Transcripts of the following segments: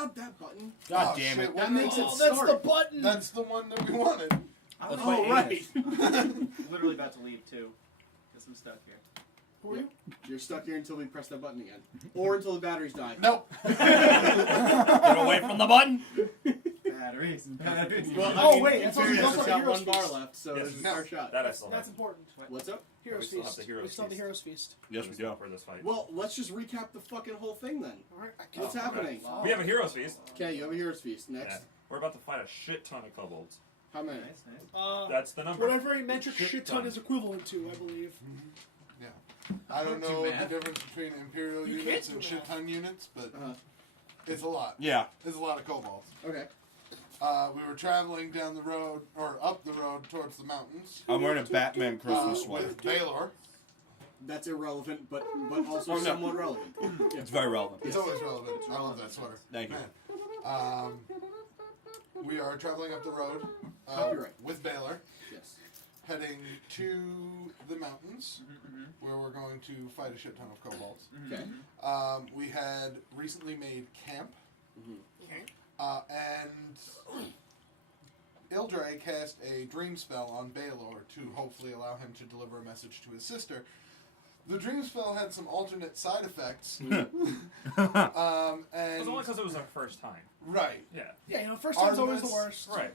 not that button? God damn shit, it. That makes it That's start. the button. That's the one that we wanted. Oh, right. Literally about to leave too, because I'm stuck here. Who are you? You're stuck here until we press that button again. Or until the batteries die. Nope. Get away from the button. Batteries. Well, Oh, I mean, wait, in that's also fairness, also it's the got Heroes one bar Feast. left, so Yes. this is our shot. That I still That's have. important. What's up? Heroes We still have Feast. the Heroes We still have the Feast. Heroes Feast. Yes, we do. For this fight. Well, let's just recap the fucking whole thing then. Alright, I What's can't. happening? We have a Heroes Feast. Okay, you have a Heroes Feast. Next. Yeah. We're about to fight a shit ton of kobolds. How many? Nice, nice. That's the number. Whatever a metric shit ton ton. is equivalent to, I believe. Yeah. I don't Not too know the bad. difference between Imperial You units can't and do shit that. ton units, but Uh-huh. it's a lot. Yeah. It's a lot of kobolds. Okay. We were traveling down the road, or up the road towards the mountains. I'm wearing a Batman Christmas sweater. With Baylor. That's irrelevant, but also Oh, no. somewhat relevant. It's very relevant. It's always relevant. I love that sweater. Thank you. Man. We are traveling up the road Copyright. with Baylor, Yes. heading to the mountains, where we're going to fight a shit ton of kobolds. Okay. We had recently made camp, and Ildre cast a dream spell on Baylor to hopefully allow him to deliver a message to his sister. The dream spell had some alternate side effects. It was And only because it was our first time. right. Yeah. Yeah, you know, first time's always the Artemis. worst. Right.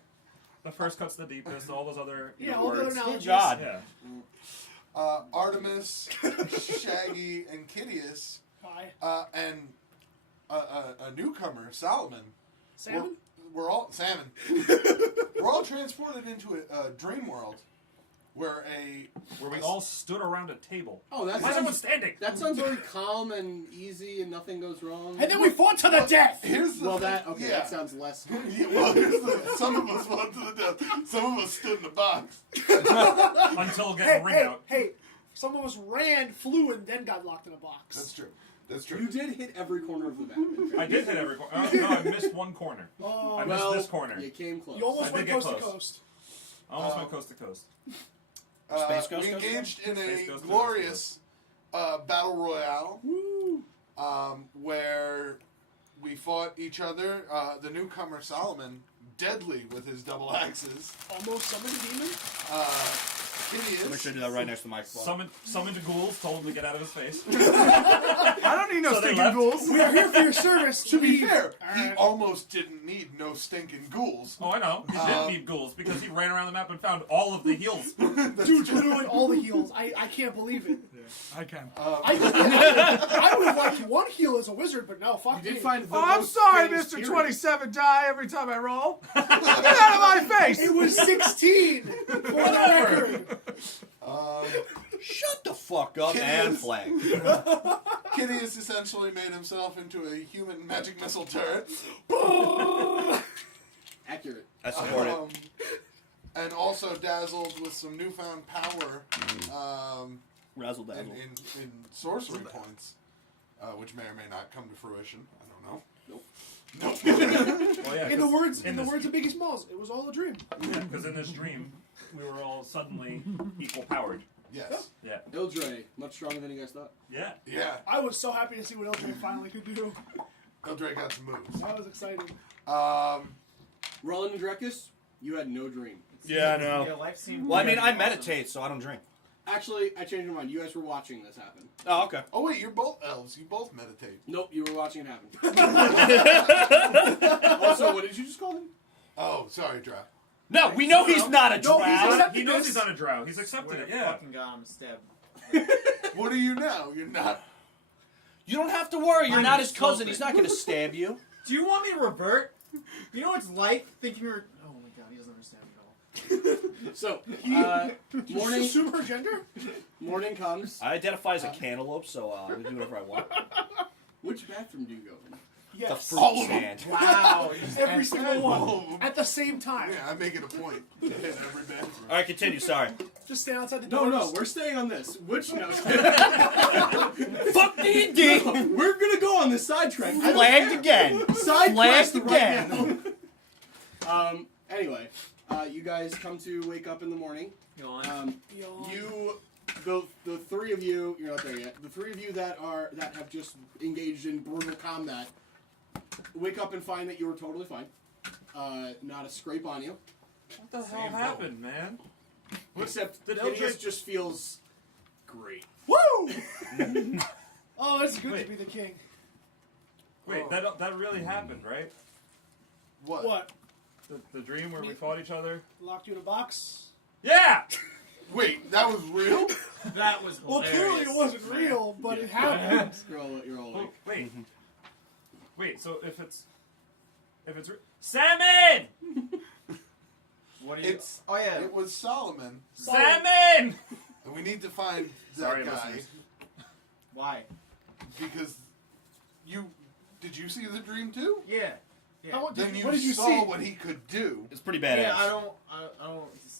The first cut's the deepest. All those other Yeah, all the other words. analogies. Good God. Yeah. Artemis, Shaggy, and Kitteus, Hi. and a newcomer, Solomon. Salmon? We're all salmon. We're all transported into a dream world where Where we all stood around a table. Oh, that Why is everyone sounds, standing? that sounds very calm and easy and nothing goes wrong. And then we fought to the death! Here's the Well, thing. that, okay, yeah. that sounds less. Yeah, well, here's the some of us went to the death. Some of us stood in the box. Until getting ring out. Hey, some of us ran, flew, and then got locked in a box. That's true. That's true. You did hit every corner of the map. I did hit every corner. Oh, no, I missed one corner. Oh, I missed this corner. You came close. you almost I went did get coast to close. coast. I almost went coast to coast. Space Ghost We goes engaged in Space a Ghost goes glorious battle royale Woo! where we fought each other. The newcomer Solomon, deadly with his double axes. Almost summoned a demon. Kitteus. Make sure to do that right next to the microphone. Summoned ghouls, told him to get out of his face. I don't need no So they stinking left? ghouls. We are here for your service. To be Leave. fair, he Alright. almost didn't need no stinking ghouls. Oh, I know. He didn't need ghouls because he ran around the map and found all of the heals. Dude, literally all the heals. I can't believe it. I can. I would have liked one heal as a wizard, but no, fuck You me. did find the Oh, I'm most sorry, famous Mr. period. 27 die every time I roll. Get out of my face! It was 16 for the record. Shut the fuck up and flag. Kitteus essentially made himself into a human magic missile turret. Accurate. I support it. And also dazzled with some newfound power Razzle in, dazzle. in sorcery points, which may or may not come to fruition. I don't know. Nope. Well, yeah, In the 'cause words in this- of Biggie Smalls, it was all a dream. Yeah, because in this dream, we were all suddenly equal powered. Yes. Yeah. Ildre, much stronger than you guys thought. Yeah. Yeah. I was so happy to see what Ildre finally could do. Ildre got some moves. I was excited. Ruland and Drekas, you had no dream. Yeah, I know. Yeah, life seemed Well, I mean, I awesome. meditate, so I don't drink. Actually, I changed my mind. You guys were watching this happen. Oh, okay. Oh wait, you're both elves. You both meditate. Nope, you were watching it happen. Also, what did you just call him? Oh, sorry, Drow. No, we know he's not a No, drow. he's accepted He knows this. he's not a drow. He's accepted Swear it. to Yeah. fucking God, I'm stabbed. What are you now? You're not. You don't have to worry. You're I'm not his insulted. cousin. He's not going to stab you. Do you want me to revert? You know what it's like thinking you're... Oh my God, he doesn't understand me at all. So, Did you morning, assume her gender? morning comes. I identify as a cantaloupe, so I can do whatever I want. Which bathroom do you go in? The Yes. fruit All of them. stand. Wow. Every single one. All of them. At the same time. Yeah, I make it a point to hit every bathroom. All right, continue. Sorry. Just stand outside the No, door. no, we're staying on this. Which no? Fuck D&D. We're gonna go on this sidetrack. Flagged again. Side Flagged quest again. right now. Anyway, you guys come to wake up in the morning. Go on. You, the three of you, you're not there yet. The three of you that have just engaged in brutal combat wake up and find that you were totally fine. Not a scrape on you. What the hell happened, man? Except did Kitteus Eldritch- just feels great. Woo! Oh, it's good Wait. to be the king. Wait, that really happened, right? What? The dream where we fought each other? Locked you in a box? Yeah! Wait, that was real? That was Well, clearly it wasn't real, but it happened. You're all Oh, awake. wait. Wait, so if it's Salmon! What are you? It's Oh yeah. It was Solomon, Salmon! and we need to find that Sorry, guy listeners. Why? because did you see the dream too? Yeah. Yeah. What Then did you saw see? what he could do. It's pretty badass. Yeah, I don't.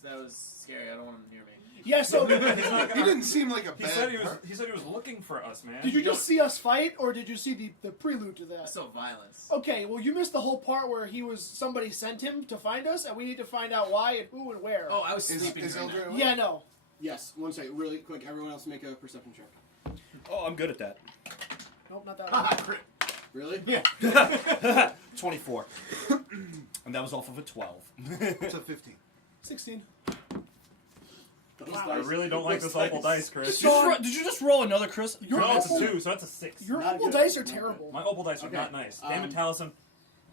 That was scary. I don't want him near me. Yeah, so He didn't seem like a He bad said he was. person. He said he was looking for us, man. did you just see us fight, or did you see the prelude to I that? saw violence. Okay, well, you missed the whole part where somebody sent him to find us, and we need to find out why and who and where. Oh, I was Is sleeping. right Eldred now. awake? Yeah, no. Yes, one second, really quick. Everyone else make a perception check. Oh, I'm good at that. Nope, not that Ah, one. crit. Really? Yeah. 24. And that was off of a 12. It's a 15. 16. Those Wow. I dice- really don't like those this awful dice, Chris. Did you just roll another Chris? Your No, it's a opal, 2, so that's a 6. your Not opal good. dice are Not terrible. My opal dice are Okay. not nice. Damn it, Um, Taliesin.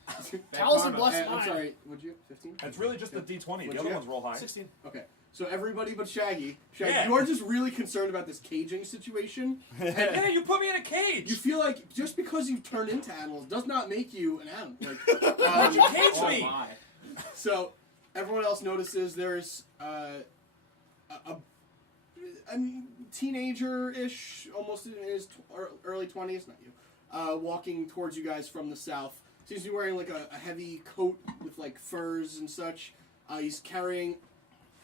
Taliesin karma. bless I'm mine. sorry, would you? 15? It's really just the D20. What'd The you other get? ones roll high. 16. Okay. So everybody but Shaggy. Shaggy, Yeah. you are just really concerned about this caging situation. Yeah, you put me in a cage. You feel like just because you've turned into animals does not make you an animal. Like, Why'd you cage Oh me? my. so everyone else notices there's a teenager-ish, almost in his early 20s, not you, walking towards you guys from the south. Seems to be wearing like a heavy coat with like furs and such. He's carrying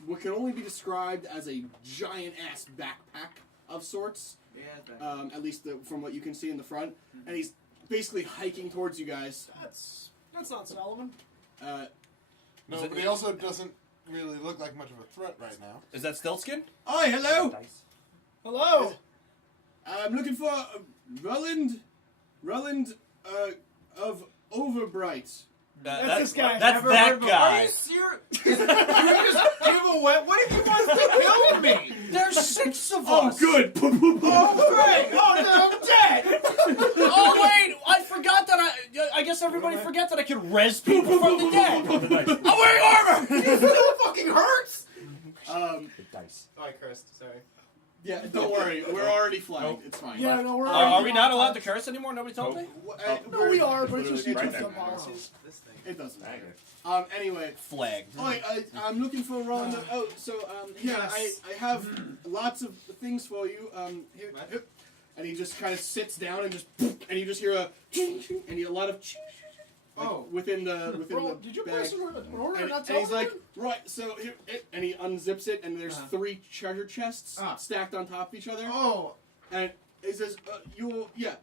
what can only be described as a giant-ass backpack of sorts. Yeah, that. At least from what you can see in the front. And he's basically hiking towards you guys. That's not Solomon. No, Is it- but he also doesn't really look like much of a threat right now. Is that stealth skin? Hi, hello! Dice. Hello. I'm looking for Ruland of Overbright. That's this guy. That's Never that heard of him. Are guy. you serious? you just give away. What if he wants to kill me? There's 6 of Oh, us. good! Oh, great! Oh, no, I'm dead! Oh wait, I forgot that I guess everybody forgot that I could res people from the dead. The dice. I'm wearing armor. It still fucking hurts! The dice. Oh, I cursed. Sorry. Yeah, don't worry. We're already flagged. Nope. It's fine. Yeah, no, we're Are we not allowed to curse anymore? Nobody told Nope. me. No, we are, but it's just Literally YouTube right some there. policies. This thing. It doesn't Thank matter. Anyway. Flagged. I'm looking for Roland. Yeah, Yes. I have lots of things for you. Here, What? here. And he just kind of sits down and just, and you just hear a, and a lot of, like, Oh. within the Bro, did you bag. place an order and not And tell he's like, me? right, so here, and he unzips it, and there's Uh-huh. 3 treasure chests Ah. stacked on top of each other. Oh, And he says, Yeah.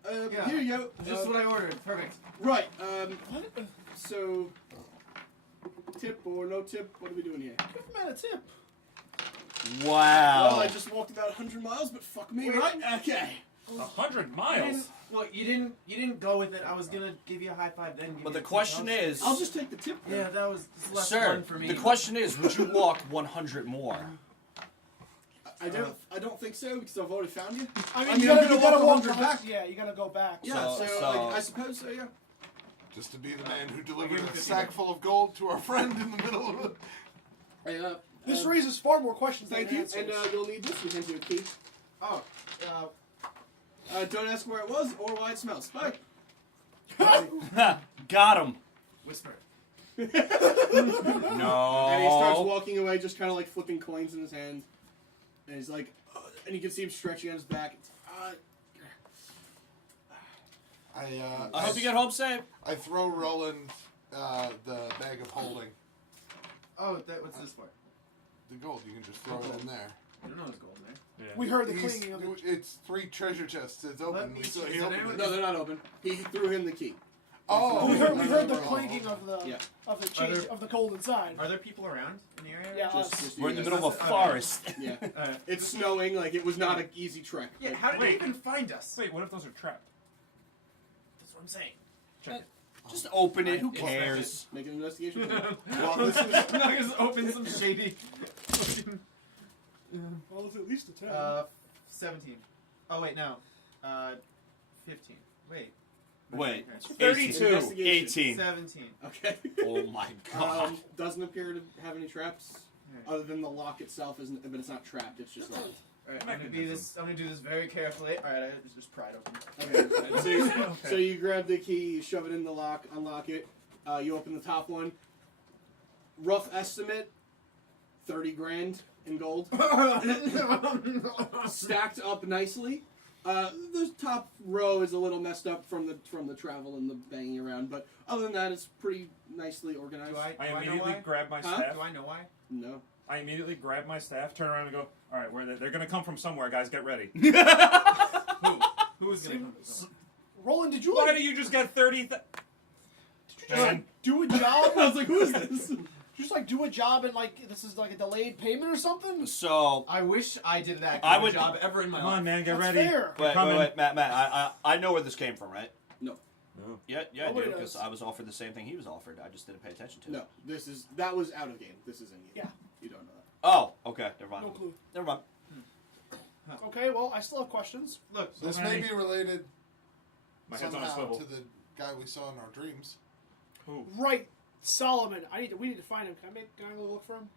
here you go. just what I ordered. Perfect. Right, What? so, tip or no tip, what are we doing here? Give him a tip. Wow. Well, I just walked about 100 miles, but fuck me, Wait. right? Okay. 100 You miles. didn't, well, you didn't go with it. I was gonna give you a high five then. Give But you the a tip. question is, I'll just take the tip. then. Yeah, that was less sir, fun for me. the question is, would you walk 100 more? I don't think so, because I've already found you. I mean, I'm you gonna gotta walk walk 100 back. Yeah, you gotta go back. Yeah, So- so I suppose so, yeah. Just to be the man who delivered give him a 50 sack full of gold to our friend in the middle of it. Hey, This raises far more questions thank than you, answers. and you'll need this. We hand you a key. Oh, Don't ask where it was or why it smells. Bye. Got him. whisper. No. And he starts walking away, just kind of like flipping coins in his hand. And he's like, and you can see him stretching on his back. I hope you get home safe. I throw Roland the bag of holding. Oh, what's this for? The gold, you can just throw it in there. I don't know what's gold in there. Yeah. We heard the He's- clinking of the... It's 3 treasure chests. It's Let open. me We see. saw Is he it opened anyone- it. No, they're not open. He threw him the key. Oh, We heard the Oh. clanking of the Yeah. cheese of the cold inside. Are there people around in the area? Yeah, Just- us. just We're in you the guys. middle of a Okay. forest. Yeah. Alright. It's snowing. Like, it was not an easy trek. Yeah, Like, how did Wait. they even find us? Wait, what if those are trapped? That's what I'm saying. Check it. Just open it. Who cares? Make an investigation. While this is I'm not gonna open some shady. Well, it's at least a 10. 17. Oh wait, no. 15. Wait. Wait. Okay. 32. 18. 17. Okay. Oh my god. Doesn't appear to have any traps, other than the lock itself isn't. But it's not trapped. It's just locked. Alright, I'm gonna do this very carefully. Alright, I just pry it open. Okay. So you grab the key, you shove it in the lock, unlock it. You open the top one. Rough estimate, 30 grand in gold, stacked up nicely. The top row is a little messed up from the travel and the banging around, but other than that, it's pretty nicely organized. Do I I know immediately why? grab my Huh? staff. Do I know why? No. I immediately grab my staff, turn around and go, all right, where are they? They're going to come from somewhere, guys. Get ready. Who? Who's gonna come? Roland, did you Why like, do you just get 30? do a job? I was like, who is this? Just like do a job and like this is like a delayed payment or something? So, I wish I did that I kind would- of job ever in my Come life. on, man. Get That's ready. fair. wait, Matt, I know where this came from, right? No. Yeah, I Nobody do, because knows. I was offered the same thing he was offered. I just didn't pay attention to it. No. That was out of game. This is in game. Yeah. You don't know that. Oh, okay, never mind. No clue. Never mind. Okay, well, I still have questions. Look, this may be related My head's on a somehow swivel. to the guy we saw in our dreams. Who? Right, Solomon. We need to find him. Can I go look for him?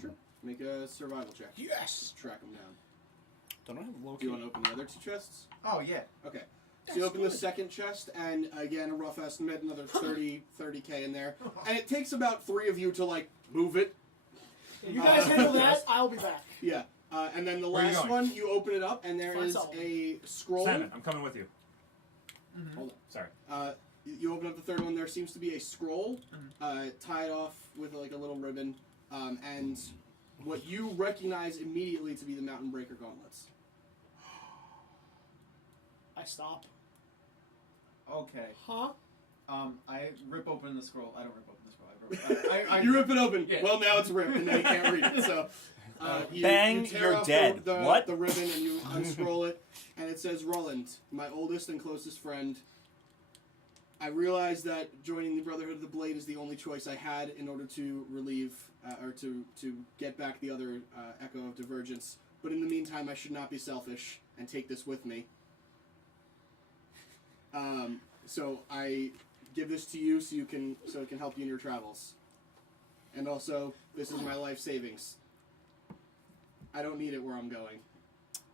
Sure. Make a survival check. Yes. Just track him down. Don't I have low Do you want to open the other two chests? oh yeah. Okay. So you open the second chest, and again, a rough estimate, another 30K in there. And it takes about 3 of you to, like, move it. You guys handle that. I'll be back. Yeah. And then the Where are you last going? one, you open it up, and there Find is Solomon. a scroll. Salmon, I'm coming with you. Hold Sorry. on. You open up the third one, there seems to be a scroll tied off with, like, a little ribbon. And what you recognize immediately to be the Mountain Breaker gauntlets. I stop. Okay. Huh? I rip open the scroll. I don't rip open the scroll. I You rip it open. Yeah. Well, now it's ripped, and now you can't read it. So, Bang, you tear you're off dead. The What? The ribbon, and you unscroll it, and it says, Ruland, my oldest and closest friend. I realize that joining the Brotherhood of the Blade is the only choice I had in order to relieve, or to get back the other Echo of Divergence. But in the meantime, I should not be selfish and take this with me. So I give this to you so it can help you in your travels. And also, this is my life savings. I don't need it where I'm going.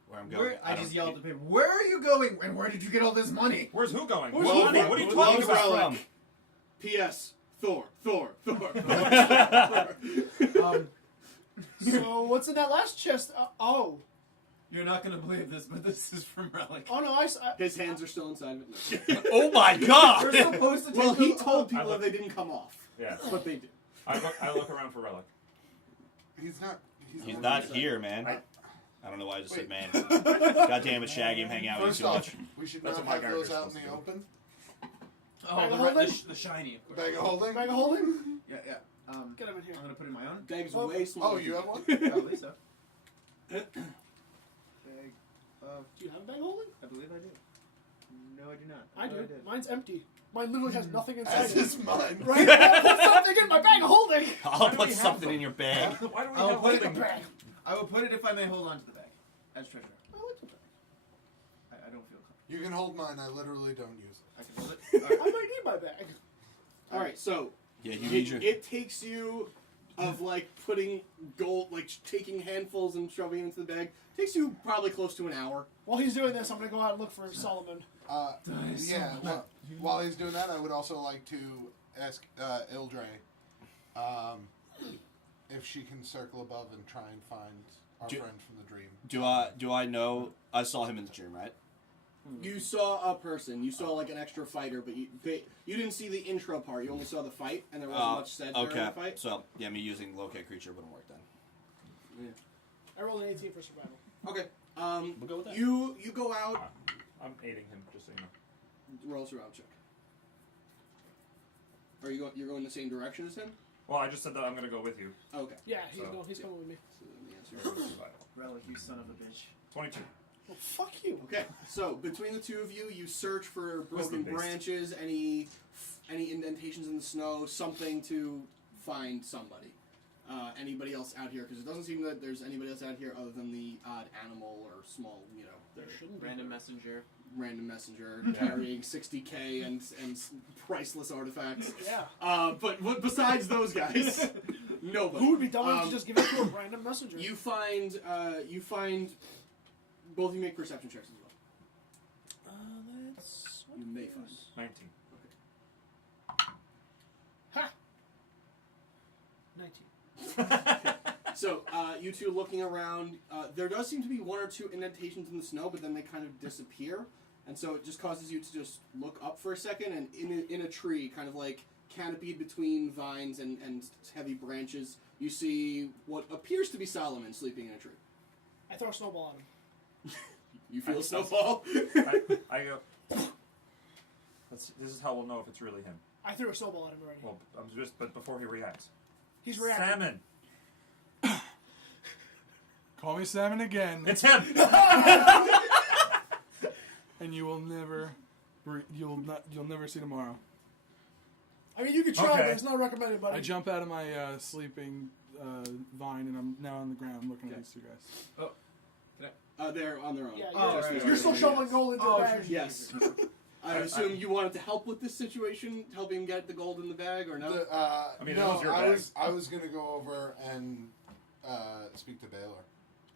Where I'm going. I just yelled at him. Where are you going? And where did you get all this money? Where's who going? Where's What who money? from? What are you Who talking loves about? Rellik? P.S. Thor. So what's in that last chest? Oh You're not gonna believe this, but this is from Rellik. no! His hands are still inside of it. Oh my god! We're supposed to take Well, he them- told I people look- that they didn't come off, Yeah. but they did. I look around for Rellik. He's not. He's not here, man. I don't know why I just said man. God damn it, Shaggy, I'm hanging out with First you too off, much. we should That's not what my have those character's out in the supposed to open. Oh, Bag of the holding? shiny, of course. Bag of holding. Bag of holding. Yeah. Get him in here. I'm gonna put in my own. Bag's Oh. way smaller. Oh, you have one? Probably so. Bag of. Do you have a bag of holding? I believe I do. No, I do not. I thought do. did. Mine's empty. Mine literally has nothing inside As it. is mine. Right? I'll put something in my bag of holding. I'll Why do put we have something them? in your bag. Why do we I'll have put it holding? Bag. I will put it if I may hold on to the bag as treasure. I like the bag. I don't feel comfortable. You can hold mine. I literally don't use it. I can hold it. I might need my bag. All right, so Yeah, you need your. it takes you of like putting gold, like taking handfuls and shoving it into the bag. Takes you probably close to an hour. While he's doing this, I'm gonna go out and look for Solomon. Yeah. While he's doing that, I would also like to ask Ildre if she can circle above and try and find our Do- friend from the dream. Do I know? I saw him in the dream, right? You saw a person. You saw like an extra fighter, but you didn't see the intro part. You only saw the fight, and there wasn't much said during Okay. the fight. So yeah, me using locate creature wouldn't work then. I rolled an 18 for survival. Okay. We'll go with that. You go out. I'm aiding him, just so you know. Roll a survival check. Are you you're going the same direction as him? Well, I just said that I'm going to go with you. Okay. Yeah, he's So- he's coming with me. So then the answer is Survival. Relic, you son of a bitch. 22. Well, fuck you. okay. So between the two of you, you search for broken Wisdom-based. branches, any any indentations in the snow, something to find somebody. Anybody else out here? Because it doesn't seem that there's anybody else out here other than the odd animal or small, There shouldn't be. Random messenger. random messenger carrying 60k and priceless artifacts. Yeah. But besides those guys, nobody. Who would be dumb enough to just give it to a random messenger? You find both of you make perception checks as well. Let's. You may find. 19. Ha! 19. So, you two looking around, there does seem to be one or two indentations in the snow, but then they kind of disappear. And so it just causes you to just look up for a second, and in a tree, kind of like canopied between vines and heavy branches, you see what appears to be Solomon sleeping in a tree. I throw a snowball at him. You feel a snowfall? I go. This is how we'll know if it's really him. I threw a snowball at him already. Well, but before he reacts. He's reacting. Salmon. Call me Salmon again, It's him. and you will never, you'll never see tomorrow. I mean, you could try, Okay. but it's not recommended, buddy. I jump out of my sleeping vine, and I'm now on the ground looking at these two guys. They're on their own. Yeah, Oh, you're, right, you're still right. shoveling gold into Oh, the bag. Yes. I assume you wanted to help with this situation, helping him get the gold in the bag, or no? mean, it no, was your I bag. I was gonna go over and speak to Baylor.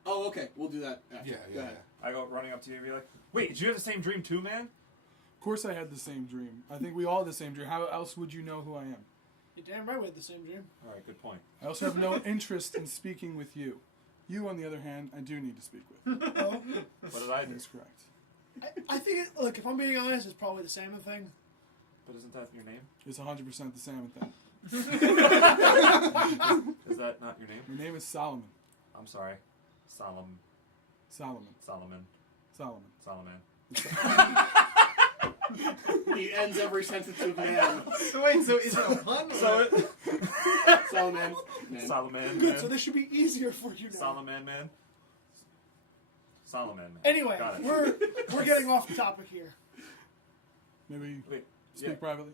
Oh, okay. We'll do that after. Yeah, Go yeah, ahead. I go running up to you and be like, "Wait, did you have the same dream too, man?" Of course, I had the same dream. I think we all had the same dream. How else would you know who I am? You're damn right we had the same dream. All right, good point. I also have no interest in speaking with you. You, on the other hand, I do need to speak with. Oh. What did I do? That's correct. I think, look, if I'm being honest, it's probably the salmon thing. But isn't that your name? It's 100% the Salmon thing. Is that not your name? My name is Solomon. I'm sorry. Solomon. Solomon. He ends every sentence with man. So wait, so is it a pun? So it. Solomon. Man. Solomon. Good, Man. so this should be easier for you now. Solomon man. Solomon man. Anyway, Got it. we're getting off the topic here. Maybe Wait. speak Yeah. privately.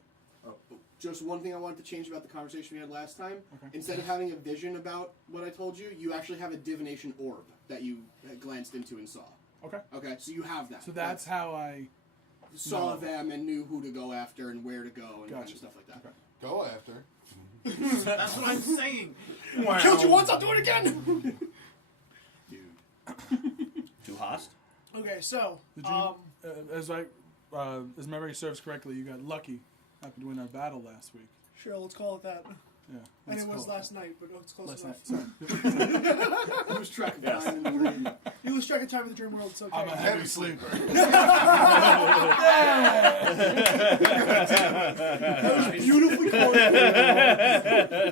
Just one thing I wanted to change about the conversation we had last time. Okay. Instead of having a vision about what I told you, you actually have a divination orb that you glanced into and saw. Okay. Okay, so you have that. So that's how I... saw No. them and knew who to go after and where to go and kind Gotcha. of stuff like that. Okay. Go after. That's what I'm saying. Killed you once, I'll do it again! Dude. Too host. Okay, so, The dream, as memory serves correctly, you got lucky. Happened to win our battle last week. sure, let's call it that. Yeah. And let's it was call last night, but it's close Last enough. night. Sorry. Lose track of Yes. time in the dream. You lose track of time in the dream world, it's okay. I'm a heavy sleeper. That was beautifully quoted.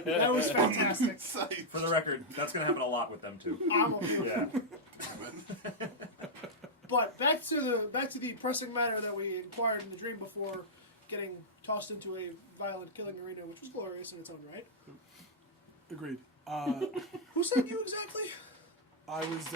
That was fantastic. For the record, that's gonna happen a lot with them too. I'm okay with Yeah. it. But back to the pressing matter that we inquired in the dream before getting tossed into a violent killing arena, which was glorious in its own right. Agreed. Who sent you exactly? I was...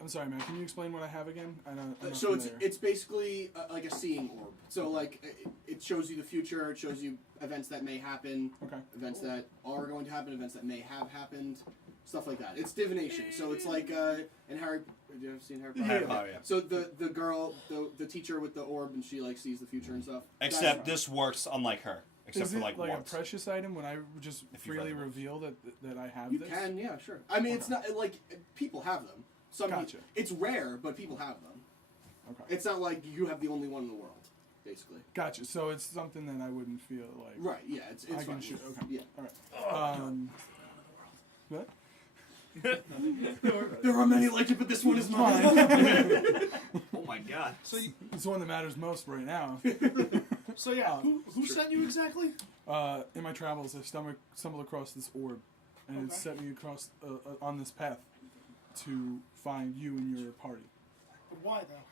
I'm sorry, man. Can you explain what I have again? I'm not So familiar. it's basically like a seeing orb. So like it shows you the future. It shows you events that may happen, Okay. events that are going to happen, events that may have happened, stuff like that. It's divination. So it's like in Harry. Have you ever seen Harry Potter? Harry Potter, yeah. So the girl, the teacher with the orb, and she like sees the future and stuff. Except this works unlike her. Except Is for it like like once. a precious item when I just If you freely read it. reveal that I have You this? can, yeah, sure. I mean, it's not like people have them. Some Gotcha. It's rare, but people have them. Okay. It's not like you have the only one in the world, basically. Gotcha. So it's something that I wouldn't feel like... Right? Yeah, it's I fine. can shoot. Okay. Yeah. All right. What? There are many like it, but this one is mine. Oh my god. So, It's the one that matters most right now. so yeah, who sent you exactly? In my travels, I stumbled across this orb, and it Okay. set me across on this path to find you and your party. But why though?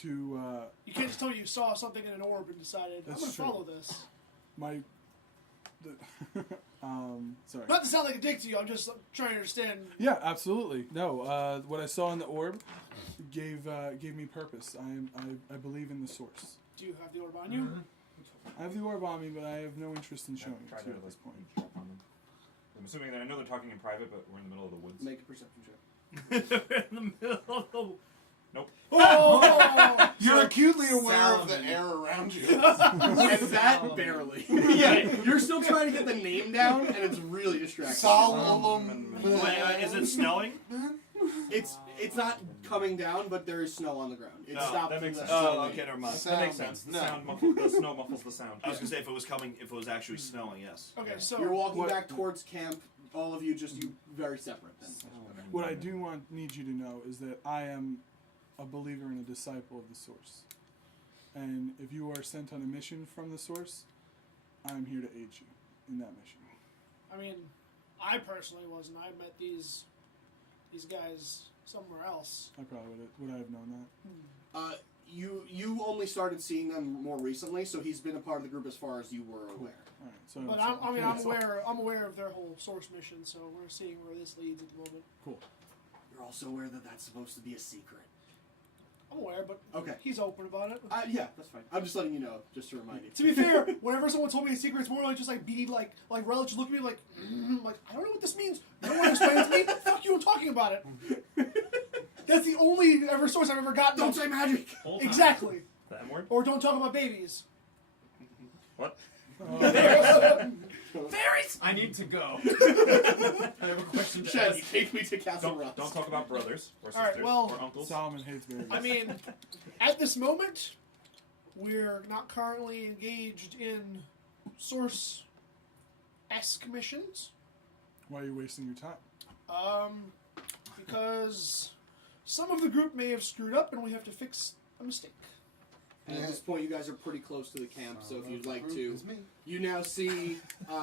To You can't just tell me you saw something in an orb and decided I'm That's going to true. follow this. my Sorry. Not to sound like a dick to you, I'm just trying to understand. Yeah, absolutely. No, what I saw in the orb gave me purpose. I believe in the source. Do you have the orb on you? I have the orb on me, but I have no interest in showing Try it to you to at this point. drop on them. I'm assuming that I know they're talking in private, but we're in the middle of the woods. Make a perception check. in the middle of the... Nope. Oh! You're acutely aware of Salmon. the air around you. And that barely. Yeah, you're still trying to get the name down, and it's really distracting. Solemn. Wait, is it snowing? It's not coming down, but there is snow on the ground. It Oh, stopped. that makes the sense. snow. Oh, okay, never mind. That makes sense. The No. sound muffles, the snow muffles the sound. I was gonna say if it was actually snowing, yes. Okay, so You're walking What- back towards camp. All of you, just you, very separate. Then. What I do need you to know is that I am a believer and a disciple of the source. And if you are sent on a mission from the source, I'm here to aid you in that mission. I mean, I personally wasn't. I met these guys somewhere else. I probably would I have known that. You only started seeing them more recently, so he's been a part of the group as far as you were aware. All right, so But I'm aware of their whole source mission, so we're seeing where this leads at the moment. Cool. You're also aware that that's supposed to be a secret. I'm aware, but Okay. he's open about it. Yeah, that's fine. I'm just letting you know, just to remind you. To be fair, whenever someone told me a secret, it's more like just like Beattie, like Rellik just looked at me like I don't know what this means. No one explained it to me. Fuck you, I'm talking about it. That's the only ever source I've ever gotten. Don't say magic. Exactly. The M word? Or don't talk about babies. What? Fairies. I need to go. I have a question to Shaggy, ask. take me to Castle Rock. Don't talk about brothers or All right, sisters well, or uncles. Solomon hates babies. I mean, at this moment, we're not currently engaged in source-esque missions. Why are you wasting your time? Because some of the group may have screwed up, and we have to fix a mistake. And at this point, you guys are pretty close to the camp, so if you'd like to, It's me. you now see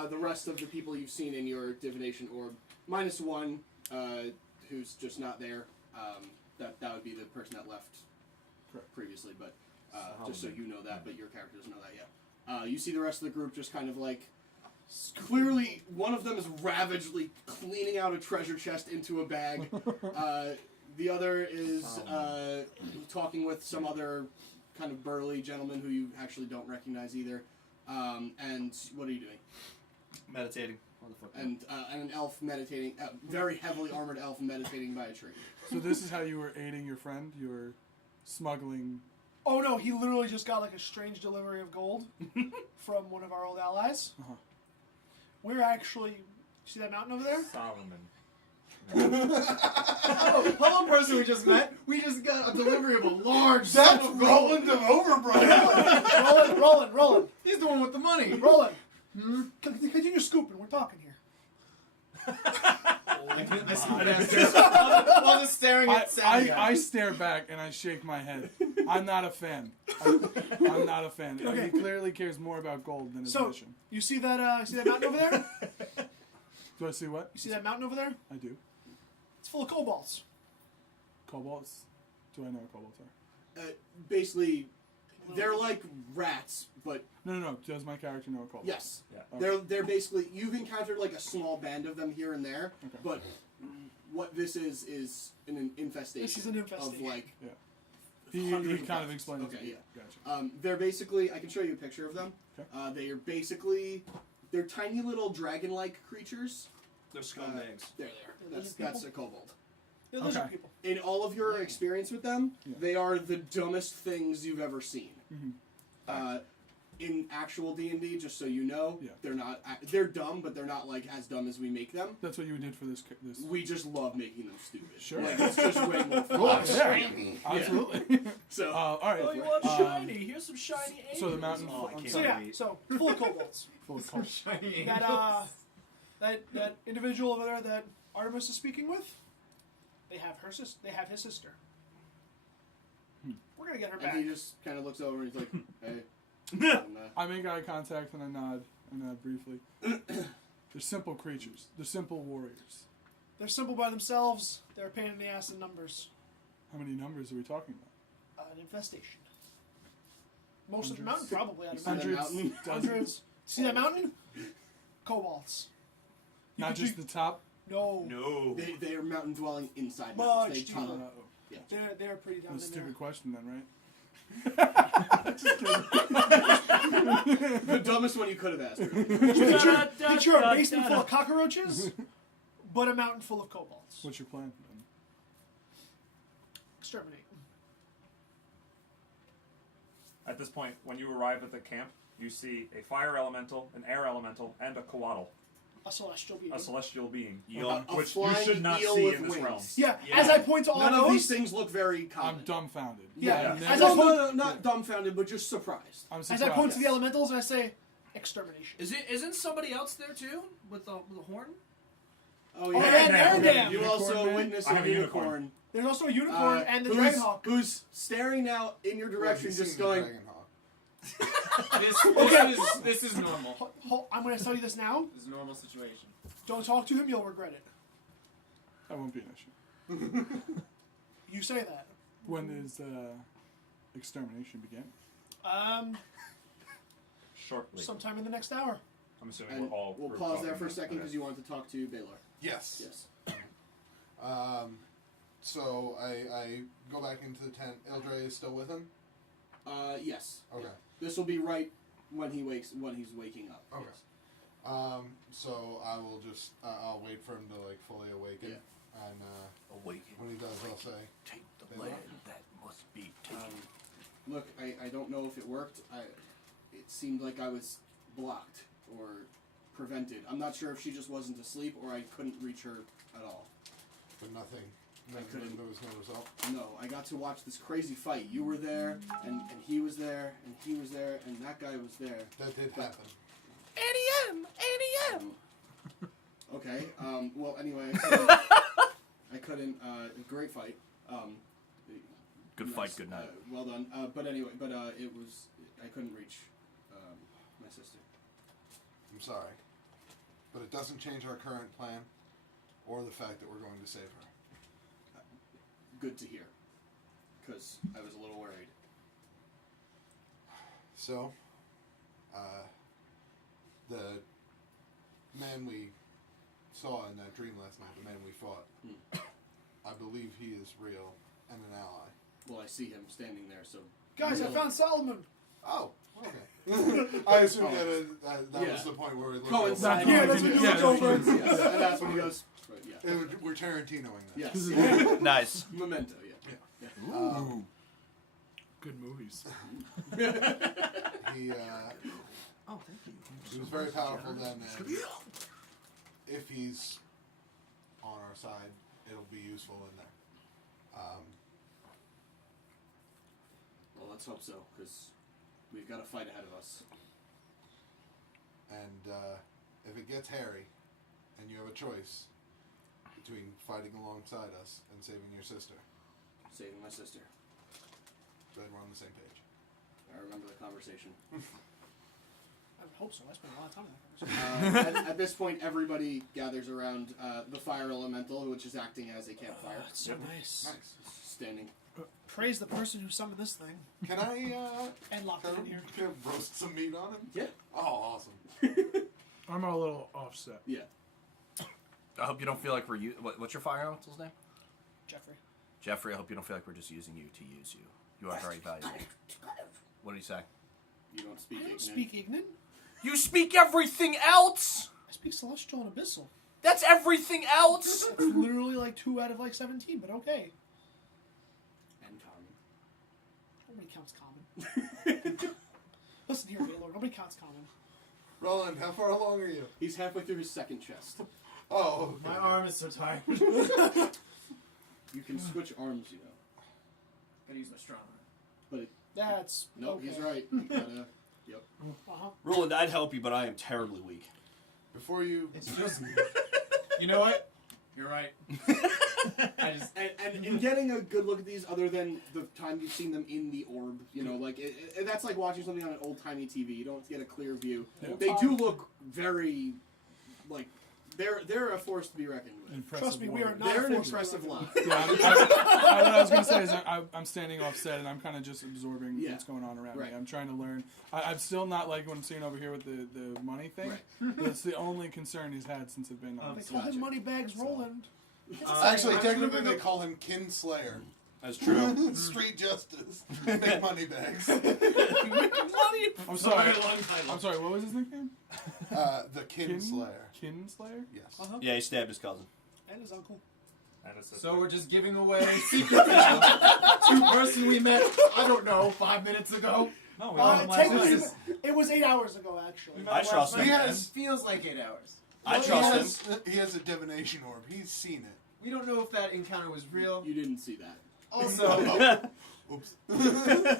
the rest of the people you've seen in your divination orb, minus one, who's just not there. That would be the person that left Correct. previously, but just so you know that, but your character doesn't know that yet. You see the rest of the group just kind of like, clearly one of them is ravagely cleaning out a treasure chest into a bag. The other is talking with some other kind of burly gentleman who you actually don't recognize either. And what are you doing? Meditating. Motherfucker. And an elf meditating, very heavily armored elf meditating by a tree. So this is how you were aiding your friend? You were smuggling... Oh no, he literally just got like a strange delivery of gold from one of our old allies. Uh-huh. We're actually, see that mountain over there? Solomon. Oh, hello, person we just met. We just got a delivery of a large That's sum of gold. Roland of Overbright. Roland. He's the one with the money. Roland. Continue scooping. We're talking here. I scoop past while just staring at Sandy. I stare back and I shake my head. I'm not a fan. I'm not a fan. Okay. He clearly cares more about gold than his So, mission. you see that mountain over there? Do I see what? You see that mountain over there? I do. It's full of kobolds. Kobolds? Do I know what kobolds are? Basically, they're like rats, but No. Does my character know what kobolds yes. Yeah. Okay. They're basically, you've encountered like a small band of them here and there, Okay. but what this is an infestation. This is an infestation. Of like, Yeah. He hundreds kind of them. explained it to Okay, me. yeah. Gotcha. They're basically, I can show you a picture of them. Okay. They are basically, they're tiny little dragon-like creatures. They're scumbags. They're there. That's a kobold. They're lizard Okay. people. In all of your experience with them, Yeah. they are the dumbest things you've ever seen. Mhm. In actual D&D, just so you know, Yeah. they're not. They're dumb, but they're not like as dumb as we make them. That's what you did for this. We just love making them stupid. Sure. Like, it's just way more fun. Cool. Yeah. Absolutely. So, All right. Oh, you want shiny? Here's some shiny angels. so the mountain- Oh, I can't So yeah, wait. so full of kobolds. Full of kobolds. Shiny That that individual over there that Artemis is speaking with, they have his sister. We're gonna get her and back. he just kind of looks over and he's like, "Hey." And, I make eye contact and I nod briefly. They're simple creatures. They're simple warriors. They're simple by themselves. They're a pain in the ass in numbers. How many numbers are we talking about? An infestation. Most of the mountain Hundreds. probably. I'd You see that imagine. mountain? Dozens. Hundreds. See that mountain? Kobolds. You Not could just do- the top. No. No. They are mountain dwelling inside Much mountains. They deeper. tunnel. They're pretty down That's a in there. stupid question then, right? The dumbest one you could have asked. Picture a basement full of cockroaches, but a mountain full of kobolds. What's your plan then? Exterminate. At this point, when you arrive at the camp, you see a fire elemental, an air elemental, and a coatl, A celestial being. a celestial being, A which you flying should not eel see with in this wings. realm. Yeah, Yeah. as I point to all None of those, these things look very common. I'm dumbfounded. Yeah. I've As never- I No, not dumbfounded, but just surprised. I'm as surprised. I point to the elementals, I say, extermination. Isn't somebody else there too with the horn? Oh Oh, yeah, and Erendam. You also Unicorn man? witness I a have a unicorn. unicorn. There's also a unicorn and the who's, dragonhawk. who's staring now in your direction, Well, just you've seen the going. Dragonhawk. This is normal. I'm going to tell you this now. This is a normal situation. Don't talk to him, you'll regret it. That won't be an issue. You say that. When is extermination begin? Shortly. Sometime in the next hour. I'm assuming And we're all. we'll we're pause there talking for a about- second because okay. you wanted to talk to Baylor. Yes. Yes. So I go back into the tent. Ildre is still with him? Yes. Okay. This will be right when he's waking up. Okay. Yes. So I will just, I'll wait for him to like fully awaken. Yeah. And Awaken. when he does, I'll say, Take the Baylor? land that must be taken. Look, I don't know if it worked. It seemed like I was blocked or prevented. I'm not sure if she just wasn't asleep or I couldn't reach her at all. but nothing. I couldn't. There was no result. No, I got to watch this crazy fight. You were there, and he was there, and he was there, and that guy was there. That did happen. Okay. Well, anyway, I couldn't. Great fight. Good nice, fight, good night. Well done. But anyway, it was. I couldn't reach my sister. I'm sorry. But it doesn't change our current plan or the fact that we're going to save her. Good to hear. Because I was a little worried. So, the man we saw in that dream last night, the man we fought, I believe he is real and an ally. Well, I see him standing there, so. Guys, I found Solomon. Oh, okay. I assume that Yeah. was the point where we looked Coincide. over. Yeah, that's what you looked over. Yes, and that's when he goes. But yeah. We're Tarantinoing that. Yes. Nice. Memento. Yeah. Good movies. He Oh, thank you. he was very powerful then, and if he's on our side, it'll be useful in there. Well, let's hope so, because we've got a fight ahead of us. And if it gets hairy, and you have a choice between fighting alongside us and saving your sister, Saving my sister. then we're on the same page. I remember the conversation. I would hope so. I spent a lot of time in that conversation. At this point, everybody gathers around the fire elemental, which is acting as a campfire. It's so nice. Nice. Standing. Praise the person who summoned this thing Can I and locked it in here. can I roast some meat on him? Yeah. Oh, awesome. I'm a little offset. Yeah. I hope you don't feel like we're what's your fire elemental's name? Jeffrey. Jeffrey, I hope you don't feel like we're just using you to use you. You are very valuable. What did he say? You don't speak I don't ignorant. speak Ignan. You speak everything else! I speak Celestial and Abyssal. That's everything else! It's literally like 2 out of like 17, but okay. And common. Nobody counts common. Listen here, Baylor. Nobody counts common. Roland, how far along are you? He's halfway through his second chest. Oh, okay. My arm is so tired. You can switch arms, you know. Gotta use my strong arm. But it, That's no, okay. he's right. You gotta, yep. Uh-huh. Ruland, I'd help you, but I am terribly weak. Before you, It's just. You know what? You're right. I just. And in getting a good look at these, other than the time you've seen them in the orb, you know, like that's like watching something on an old timey TV. You don't get a clear view. Yeah. They do look very, like, They're a force to be reckoned with. Impressive Trust me, we are warriors. not They're an forced to impressive run. lot. Yeah, what I was gonna say is I'm standing offset and I'm kind of just absorbing Yeah. what's going on around Right. me. I'm trying to learn. I'm still not like what I'm seeing over here with the money thing. Right. That's the only concern he's had since I've been on. They this call him Gotcha. Moneybags Roland. Actually, technically, they call him Kinslayer. That's true. Street justice. Big money bags. I'm sorry. I'm sorry. What was his nickname? The Kinslayer. Kinslayer. Yes. Yeah, he stabbed his cousin. And his uncle. And a sister. So we're just giving away secret details to a person we met, I don't know, 5 minutes ago. No, we met him last Technically, night. it was 8 hours ago, actually. met I him trust last him. night, He man. has- Feels like 8 hours. I trust him. He has a divination orb. He's seen it. We don't know if that encounter was real. You didn't see that. Also, Oops.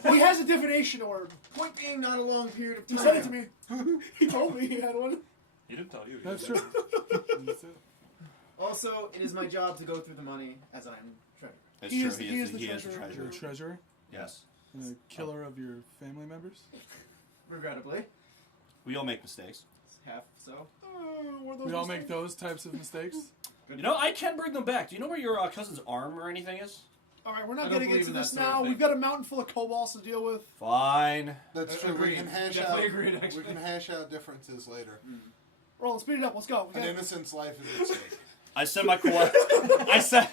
He has a divination orb. point being, not a long period of He time. said it to me. He told me he had one. He didn't tell you. That's true. That's it. Also, it is my job to go through the money as I'm treasurer. It's He true. is- He he is is the the treasurer. You're a treasurer Yes. and a killer of your family members. Regrettably, We all make mistakes. it's half so. We all make those types of mistakes. You know, I can bring them back. Do you know where your cousin's arm or anything is? All right, we're I not don't getting believe into in that this sort of now. thing. We've got a mountain full of kobolds to deal with. Fine. That's true. Agreed. We can hash Definitely out. agreed, We actually. can hash out differences later. Roland, speed it up. Let's go. An innocent's life is at stake. I said my Kawado. I said,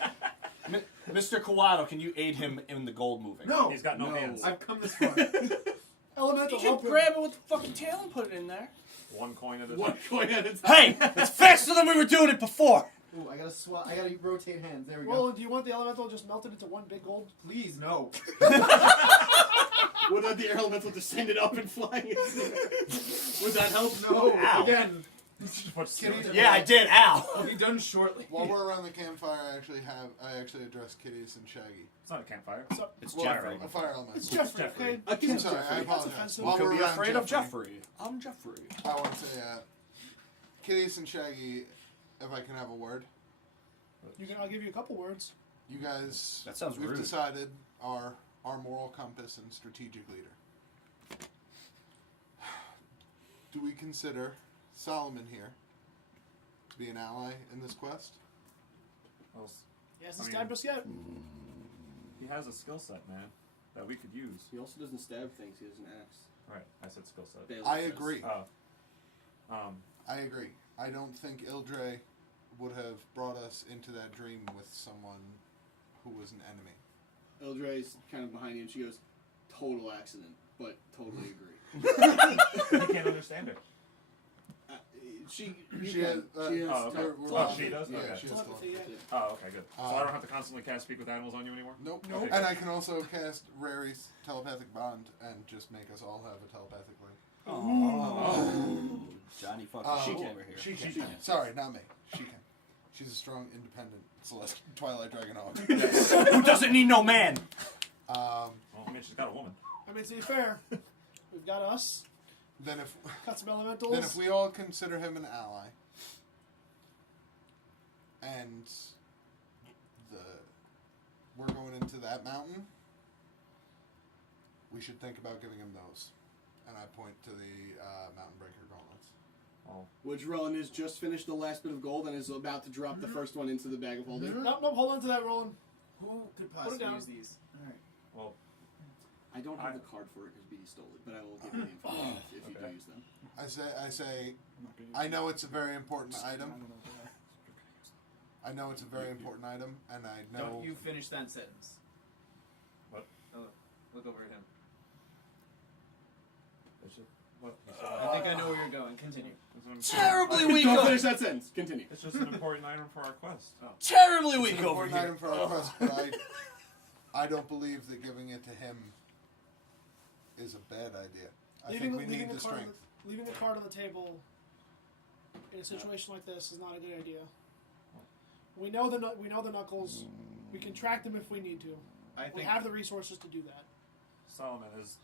Mr. Kawado, can you aid him in the gold moving? No! He's got no hands. I've come this far. Elemental, You help can him. grab it with the fucking tail and put it in there. One coin at a One time. coin at a time. Hey, it's faster than we were doing it before. Ooh, I gotta swap. I gotta rotate hands. There we go. Roland, do you want the elemental just melted into one big gold? Please, no. Would the air elemental descended up and flying? Would that help? No. Ow. Again. Kitty, Yeah, I did. Ow. I'll be done shortly. While we're around the campfire, I actually address Kitteus and Shaggy. It's not a campfire. It's Well, Jeffrey. A fire elemental. It's Jeffrey, Jeffrey. okay? I I'm sorry, I That's apologize. offensive. While Could we're be around afraid of Jeffrey. I'm Jeffrey. I want to say, Kitteus and Shaggy, if I can have a word. I'll give you a couple words. You guys, That sounds we've rude. decided our moral compass and strategic leader. Do we consider Solomon here to be an ally in this quest? Well, He hasn't I stabbed mean- us yet. he has a skill set, man, that we could use. He also doesn't stab things. He has an axe. Right, I said skill set. Bailey I says. agree. Um, I agree. I don't think Ildre would have brought us into that dream with someone who was an enemy. Eldre's kind of behind you, and she goes, "Total accident, but totally agree." he can't understand it. She She has. she has. Oh, okay. we're Oh, on- she does? Yeah, Okay. she has Telepathy, telepathy. yeah. Oh, okay, good. So I don't have to constantly cast Speak with Animals on you anymore? Nope. Nope. And I can also cast Rary's telepathic bond and just make us all have a telepathic link. Oh. Johnny fucking She Shit can. over here. She can. Sorry, not me. She can. She's a strong, independent Celeste Twilight Dragon hog. Who doesn't need no man? Well, I mean, she's got a woman. I mean, to be fair, we've got us, Then if got some elementals. then if we all consider him an ally, and we're going into that mountain, we should think about giving him those. And I point to the Mountain Breaker gauntlets. Oh, Which Roland has just finished the last bit of gold and is about to drop the first one into the bag of holding. Nope, hold on to that, Roland. Who could Put it possibly down. use these? Alright. well, I don't have the card for it because Beattie stole it, but I will give you the information if you do Okay. use them. I say, I'm not gonna use I know it's a very important I item. don't know what they are. I know it's a very important item, and I know. Don't you finish that sentence. What? Oh, look over at him. it's just, what? I think I know where you're going. Continue. Terribly weak. Don't Over, finish that sentence. Continue. It's just an important item for our quest. terribly It's weak an over important here. item for our quest, but I don't believe that giving it to him is a bad idea. I think we need the strength. Leaving the card on the table in a situation like this is not a good idea. We know the knuckles. We can track them if we need to. I We think have the resources to do that. Solomon, is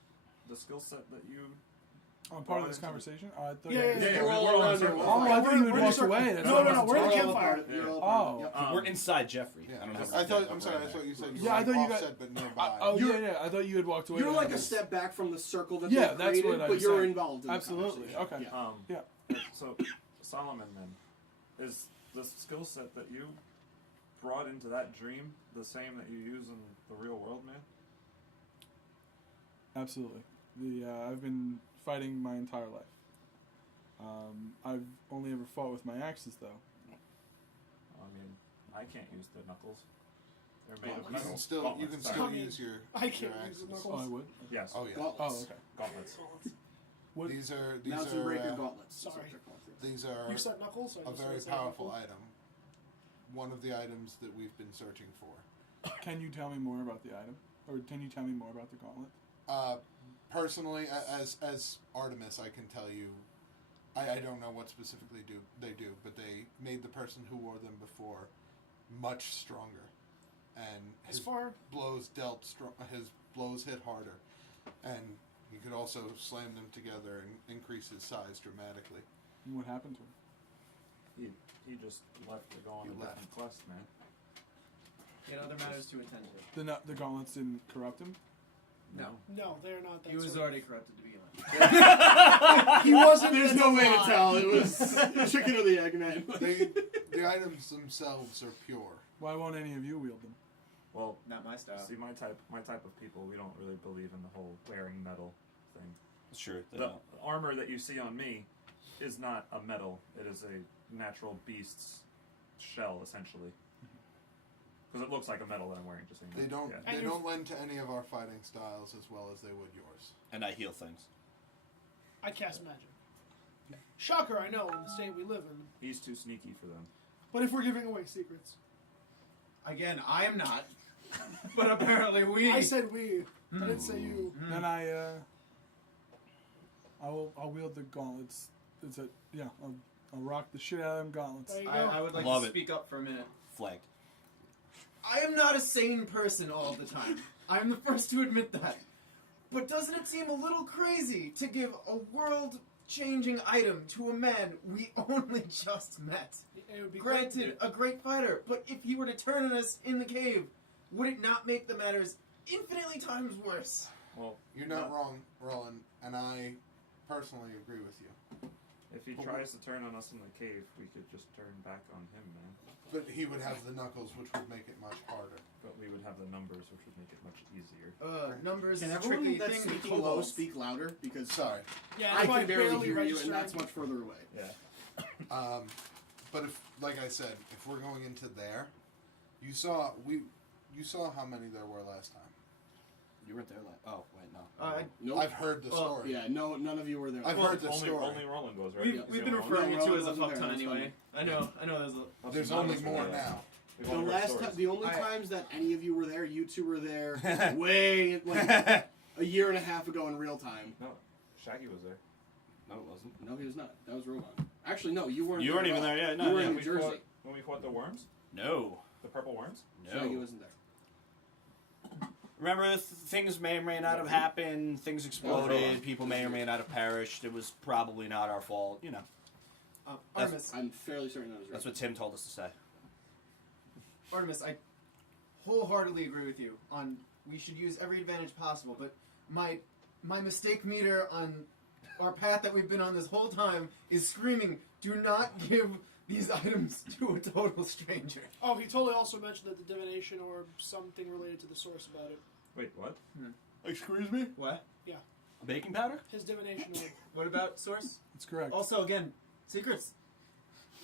the skill set that you... Oh, I'm part of this conversation? Oh, I thought Yeah, you yeah, yeah. You're all we're all around in your circles. Oh, I thought you had We're walked in a away. circle. That's No, what no, I no, was we're in the talking all campfire. apart. You're all Oh. apart. Yep. We're inside Jeffrey. Yeah. I don't have I thought. I'm sorry. I thought you said you Yeah, I were thought you got- offset but nearby. Oh, You're- yeah. I thought you had walked away. You're and like I a was- step back from the circle that Yeah, they that's created, what I but was you're saying. involved in Absolutely. the conversation. Okay. Yeah. Yeah. So, Solomon, then, Is the skill set that you brought into that dream the same that you use in the real world, man? Absolutely. I've been fighting my entire life. I've only ever fought with my axes, though. I mean, I can't use the knuckles. They're made of You metal. can still Gauntlets, sorry. use your. I can't your use the axes. Oh, I would. Yes. Oh yeah. Gauntlets. Oh, okay. Gauntlets. What? These are Mountain Breaker gauntlets. is what sorry. they're called. these are You said knuckles? Or a just very said powerful knuckles? item. One of the items that we've been searching for. Can you tell me more about the item, or can you tell me more about the gauntlet? Personally, as Artemis, I can tell you, I don't know what specifically they do, but they made the person who wore them before much stronger, and As his far blows his blows hit harder, and he could also slam them together and increase his size dramatically. And what happened to him? He just left to go on He a left. different quest, man. He had other matters to attend to. The gauntlets didn't corrupt him? No. no, they're not that. He was sort already corrupted to begin with. of- He wasn't. There's that's no a way to lie. tell. It was chicken or the egg, man. The items themselves are pure. Why won't any of you wield them? Well, Not my style. see, my type of people, we don't really believe in the whole wearing metal thing. Sure. The armor that you see on me is not a metal. It is a natural beast's shell, essentially. Because it looks like a metal that I'm wearing. Just so you know. They don't. Yeah. And They you're- don't lend to any of our fighting styles as well as they would yours. And I heal things. I cast magic. Shocker, I know, in the state we live in. He's too sneaky for them. But if we're giving away secrets, Again, I am not. But apparently we. I said we. I didn't say you. Then I'll wield the gauntlets. I'll rock the shit out of them gauntlets. There you go. I would like Love to it. speak up for a minute. Flagged. I am not a sane person all the time. I'm the first to admit that. But doesn't it seem a little crazy to give a world-changing item to a man we only just met? It would be Granted, a great fighter, but if he were to turn on us in the cave, would it not make the matters infinitely times worse? Well, You're not wrong, Roland, and I personally agree with you. if he tries to turn on us in the cave, we could just turn back on him, man. But he would have the knuckles, which would make it much harder. But we would have the numbers, which would make it much easier. Numbers Can is a everyone tricky that's thing with speaking low kobolds. speak louder? Because Sorry. Yeah, I if can barely hear you, register and that's it- much further away. Yeah. But if, like I said, if we're going into there, you saw how many there were last time. You weren't there last. Oh wait, no. Nope. I've heard the story. Yeah, no, none of you were there. I've Well, heard the only, story. only Roland was, right? We've, He's we've the been only one. referring No, to as a Roland fuck wasn't ton there, anyway. I know there's a... There's None of only us were more there. now. We've The only heard stories. the only times that any of you were there, you two were there way like a year and a half ago in real time. No, Shaggy was there. No, it wasn't. No, he was not. That was Ruland. Actually, no, you weren't. You weren't at even all. there, yeah, You no, were yeah, in New we Jersey. fought, when we fought the worms, No. the purple worms. Shaggy No. wasn't there. Remember, things may or may not have happened. Things exploded. People may or may not have perished. It was probably not our fault. You know, Artemis, I'm fairly certain that was right. that's what Tim told us to say. Artemis, I wholeheartedly agree with you on we should use every advantage possible, but my mistake meter on our path that we've been on this whole time is screaming, do not give these items to a total stranger. Oh, he totally also mentioned that the divination or something related to the source about it. Wait, what? Excuse me? What? Baking powder? His divination orb. What about source? That's correct. Also, again, secrets.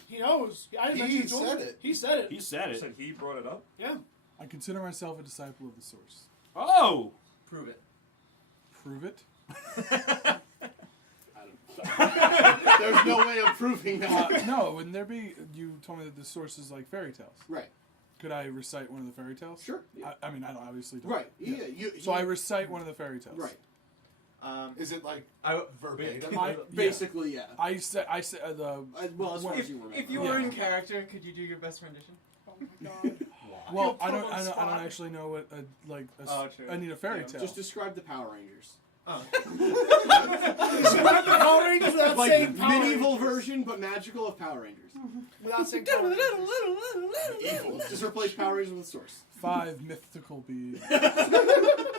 He knows. I didn't He mention it to him. said it. He said it. He said You it. said he brought it up? Yeah. I consider myself a disciple of the source. Oh! Prove it. Prove it? There's no way of proving that. No, wouldn't there be? You told me that the source is like fairy tales. Right. Could I recite one of the fairy tales? Sure. Yeah. I mean, I don't, obviously don't. Right. Yeah. So I recite one of the fairy tales. Right. Is it like I, verbatim? Basically, yeah. I said the. Well, as far if, as you remember. if you were in character, could you do your best rendition? Oh my god. Well, You'll I put don't. him on I don't spot. actually know what Oh, true. I need a fairy Yeah. tale. Just describe the Power Rangers. Oh. Describe the Power Rangers without Like saying Power medieval Rangers. version, but magical of Power Rangers. Without saying Power Rangers. Evil. Just replace Power Rangers with Source. 5 mythical beings.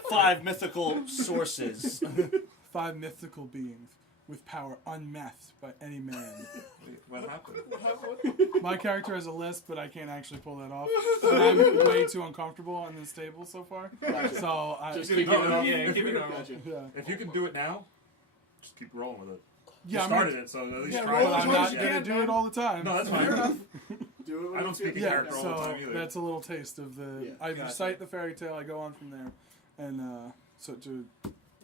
5 mythical sources. 5 mythical beings. with power unmatched by any man. Wait, what happened? My character has a list, but I can't actually pull that off. And I'm way too uncomfortable in this table so far. Gotcha. So I Just keep keep it it up. Yeah, keep it normal. Gotcha. yeah. If you can do it now, just keep rolling with it. Yeah, You I'm started gonna, it, so at least Yeah, try roll but it. as I'm much not as you gonna can, do man. it all the time. No, that's Fair fine. enough. Do it when I don't you speak in feel- character all the So time either. that's a little taste of the. Yeah. I Gotcha. recite the fairy tale. I go on from there, and so to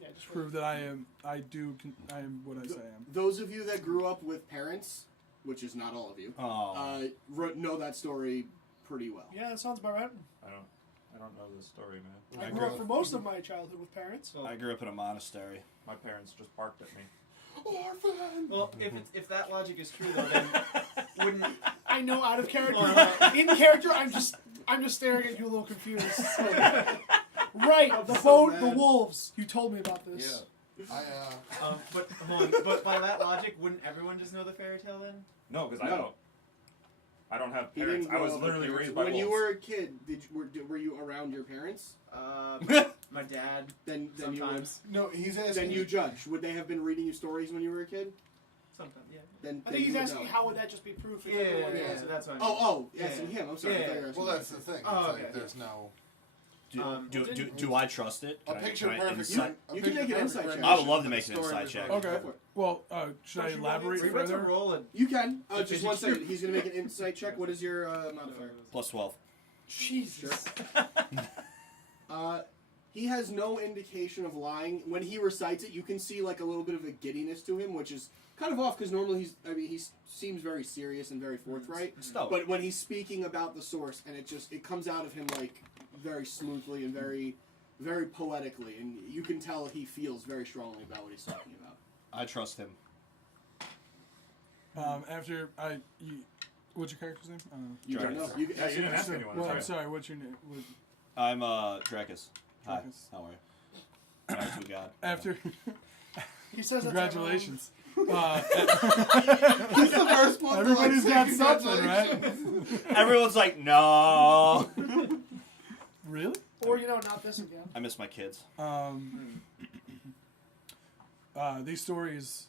Yeah, just prove that I am what I say I am. Those of you that grew up with parents, which is not all of you, Oh. know that story pretty well. Yeah, that sounds about right. I don't know this story, man. I I grew grew up up- for most of my childhood with parents. I grew up in a monastery. My parents just barked at me. Orphan. Well, if that logic is true, though, then wouldn't I know out of character. Uh, In character, I'm just staring at you a little confused. Right, the so boat, mad. the wolves. You told me about this. but hold on, but by that logic, wouldn't everyone just know the fairy tale then? No, because No. I don't have He parents. didn't I grow was up with literally parents. raised by When wolves. you were a kid, were you around your parents? My dad. Then Sometimes. No, he's you would, asking. then you judge. Would they have been reading you stories when you were a kid? Sometimes, yeah. Then I think he's you would asking know. how would that just be proof if Yeah, everyone yeah, knows it? that's what I mean. Oh, Yeah. asking him. I'm sorry. I Yeah. thought you were asking Well, me. that's the thing. It's Oh, like okay. there's no. Do I trust it? A Can I picture try perfect. insight? You can make an insight check. I would love to make an Story insight was check. like- Okay. Go for it. Well, should I elaborate We went to further? roll a You can. Just Because one it's second. true. He's going to make an insight check. What is your modifier? Plus 12. Jesus. He has no indication of lying. When he recites it, you can see like a little bit of a giddiness to him, which is kind of off because normally he seems very serious and very forthright. Stoic. But when he's speaking about the source, and it comes out of him like very smoothly and very, very poetically, and you can tell he feels very strongly about what he's talking about. I trust him. After what's your character's name? You don't know. You, Yeah, you didn't ask anyone. Well, sorry. I'm sorry. What's your name? I'm Drekas. Hi. Drekas. How are you? Sorry to God. After He says that's congratulations. He's the first one. Everybody's to, got say something, right? congratulations. Everyone's like, no. Really? Or, not this again. I miss my kids. These stories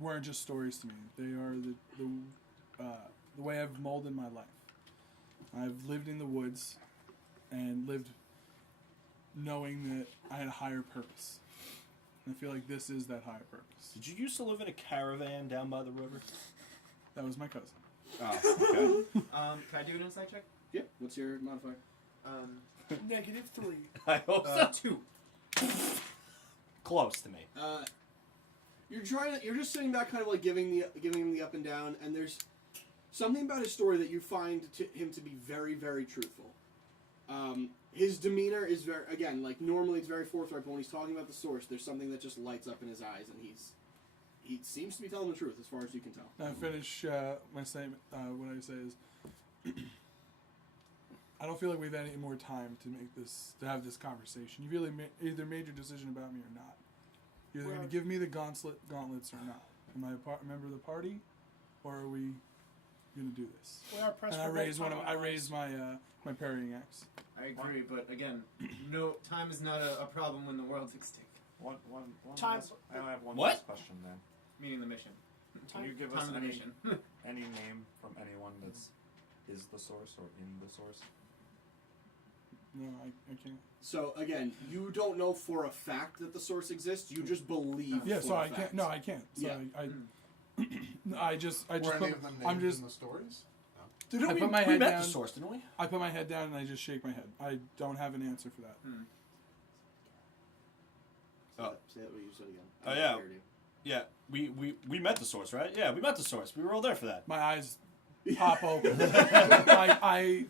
weren't just stories to me. They are the way I've molded my life. I've lived in the woods and lived knowing that I had a higher purpose. And I feel like this is that higher purpose. Did you used to live in a caravan down by the river? That was my cousin. Oh, okay. Can I do an insight check? Yeah. What's your modifier? -3. I hope so. 2. Close to me. You're just sitting back, kind of like giving him the up and down, and there's something about his story that you find him to be very, very truthful. His demeanor is very, again, like normally it's very forthright, but when he's talking about the source, there's something that just lights up in his eyes, and he seems to be telling the truth as far as you can tell. I finish my statement. What I say is, I don't feel like we've had any more time to have this conversation. You really either made your decision about me or not. You're either going to give me the gauntlets or not. Am I a member of the party, or are we going to do this? We are pressed And I for raise time. I raise my my parrying axe. I agree, but again, no time is not a problem when the world's extinct. One Time- last, I only have one What? last question then. Meaning the mission. Can you give Time us of the any, mission. any name from anyone that's is the source or in the source? No, I can't. So again, you don't know for a fact that the source exists. You just believe. Yeah, for so a I fact. can't. No, I can't. So Yeah. I just Were any put, of them I'm named just in the stories? I put my we head met down. the source, didn't we? I put my head down and I just shake my head. I don't have an answer for that. Say that what you said again. Oh, yeah. Yeah, we met the source, right? Yeah, we met the source. We were all there for that. My eyes pop open. I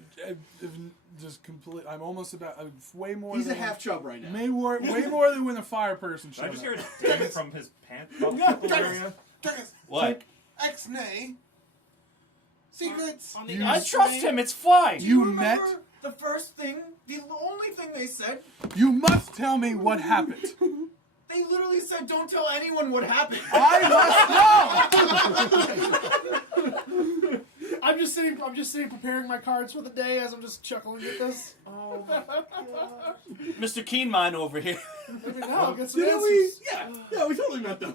just complete. I'm almost about way more. He's a than half chub right now. way more than when a fire person Did I showed just up. hear a ding from his pants? Drekas, What? ex-nay. Secrets. On the I trust him. It's fine. You Remember met. the first thing, the only thing they said? You must tell me what happened. They literally said, "Don't tell anyone what happened." I must know. I'm just sitting preparing my cards for the day as I'm just chuckling at this. Oh my god. Mr. Keenmine over here. Maybe now I'll get some Did answers. we? Yeah, we totally met them.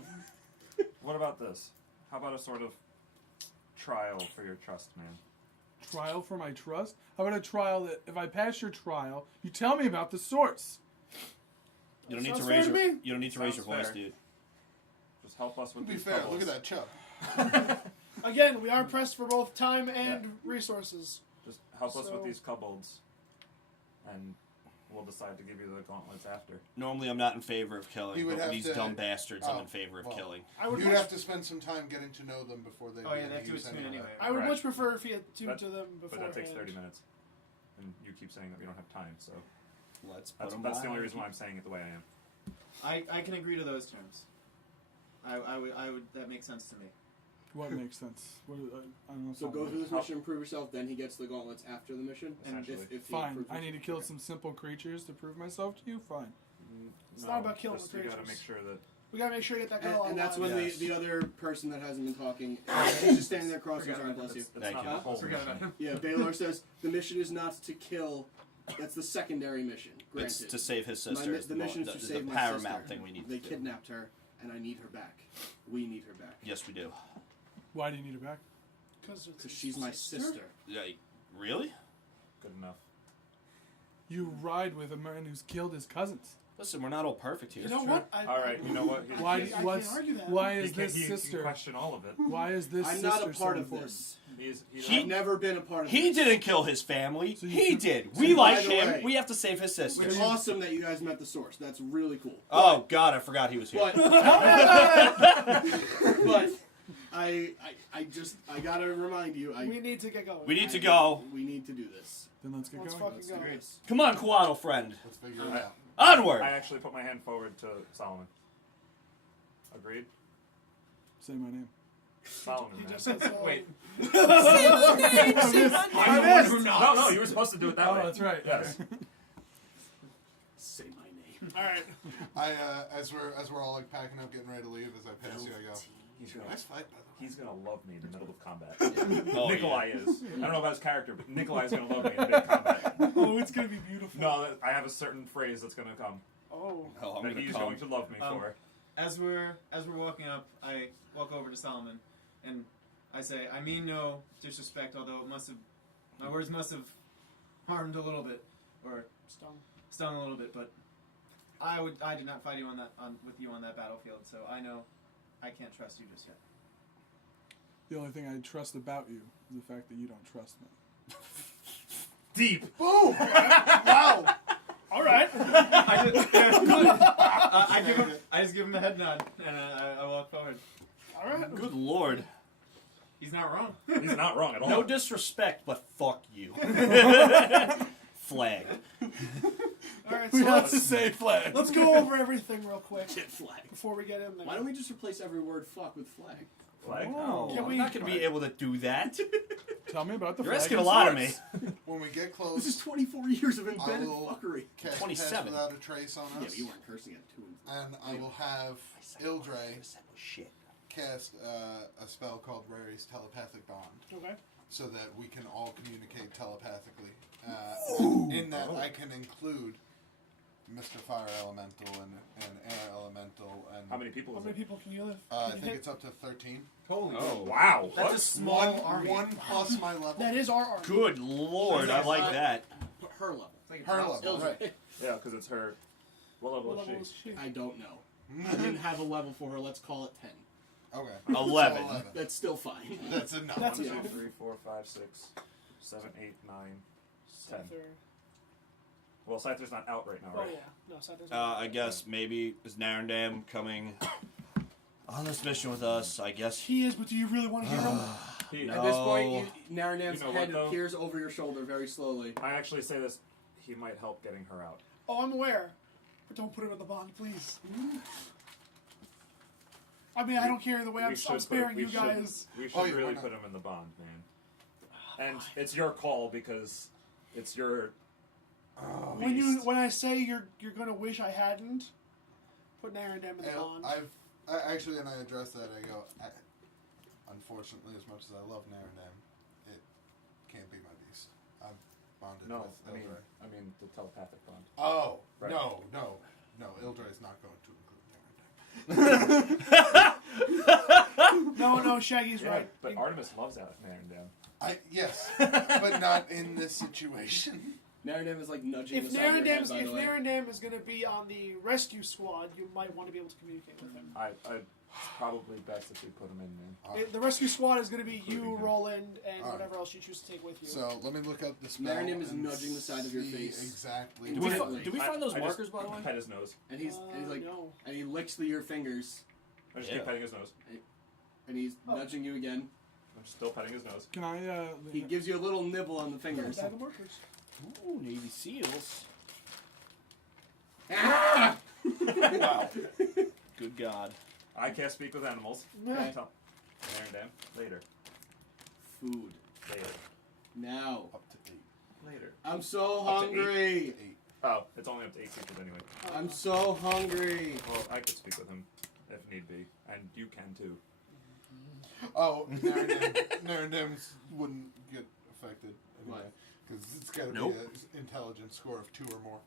What about this? How about a sort of trial for your trust, man? Trial for my trust? How about a trial that if I pass your trial, you tell me about the source? You don't need to Sounds raise fair your to me. you don't need to raise your Sounds voice, fair. dude. Just help us To with be these fair, bubbles. look at that chub. Again, we are pressed for both time and resources. Just help us So- with these kobolds, and we'll decide to give you the gauntlets after. Normally, I'm not in favor of He killing, would but have these to- dumb bastards, I'm oh, in favor of well. killing. I would You'd much, have to spend some time getting to know them before they. Oh yeah, they have to use attune any of anyway. that. I would Right. much prefer if he had tuned But- to them But before. that takes 30 minutes, and you keep saying that we don't have time. So Let's put that's, 'em that's the only on. reason why I'm saying it the way I am. I can agree to those terms. I would. That makes sense to me. What makes sense? What, I don't know. So go through this mission, prove yourself, then he gets the gauntlets after the mission. And if he Fine. approves I it. need to kill Okay. some simple creatures to prove myself to you. Fine. It's not about killing just the we gotta creatures. make sure that We gotta make sure you get that girl And that's alive. when Yes. the other person that hasn't been talking, he's just standing there crossing his Forgot arms, about bless you. it's Thank not you. the whole Forgot about mission. him. Yeah, Baylor says the mission is not to kill. That's the secondary mission. Granted. It's to save his My sister. mi- is the mission is to the save my paramount sister. thing we need They to do. kidnapped her, and I need her back. We need her back. Yes, we do. Why do you need it back? Because She's my sister. Yeah, really? Good enough. You ride with a man who's killed his cousins. Listen, we're not all perfect here. You know what? All right, you know what? Here's- Why? I can't What's, argue that. why He is can, this he can sister? question all of it. Why is this I'm sister not a part so of important? this. He's He- I've never been a part of He this. didn't kill his family. So you He can- did. So We by like the him. way- We have to save his sister. It's awesome that you guys met the source. That's really cool. Oh God, I forgot he was here. But, but I gotta remind you. we need to get going. We need to go. We need to do this. Then let's get Let's going. fucking go. Come on, Kuato friend. Let's figure it out. Onward. I actually put my hand forward to Solomon. Agreed? Say my name. Solomon, He man. just said so. Wait. No, you were supposed to do it that Oh, way. that's right. Yes. Say my name. All right. As we're all like packing up, getting ready to leave, as I pass you, I go. He's gonna, Nice fight, by the way. he's gonna love me in the middle of combat. Oh, Nikolai is. I don't know about his character, but Nikolai is gonna love me in mid combat. Oh, it's gonna be beautiful. No, I have a certain phrase that's gonna come Oh. Oh, I'm that gonna he's come. going to love me for. As we're walking up, I walk over to Solomon, and I say, I mean no disrespect, although my words must have harmed a little bit, or stung a little bit, but I did not fight you with you on that battlefield, so I know I can't trust you just yet. The only thing I trust about you is the fact that you don't trust me. Deep. Boom! Wow. All right. I just give him a head nod, and I walk forward. All right. Good lord. He's not wrong. He's not wrong at all. No disrespect, but fuck you. Flag. All right. We So have to let's, say flag. let's go over everything real quick Get flag. before we get in there. Why don't we just replace every word "fuck" with "flag"? Flag? No, Can I'm we- not going to be able to do that. Tell me about the You're flag. asking a and lot of swords. me. When we get This close, is 24 years of embedded will- fuckery. cast 27. Pass without a trace on Yeah, us, but you weren't cursing at 2 and I will have Ildre Shit. cast a spell called Rary's Telepathic Bond, Okay. so that we can all communicate telepathically. In that, I can include Mr. Fire Elemental and Air Elemental, and How many people How is many it? people can you live? I can you think hit? it's up to 13. Holy. Oh, wow. That's What? a small army. One plus my level. That is our army. Good lord, I like that. Her level. Her level, Ildre. right? Yeah, because it's her. What level What is level she? is she? I don't know. I didn't have a level for her. Let's call it 10. Okay. 11. So That's still fine. That's enough. That's One, enough. two, 3, 4, 5, 6, 7, 8, 9, 10. Well, Scyther's not out right now, Oh right? yeah. No, Saturday's I guess maybe is Narendam coming on this mission with us? I guess he is, but do you really want to hear him? He, At this point, No. Naranam's You know head what, though? appears over your shoulder very slowly. I actually say this. He might help getting her out. Oh, I'm aware, but don't put him in the bond, please. I mean, I don't care the way I'm sparing you guys. We should Oh, yeah, why really not? put him in the bond, man. And it's your call because it's your. When I say you're gonna wish I hadn't, put Narendam in the bond. Actually, and I address that, I go, unfortunately, as much as I love Narendam, it can't be my beast. I'm bonded No, with I Ildre. mean the telepathic bond. Oh, Right. no, Ildre is not going to include Narendam. Shaggy's Yeah, right. but Artemis loves out Narendam. Yes, but not in this situation. Narendam is like nudging If the side of your head, by the way. Narendam is going to be on the rescue squad, you might want to be able to communicate with him. It's probably best if we put him in there. The rescue squad is going to be you, Including him. Roland, and Alright. whatever else you choose to take with you. So let me look up the spell. Narendam is and nudging the side of your see face. Exactly. Do we, what- fi- do we find those I markers, just by the way? Pet his nose. And he's like, no. and he licks your fingers, I just Yeah. keep petting his nose. and he's Oh. nudging you again. I'm still petting his nose. Can I? He gives you a little nibble on the fingers. Bag of markers. Ooh, Navy SEALs. Ah! Wow. Good God. I can't speak with animals. Meh. Can't tell. Narendam. Later. Food. Later. Now. Up to 8. Later. I'm so Up to hungry. 8. Oh, it's only up to 8 creatures anyway. I'm so hungry. Well, I could speak with him if need be, and you can too. Oh, Narendam wouldn't get affected anyway. What? Because it's got to Nope. be an intelligence score of 2 or more.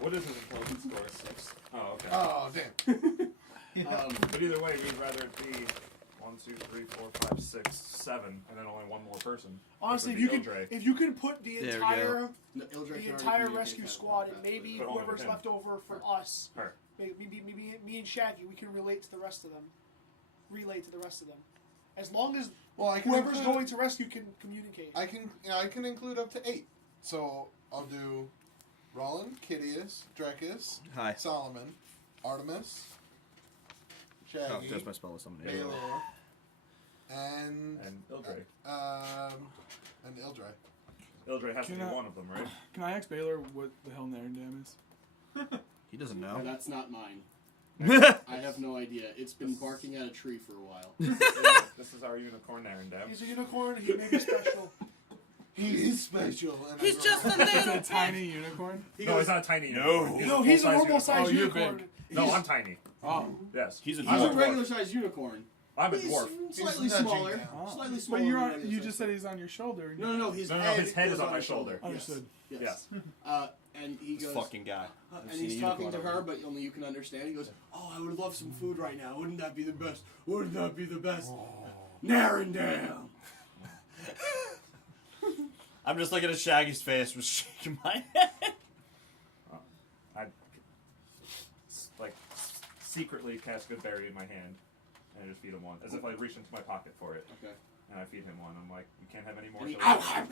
What is his intelligence score? 6. Oh, okay. Oh, damn. But either way, we'd rather it be 1, 2, 3, 4, 5, 6, 7, and then only one more person. Honestly, Which if would you be could, Ildre. if you could put the There we entire No, Ildre can already entire communicate rescue that squad fast, and maybe But only whoever's with him. left over from us, Her. maybe me and Shaggy, we can relate to the rest of them. Relay to the rest of them. As long as Well, I can whoever's include, going to rescue can communicate. I can include up to 8. So I'll do Roland, Kitteus, Drekas, Hi. Solomon, Artemis, Shaggy, Oh, that's my spell list. I'm an idiot. Baylor, and Ildre. and Ildre. Ildre has to Can be I- one of them, right? Can I ask Baylor what the hell Narendam is? He doesn't No, know. that's not mine. He's I have no idea. It's been barking at a tree for a while. This is our unicorn Narendam. He's a unicorn. He may be special. He is special. And He's I just a It's little a tiny unicorn. No, he's not a tiny No. unicorn. No, he's a full-size normal sized Oh, you're unicorn. big. No, I'm tiny. Oh, Yes. He's a He's I'm a dwarf. regular sized unicorn. I'm a He's dwarf. slightly nudging smaller. down. oh. Slightly smaller. But you're than on, regular you sized just said he's on your shoulder. No, his No, head, his head is goes on my shoulder. Understood. Yes. Yes. And he This goes. fucking guy. And he's talking to her, but only you can understand. He goes, "Oh, I would love some food right now. Wouldn't that be the best? Wouldn't that be the best?" Narendam. I'm just looking at Shaggy's face, was shaking my head. I like secretly cast Good Berry in my hand, and I just feed him one, as if I reach into my pocket for it, Okay. and I feed him one. I'm like, you can't have any more. And he shall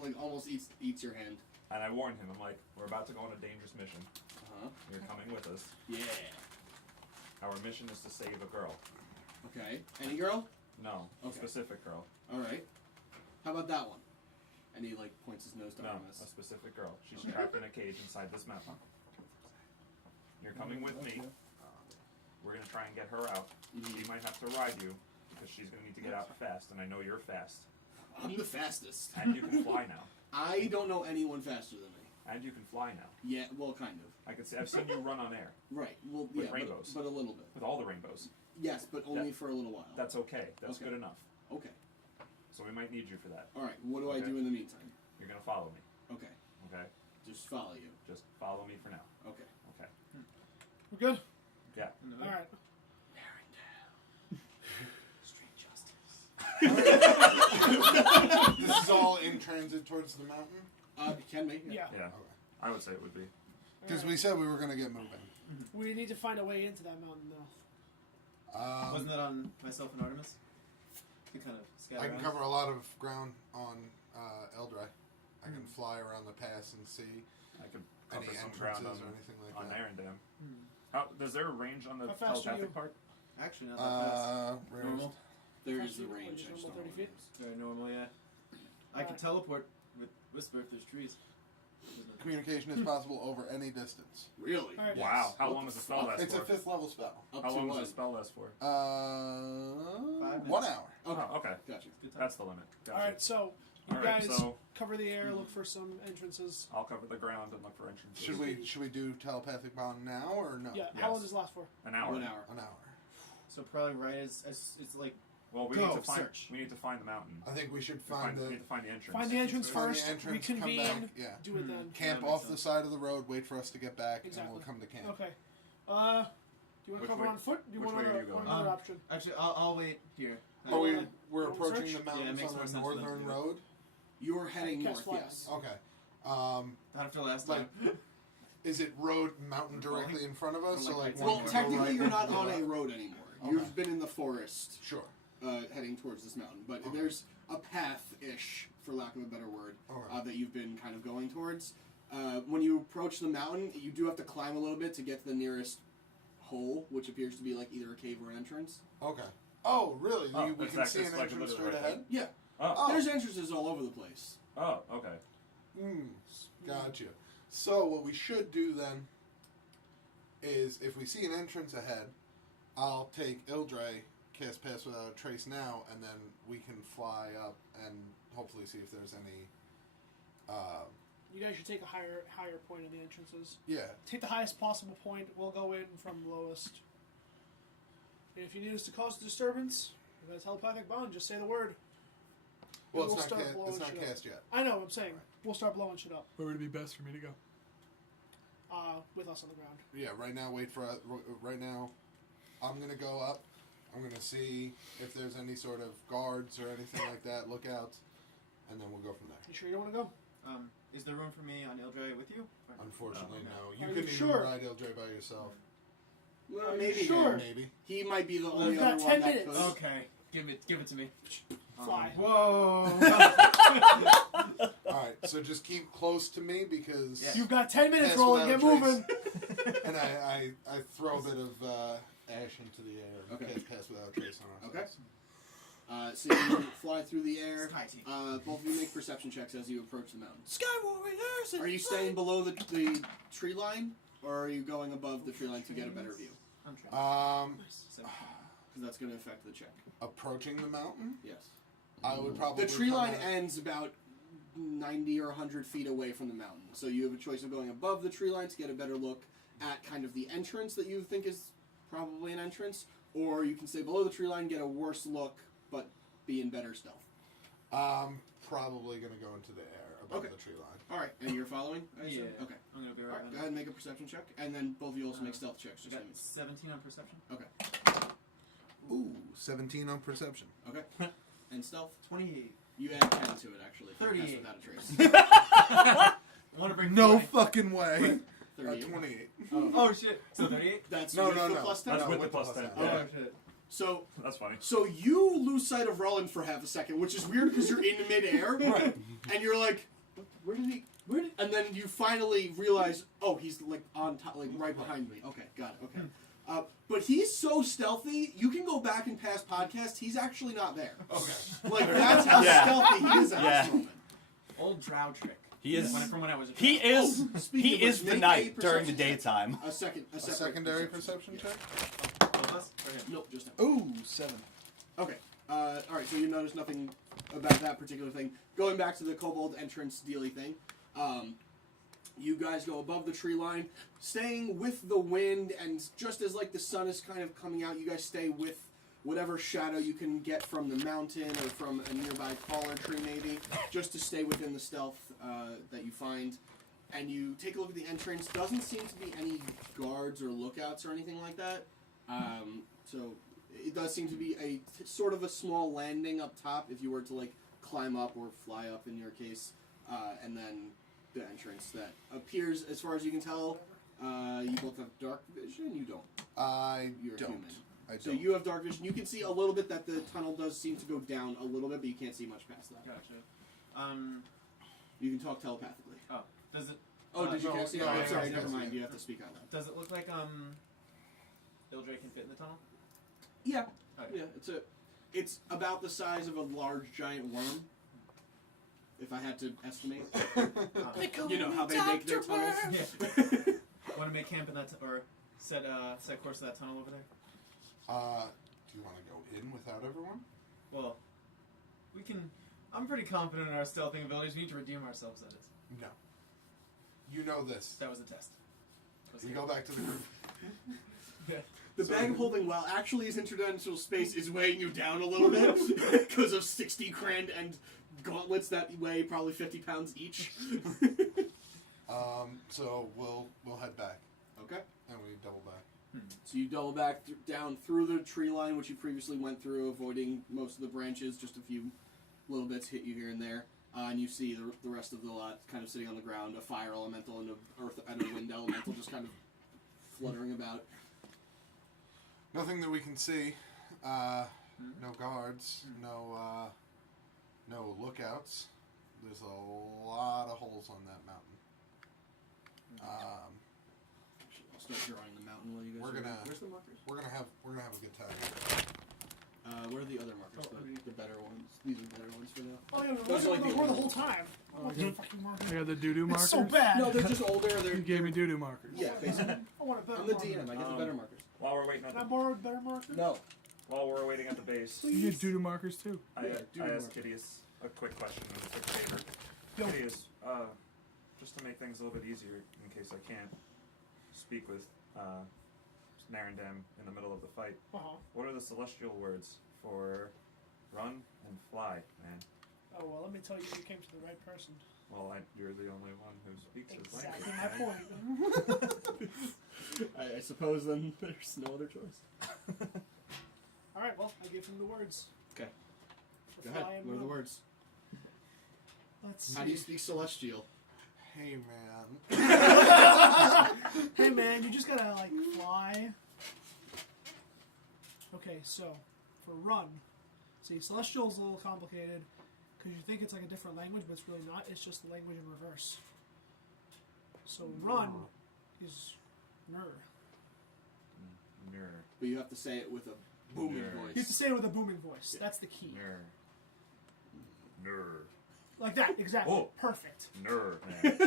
we?" like almost eats your hand. And I warn him. I'm like, we're about to go on a dangerous mission. Uh huh. You're coming with us. Yeah. Our mission is to save a girl. Okay. Any girl? No, a Okay. specific girl. All right. How about that one? And he like points his nose to No, Artemis. a specific girl. She's trapped in a cage inside this mountain. You're coming with me. We're gonna try and get her out. She might have to ride you because she's gonna need to get out fast, and I know you're fast. I'm the fastest. And you can fly now. I don't know anyone faster than me. And you can fly now. Yeah. Well, kind of. I can see. I've seen you run on air Right. Well, With yeah. rainbows. But a little bit. with all the rainbows. Yes, but only for a little while. That's okay. That's Okay. good enough. Okay. So we might need you for that. All right. What do I Okay. do in the meantime? You're gonna follow me. Okay. Okay. Just follow you. Just follow me for now. Okay. Okay. We're good. Yeah. All right. Street justice. This is all in transit towards the mountain? It can be. Yeah. Yeah. I would say it would be. Because we said we were going to get moving. We need to find a way into that mountain, though. Wasn't that on myself and Artemis? To kind of scatter I can around? cover a lot of ground on Ildre. I can fly around the pass and see I could any cover some entrances ground or anything like on that. Narendam. How is there a range on the How fast are you? telepathic part? Actually, not that fast. Rarest. Normal? There Fast is a you- range. just I just normal don't know 30 what feet? it is. Very normal, yeah. I can teleport with Whisper if there's trees. Communication is possible over any distance. Really? All right. Wow. How What long the does the spell fuck? last It's a for? 5th level spell. Up How to long what? does the spell last for? 5 1 minutes. hour. Okay. Oh, okay. Gotcha. Good time. That's the limit. Gotcha. All right. So you All right, guys so cover the air, look for some entrances. I'll cover the ground and look for entrances. Should we do telepathic bond now or no? Yeah. Yes. How long does this last for? An hour. 1 hour. An hour. So probably right as it's like Well, we Go, need to find. search. We need to find the mountain. I think we should We find need the to find the entrance. Find the entrance find first. the entrance, reconvene. come back. Yeah. Do it then. Camp That makes off the sense. side of the road. Wait for us to get back, and Exactly. we'll come to camp. Okay. Do you want Which to cover way- on foot? Do you which want way are another, you going? another option? Actually, I'll wait here. Are we? Yeah. We're Roll approaching search? the Yeah, it mountains makes more on sense a for them to northern do it. road. You're heading Cast north, fly. yes. Okay. Not after last time. Is it road mountain directly in front of us? So like, Well, one go technically, right, you're one not go on left? a road anymore. Okay. You've been in the forest, Sure. heading towards this mountain, but Okay. there's a path-ish, for lack of a better word, Okay. that you've been kind of going towards. When you approach the mountain, you do have to climb a little bit to get to the nearest hole, which appears to be like either a cave or an entrance. Okay. Oh, really? Oh, we it's can see it's an like entrance literally straight right ahead? Yeah, Oh, there's entrances all over the place. oh, okay. Gotcha. So what we should do then is, if we see an entrance ahead, I'll take Ildre, cast Pass Without a Trace now, and then we can fly up and hopefully see if there's any. You guys should take a higher point of the entrances. Yeah. Take the highest possible point. We'll go in from lowest. And if you need us to cause a disturbance, you got a telepathic bond. Just say the word. Well, We'll it's start not, blowing it's not shit up. cast yet. I know. I'm saying we'll start blowing shit up. Where would it be best for me to go? With us on the ground. Yeah. Right now, right now, I'm gonna go up. I'm gonna see if there's any sort of guards or anything like that, lookouts, and then we'll go from there. You sure you don't want to go? Is there room for me on Ildre with you? Or- Unfortunately, Oh, okay. no. Are You you couldn't sure? even ride Ildre by yourself. Well, Are you maybe sure? Maybe. he might be the We've only got other 10 one that minutes. could. Okay, give it to me. Fly. Whoa! All right. So just keep close to me because. Yeah. You've got 10 minutes, Pass Roland. Get without a moving. And I throw a bit of ash into the air. And Okay. can't pass without a trace on ourselves. So you fly through the air. Sky team. Both of you make perception checks as you approach the mountain. Sky Warriors. Are you staying below the tree line, or are you going above the tree line to get a better view? I'm trying. Because that's going to affect the check. Approaching the mountain, Yes. I would probably. The tree come line at- ends about 90 or 100 feet away from the mountain. So you have a choice of going above the tree line to get a better look at kind of the entrance that you think is probably an entrance, or you can stay below the tree line, get a worse look, but be in better stealth. Probably going to go into the air above Okay. the tree line. All right, and you're following? I assume? Yeah. Okay. I'm gonna be All right right, go behind. ahead and make a perception check, and then both of you also make stealth checks. I Just got give me- 17 on perception. Okay. Ooh, 17 on perception. Okay. And stealth? 28. You add 10 to it, actually. for 38. Without a trace. Want to bring No 20. fucking way. 38. 28. Oh shit! So 38. That's No, with no, the no. plus 10? That's No, with the with the plus plus 10. 10. Yeah. Oh shit! So That's funny. So you lose sight of Ruland for half a second, which is weird because you're in midair, Right. and you're like, "Where did he? Where did?" And then you finally realize, "Oh, he's like on top, like right behind me." Okay, got it. Okay, but he's so stealthy. You can go back and past podcast. He's actually not there. Okay. Like that's how Yeah. stealthy he is at Yeah. this moment. Old drow trick. He is. From when I was a He drow. is. Speaking He of which, is the make a night during the perception check. daytime. A A separate secondary perception check? Both us? Or him? Nope, just him. Ooh, 7. Okay. All right. So you notice nothing about that particular thing. Going back to the kobold entrance dealy thing, you guys go above the tree line, staying with the wind, and just as like the sun is kind of coming out, you guys stay with whatever shadow you can get from the mountain or from a nearby taller tree, maybe, just to stay within the stealth that you find. And you take a look at the entrance. Doesn't seem to be any guards or lookouts or anything like that. So it does seem to be a sort of a small landing up top if you were to like climb up or fly up in your case, and then the entrance that appears, as far as you can tell, you both have dark vision. You don't. I You're don't. human. I So don't. you have dark vision. You can see a little bit that the tunnel does seem to go down a little bit, but you can't see much past that. Gotcha. You can talk telepathically. Does it? Oh, did you no, cast it? no, Oh, I I'm sorry. cast Never it. mind. You have to speak out loud. Does it look like Ildre can fit in the tunnel? Yeah. Okay. Yeah. It's about the size of a large giant worm. If I had to estimate. You know how they make their tunnels. Yeah. Want to make camp in that, or set course to that tunnel over there? Do you want to go in without everyone? Well, we can. I'm pretty confident in our stealthing abilities. We need to redeem ourselves. That is. No. You know this. That was a test. We go back to the group. The bag of holding, while actually is interdimensional space, is weighing you down a little bit because of 60 grand and gauntlets that weigh probably 50 pounds each. So we'll head back Okay. and we double back. So you double back down through the tree line, which you previously went through, avoiding most of the branches. Just a few little bits hit you here and there. And you see the rest of the lot kind of sitting on the ground, a fire elemental and a earth and a wind elemental just kind of fluttering about. Nothing that we can see. No guards. No lookouts. There's a lot of holes on that mountain. I'll start drawing the mountain while you guys. Where's the markers? We're gonna have a good time. Where are the other markers? The better ones. These are better ones for now. Oh yeah, Those are like those the were the old whole ones. time. I want those fucking markers. I got the doo-doo markers. It's so bad. No, they're just older. You They're gave me doo-doo markers. yeah, basically. I want a better I'm the marker. DM. I get the better markers. While we're waiting at Can I the borrow better markers? No. while we're waiting at the base, You get doo-doo markers too. I do asked more. Kitteus a quick question and a quick favor. Yo. Kitteus, just to make things a little bit easier in case I can't speak with Narendam in the middle of the fight, what are the celestial words for run and fly, man? Oh well, let me tell you, you came to the right person. Well, you're the only one who speaks his Exactly language. my point. I suppose then there's no other choice. All right, well, I gave him the words. Okay. For Go ahead. fly and What are the run. words? Let's see. How do you speak Celestial? Hey man. Hey man, you just gotta like fly. Okay, so for run, see, Celestial's a little complicated because you think it's like a different language, but it's really not. It's just the language in reverse. So run is ner. Ner. But you have to say it with a booming Yeah. voice. You have to say it with a booming voice. That's the key. Ner. Ner. Like that, exactly. Oh. Perfect. Ner, man.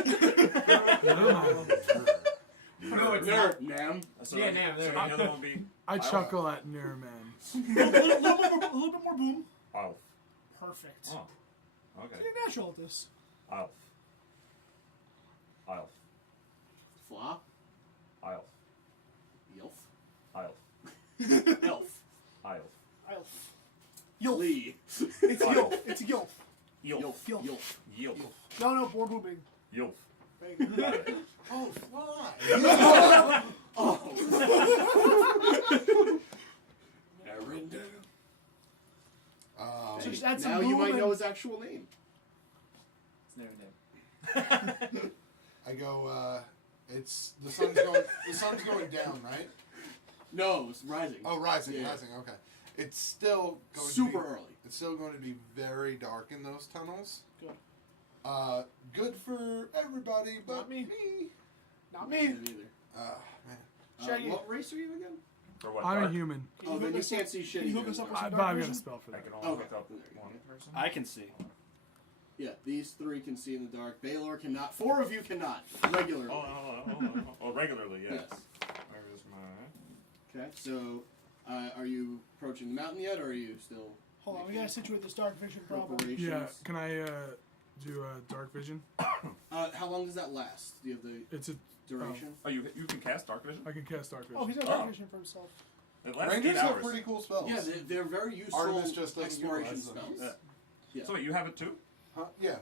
No, it's Nerd, Nam. So Yeah, Nam, there. So the other one will be I chuckle at Nir Man. a little bit more boom. Alf. Perfect. Oh. Okay. You're natural at this. Alf. Alf. Fla. Alf. Yelf. Alf. Elf. Alf. Elf. Yilf. Lee. It's Yilf. It's Yilf. Yilf. Yilf. Yelf. Yilf. No, more booming. Yilf. Got it. Oh, fly. Oh. Narendam. So just add some Now you boom might and- know his actual name. It's never name. I go. It's the sun's going down, right? No, it's rising. Oh, rising. Yeah. Okay. It's still going Super to be, early. It's still going to be very dark in those tunnels. Good. Good for everybody, but Not me. Not Me me. neither. man. Shaggy. What race are you again? For what? I'm a dark? human. Can Oh, you then hook you us can't up- see shit Can you either. hook us up with But some I've dark got a vision? spell for I that. can only Okay. hook up one person. I can see. Yeah, these three can see in the dark. Baylor cannot. 4 of you cannot. Regularly. Oh, regularly, yes. Yes. Where is my... Okay, so are you approaching the mountain yet, or are you still Hold on, we gotta situate this dark vision problem. preparations? Yeah, can I do dark vision? How long does that last? Do you have the It's a. duration? Oh, you can cast Dark Vision? I can cast dark vision. Oh, he's got dark Oh. vision for himself. It lasts 8 Rangers have hours. pretty cool spells. Yeah, they're very useful Artemis just doesn't exploration utilize them. spells. Yeah. Yeah. So wait, you have it too? Huh? Yeah.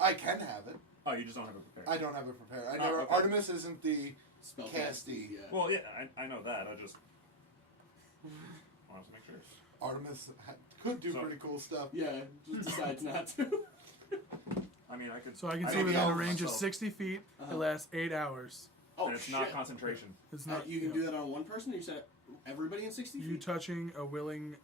I can have it. Oh, you just don't have it prepared. I don't have it prepared. I Oh, never. okay. Artemis isn't the Spell casty. Yeah. Well, yeah, I know that. I just wanted to make sure. Artemis could do So- pretty cool stuff. Yeah, just decides not to. I mean, I could. So I can I see don't within know a range of myself. 60 feet. Uh-huh. It lasts 8 hours. Oh, And it's shit. not concentration. It's Uh, not. you can yeah. do that on one person, or you said everybody in 60 You feet? touching a willing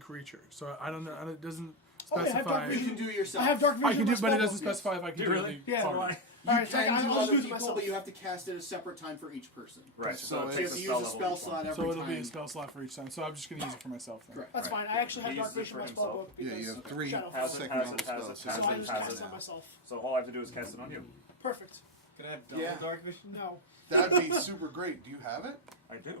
creature. So I don't know. It doesn't Oh, yeah, I have specify. dark You can do it yourself. I have dark vision. I can in do, my but it spellbook. doesn't specify if I can Do do you it. really? Yeah. Sorry. You Alright, can I'll do just other do it people, myself. but you have to cast it a separate time for each person. Right. So So, it's- it So you takes have a to use spell a level spell each slot one. every So it'll time. be a spell slot for each time. So I'm just gonna use it for myself then. Correct. That's Right. fine. I actually have He dark uses it vision in my for himself. spellbook Yeah, because you have 3 Shadow Has it, second has level it, has spells. it, So has I it, just has cast it. it on myself. So all I have to do is cast it on you. Perfect. Can I have double Yeah. dark vision? No. That'd be super great. Do you have it? I do.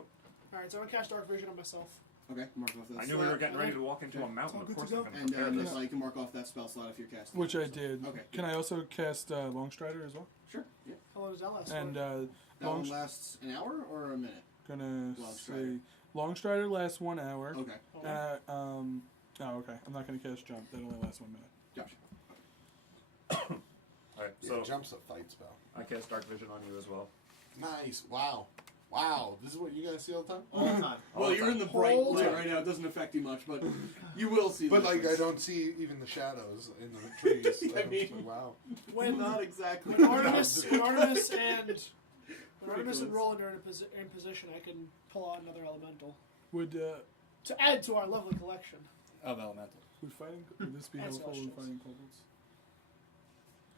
Alright, so I'm gonna cast dark vision on myself. Okay, mark off that I knew slot. we were getting ready to walk into Okay. a mountain. all Of good course, to I'm go. going to And prepare that's this. how you can mark off that spell slot if you're casting. Which I So- did. Okay. Can I also cast Longstrider as well? Sure. Yeah. How long does that last? And for? That Long- one lasts an hour or a minute. gonna Longstrider. say Longstrider lasts 1 hour. Okay. Oh, okay. I'm not gonna cast Jump. That only lasts 1 minute. Gotcha. Alright, Yeah, so jump's a fight spell. I cast Dark Vision on you as well. Nice. Wow. Wow, this is what you guys see all the time? All the time. Well, you're in the bright Hold light on. right now. It doesn't affect you much, but you will see. But the like, I difference. don't see even the shadows in the trees. I I'm just mean- like, wow. When Not exactly. when Artemis and Pretty close. Roland are in position, I can pull out another elemental Would to add to our lovely collection. Of elemental. would this be And helpful when celestials. fighting kobolds?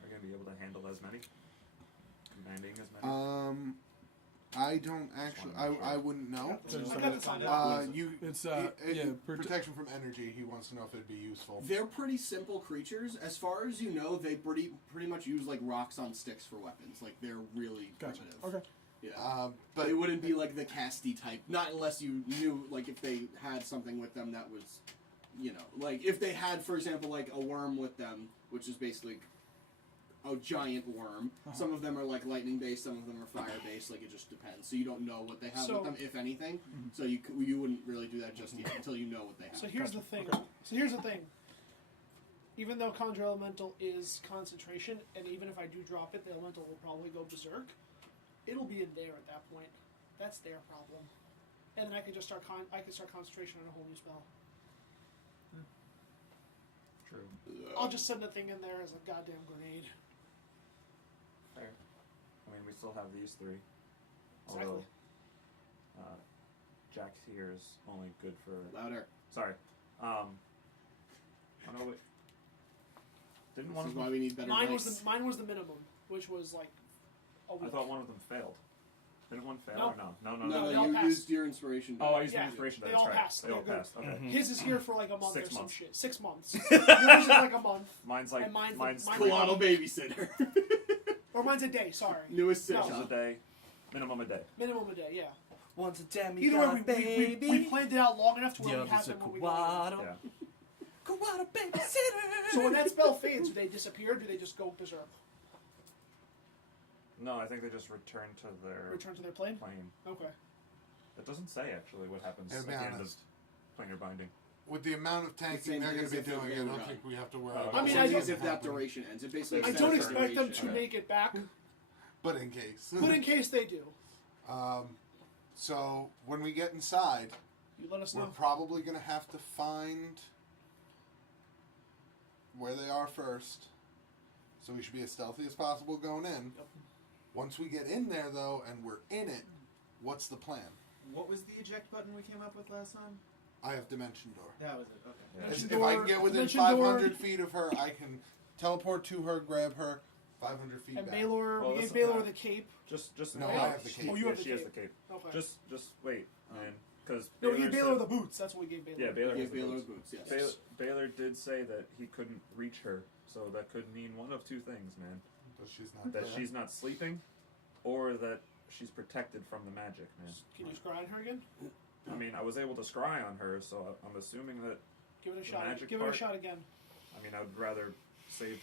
Are you gonna be able to handle as many? Commanding as many? I don't actually. I wouldn't know. So just I like got a- this on You. It's protection from energy. He wants to know if it'd be useful. They're pretty simple creatures. As far as you know, they pretty much use like rocks on sticks for weapons. Like they're really Gotcha. primitive. Okay. Yeah. But They wouldn't be like the casty type. Not unless you knew, like, if they had something with them that was, you know, like if they had, for example, like a worm with them, which is basically a giant worm. Some of them are like lightning based, some of them are fire based. Like it just depends. So you don't know what they have So- with them, if anything. So you wouldn't really do that just yet until you know what they have. So here's the thing. Even though Conjure Elemental is concentration, and even if I do drop it, the elemental will probably go berserk. It'll be in there at that point. That's their problem. And then I can just start concentration on a whole new spell. True. I'll just send the thing in there as a goddamn grenade. Fair. I mean, we still have these three. Exactly. Although, Jack's here is only good for. Louder. Sorry. Oh no, wait. Didn't This one is of why them? we need better Mine dice. was the minimum, which was like a week. I thought one of them failed. Didn't one fail No. or no? No. No, they all you passed. used your inspiration. Oh, I used Yeah, the inspiration. they That's all right. passed. They all They're good. passed. Okay. His is here for like a month 6 or some months. shit. 6 months. Yours is like a month. Mine's like And mine's mine's mine- Colonel babysitter. Or mine's a day, sorry. Newest No. sitcom. a day, minimum a day. Minimum a day, yeah. Once a damn Either way, we planned it out long enough to where we have them when we go. Yeah. Kawada babysitter. So when that spell fades, do they disappear? Or do they just go berserk? No, I think they just return to their Return to their plane? plane. Okay. It doesn't say actually what happens To at be the end of honest. planar binding. With the amount of same tanking they're thing going as to be if they doing, I were don't running. think we have to worry I about mean, It's I something don't- as if that happening. duration ends. It basically I extends don't the expect them to duration. make it back, But in case. but in case they do, So when we get inside, you let us we're know. probably going to have to find where they are first. So we should be as stealthy as possible going in. Yep. Once we get in there, though, and we're in it, what's the plan? What was the eject button we came up with last time? I have Dimension Door. That was it. Okay. Yeah. Dimension If I can Door, get within Dimension Door. 500 feet of her, I can teleport to her, grab her, 500 feet And back. Baylor, Well, we gave listen, Baylor the cape. Just No, wait. I have the cape. Oh, you Yeah, have the she has cape. the cape. Okay. Just wait, man, because No, we gave Baylor the boots. That's what we gave Baylor. Yeah, Baylor Yeah, has the Baylor's boots. boots, yes. Baylor did say that he couldn't reach her, so that could mean one of two things, man. But she's not That there. she's not sleeping, or that she's protected from the magic, man. Can you scry on her again? I mean, I was able to scry on her, so I'm assuming that. Give it a The shot. magic Give it a part? shot again. I mean, I would rather save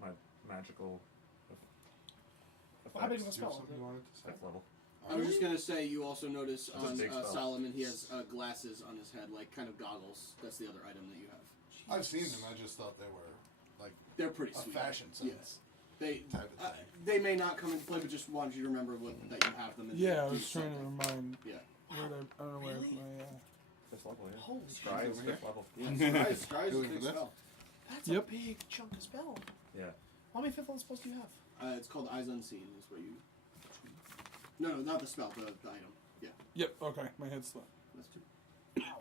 my magical How big of a effects. Do you have spell? something you wanted to say? Fifth level. I was just gonna say, you also notice It's a on big spell. Solomon, he has glasses on his head, like kind of goggles. That's the other item that you have. I've seen them. I just thought they were like They're pretty a sweet. fashion sense Yes. They type of thing. they may not come into play, but just wanted you to remember that you have them. And Yeah, I do was trying to something. remind. Yeah. Where I don't know where Really? my. Fifth level, yeah. Holy Scry is over here. fifth level. Scry's a Doing big this? spell. That's Yep. a big chunk of spell. Yeah. How many fifth level spells do you have? It's called Eyes Unseen. Is what you. No, not the spell. The item. Yeah, Yep. Okay, my head's slow. that's two. Ow.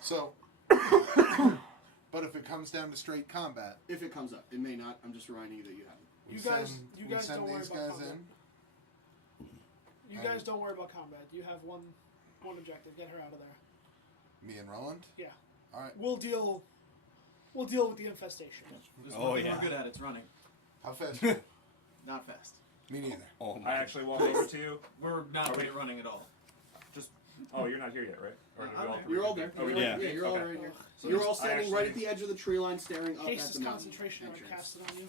So, but if it comes down to straight combat, If it comes up, it may not. I'm just reminding you that you have it. we You guys- send, you we guys send don't worry these about guys combat. in. You And- guys don't worry about combat. You have one objective. Get her out of there. Me and Roland. Yeah. All right. We'll deal with the infestation. There's Oh, one thing yeah. we're good at. It's running. How fast? Are you? Not fast. Me neither. Oh I my. actually walk over to you. We're not Are good we- at running at all. Oh, you're not here yet, right? Or did we I'm all there. You're all there. Oh, we Yeah. did? Yeah, you're all Okay. right here. So You're just- all standing I right at actually- the edge of the tree line, staring up Haste at is the mountain concentration. I would entrance. cast it on you.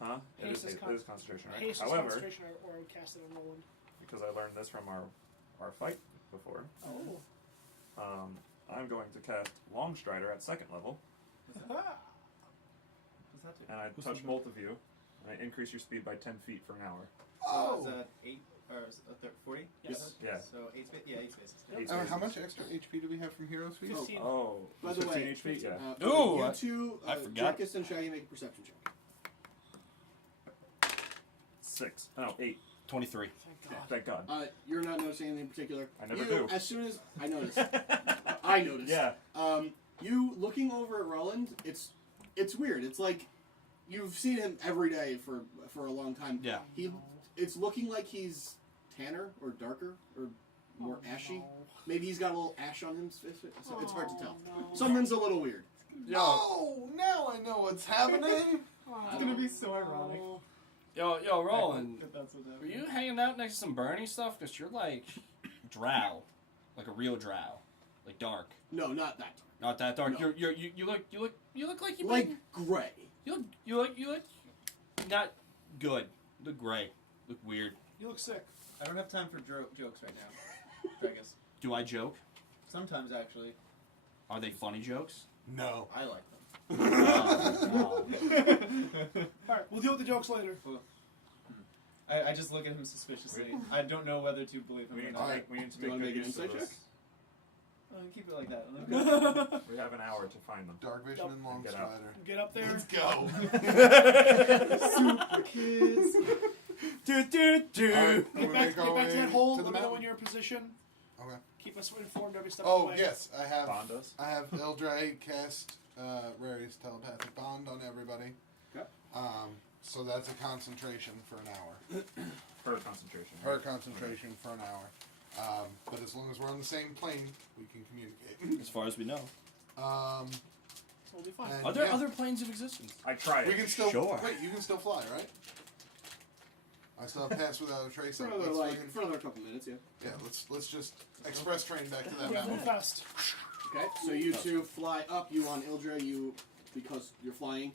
Huh? It Haste is, is it is concentration, right? Haste is However, concentration, or I would cast it on Roland. because I learned this from our fight before, Oh. I'm going to cast Long Strider at second level, What's that? What's that do? and I What's touch that? both of you, and I increase your speed by 10 feet for an hour. So is that 8 or is it How much extra HP do we have from Heroes Feast? 15. Oh, By the 15 way, HP? Yeah. Ooh, you I- two, I forgot. Drekas and Shaggy make a perception check. 6. Oh, 8. 23. Thank God. You're not noticing anything in particular. I never you, do. As soon as I noticed, I noticed. Yeah. You looking over at Ruland, it's weird. It's like you've seen him every day for a long time. Yeah. It's looking like he's tanner or darker or more ashy. Maybe he's got a little ash on him. So it's hard to tell. Something's a little weird. Oh, now I know what's happening. It's gonna be so ironic. Yo, Roland, If that's what were you hanging out next to some Bernie stuff? Because you're like drow, like a real drow, like dark. No, not that. Not that dark. No. You look like you Like gray. you look not good. Look gray. Look weird. You look sick. I don't have time for jokes right now. Drekas. Do I joke? Sometimes, actually. Are they funny jokes? No. I like them. Oh. Alright, we'll deal with the jokes later. I just look at him suspiciously. I don't know whether to believe him We or need not. to make, we need to Do you make wanna good make an use of insight this. check? Keep it like that. We have an hour to find them. Dark Vision and Long Get out. Strider. Get up there. Let's go. Super kids. Alright, Get we back make our to way that hole. to the Let me know mountain. when you're in position. Okay. Keep us informed every step of the Oh way. yes, I have. Bond us. I have Ildre cast Rary's telepathic bond on everybody. Okay. So that's a concentration for an hour. Her concentration. Her concentration for an hour. But as long as we're on the same plane, we can communicate. As far as we know, Um, So we'll be fine. and are there yeah, other planes of existence? I tried. we can still Sure. wait. You can still fly, right? I still have pass without a trace. For On. another, Let's fucking- for another couple minutes, yeah. yeah, let's just express train back to that Yeah, mountain. move fast. Okay, so you two fly up. You on Ildra, because you're flying.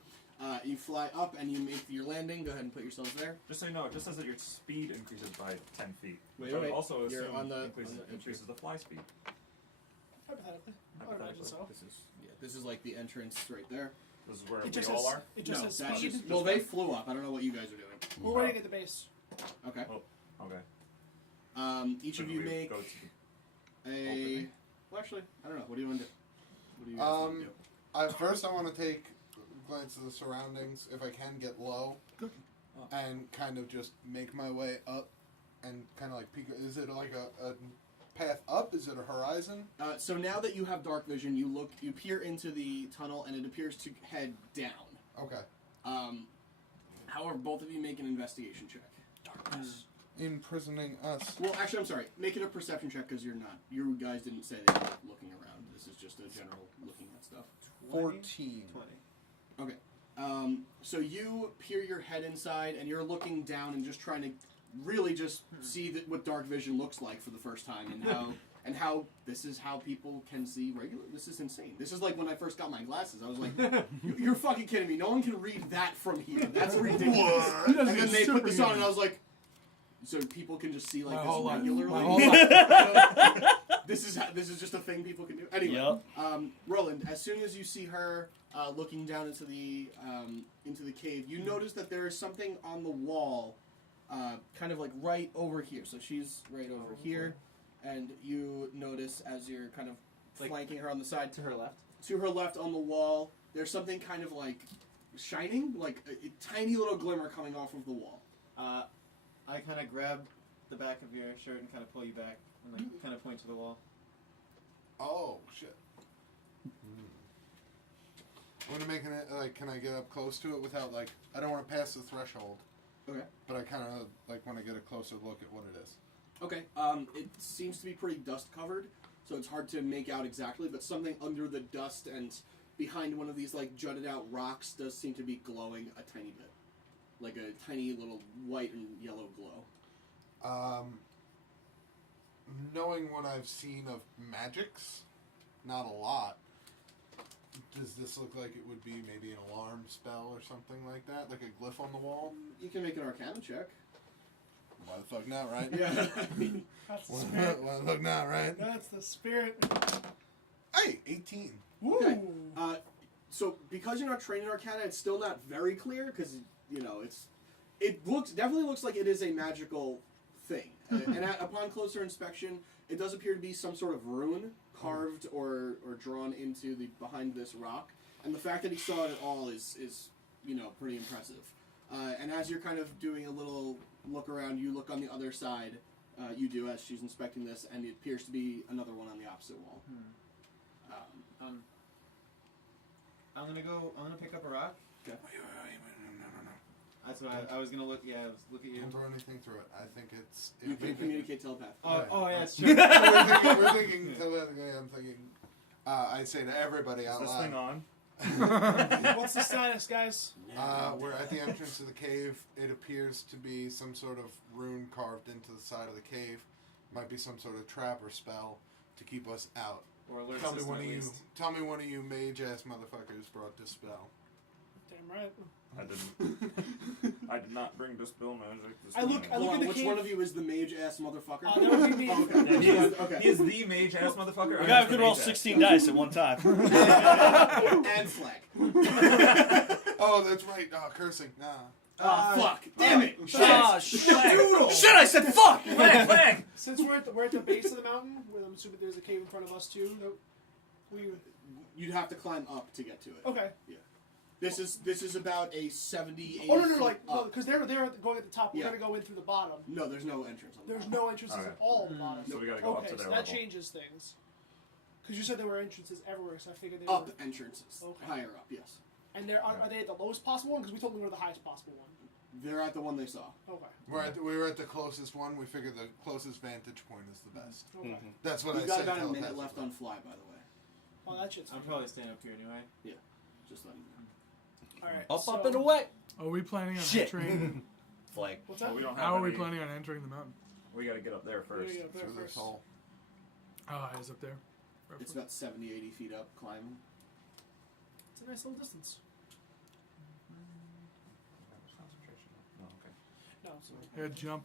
You fly up and you make your landing. Go ahead and put yourselves there. Just so you know, it just says that your speed increases by 10 feet. Wait, which I wait. would also You're assume on the- increases the fly speed. Hypothetically. I would imagine so. This is like the entrance right there. This is where It we just all says, are. it just says that's speed. just, well, they flew up. I don't know what you guys are doing. We're waiting at the base. Okay. Okay. Each So of do you we make go to a. opening? Well, actually, I don't know. What do you want to do? What do you guys want to do? First, I want to take a glance at the surroundings. If I can get low, and kind of just make my way up, and kind of like peek. Is it like a path up? Is it a horizon? So now that you have dark vision, you peer into the tunnel, and it appears to head down. Okay. However, both of you make an investigation check. Darkness. Imprisoning us. Well, actually, I'm sorry. Make it a perception check because you're not. You guys didn't say that you're looking around. This is just a general looking at stuff. 14. 20. Okay. So you peer your head inside, and you're looking down and just trying to really just see what dark vision looks like for the first time, and how this is how people can see regular. This is insane. This is like when I first got my glasses. I was like, "You're fucking kidding me! No one can read that from here. That's ridiculous." And then they put this on, and I was like, "So people can just see like My this whole life. regularly." My whole life. This is just a thing people can do. Anyway, Yep. Roland, as soon as you see her looking down into the cave, you notice that there is something on the wall, kind of like right over here. So she's right over here, and you notice as you're kind of Like flanking her on the side To her left. to her left on the wall, there's something kind of like shining, like a tiny little glimmer coming off of the wall. I kind of grab the back of your shirt and kind of pull you back and like kind of point to the wall. Oh shit. I'm gonna make it like. Can I get up close to it without like? I don't want to pass the threshold. Okay. But I kind of like want to get a closer look at what it is. Okay. It seems to be pretty dust covered, so it's hard to make out exactly. But something under the dust and behind one of these like jutted out rocks does seem to be glowing a tiny bit, like a tiny little white and yellow glow. Knowing what I've seen of magics, not a lot. Does this look like it would be maybe an alarm spell or something like that, like a glyph on the wall? You can make an Arcana check. Why the fuck not, right? Yeah. That's the Why spirit. the fuck not, right? That's the spirit. Hey, 18. Woo! Okay. So because you're not trained in Arcana, it's still not very clear because it definitely looks like it is a magical thing. And upon closer inspection, it does appear to be some sort of rune carved or drawn into the behind this rock. And the fact that he saw it at all is pretty impressive. And as you're kind of doing a little look around, you look on the other side. You do as she's inspecting this, and it appears to be another one on the opposite wall. I'm gonna pick up a rock. Wait, no. That's what I was gonna look. Yeah, I was looking at you. Don't throw anything through it. I think it's. You can communicate telepathically. Oh yeah, it's true. we're thinking telepathically. I'm thinking. I say to everybody out Is this loud. thing on? What's the status, guys? We're at the entrance to the cave. It appears to be some sort of rune carved into the side of the cave. Might be some sort of trap or spell to keep us out. Or alert Tell me system one at of you. least. Tell me one of you mage ass motherfuckers brought this spell. Damn right. I didn't. I did not bring this bill magic. This I look time. at Hold on, the which cave. one of you is the mage ass motherfucker? That would be me. Oh, okay. Yeah, he is, Okay. he is the mage ass motherfucker. The I'm guy just who could the roll mage ass. 16 dice at one time. And flag. Oh, that's right. Cursing. Nah. Fuck. Damn it. Shit. Ah, shit! Shit! I said fuck. Flag! Since we're at the base of the mountain, where I'm assuming there's a cave in front of us too. You'd have to climb up to get to it. Okay. This is about a 70, 80 Oh no, feet like up. because they're going at the top. We're Yeah. gonna go in through the bottom. No, there's no entrance on the There's bottom. no entrances Okay. at all at the bottom. So we gotta go up Okay, to so their that level. changes things. Because you said there were entrances everywhere, so I figured they Up were. entrances. Okay. Higher up, yes. And are they at the lowest possible one? Because we told them we were the highest possible one. They're at the one they saw. Okay. We were at the closest one. We figured the closest vantage point is the best. Okay. That's what We've I got said. about a minute telepathically. left on fly, by the way. Oh, that shit's I'm probably staying up here anyway. Just letting you know. all right. Up and away. Are we planning on Shit. entering? Flag. What's Well, that? we don't have How are we any- planning on entering the mountain? We gotta get up there We're gonna first. get up there Through this first. hole. How high is up there? It's about 70, 80 feet up, climbing. It's a nice little distance. Concentration. Oh, okay. No, so Yeah, jump.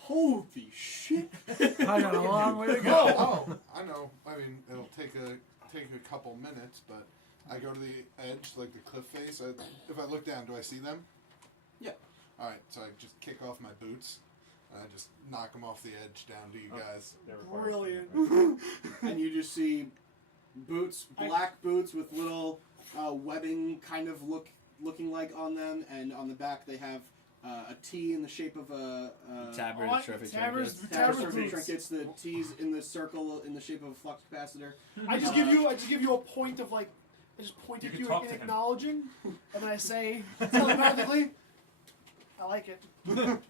Holy shit! I got a long way to go. Oh, I know. I mean, it'll take a couple minutes, but I go to the edge, like the cliff face. If I look down, do I see them? Yeah. All right, so I just kick off my boots, and I just knock them off the edge down to you guys. They're required. brilliant. And you just see boots, black boots with little webbing kind of looking like on them, and on the back they have a T in the shape of a Tabard, What? trophy Tabards- trinkets. Tabards Tabards boots. trinkets. The T's in the circle in the shape of a flux capacitor. I just give you a point of like. I just point You at can you talk in to him. acknowledging, and then I say telepathically, "I like it."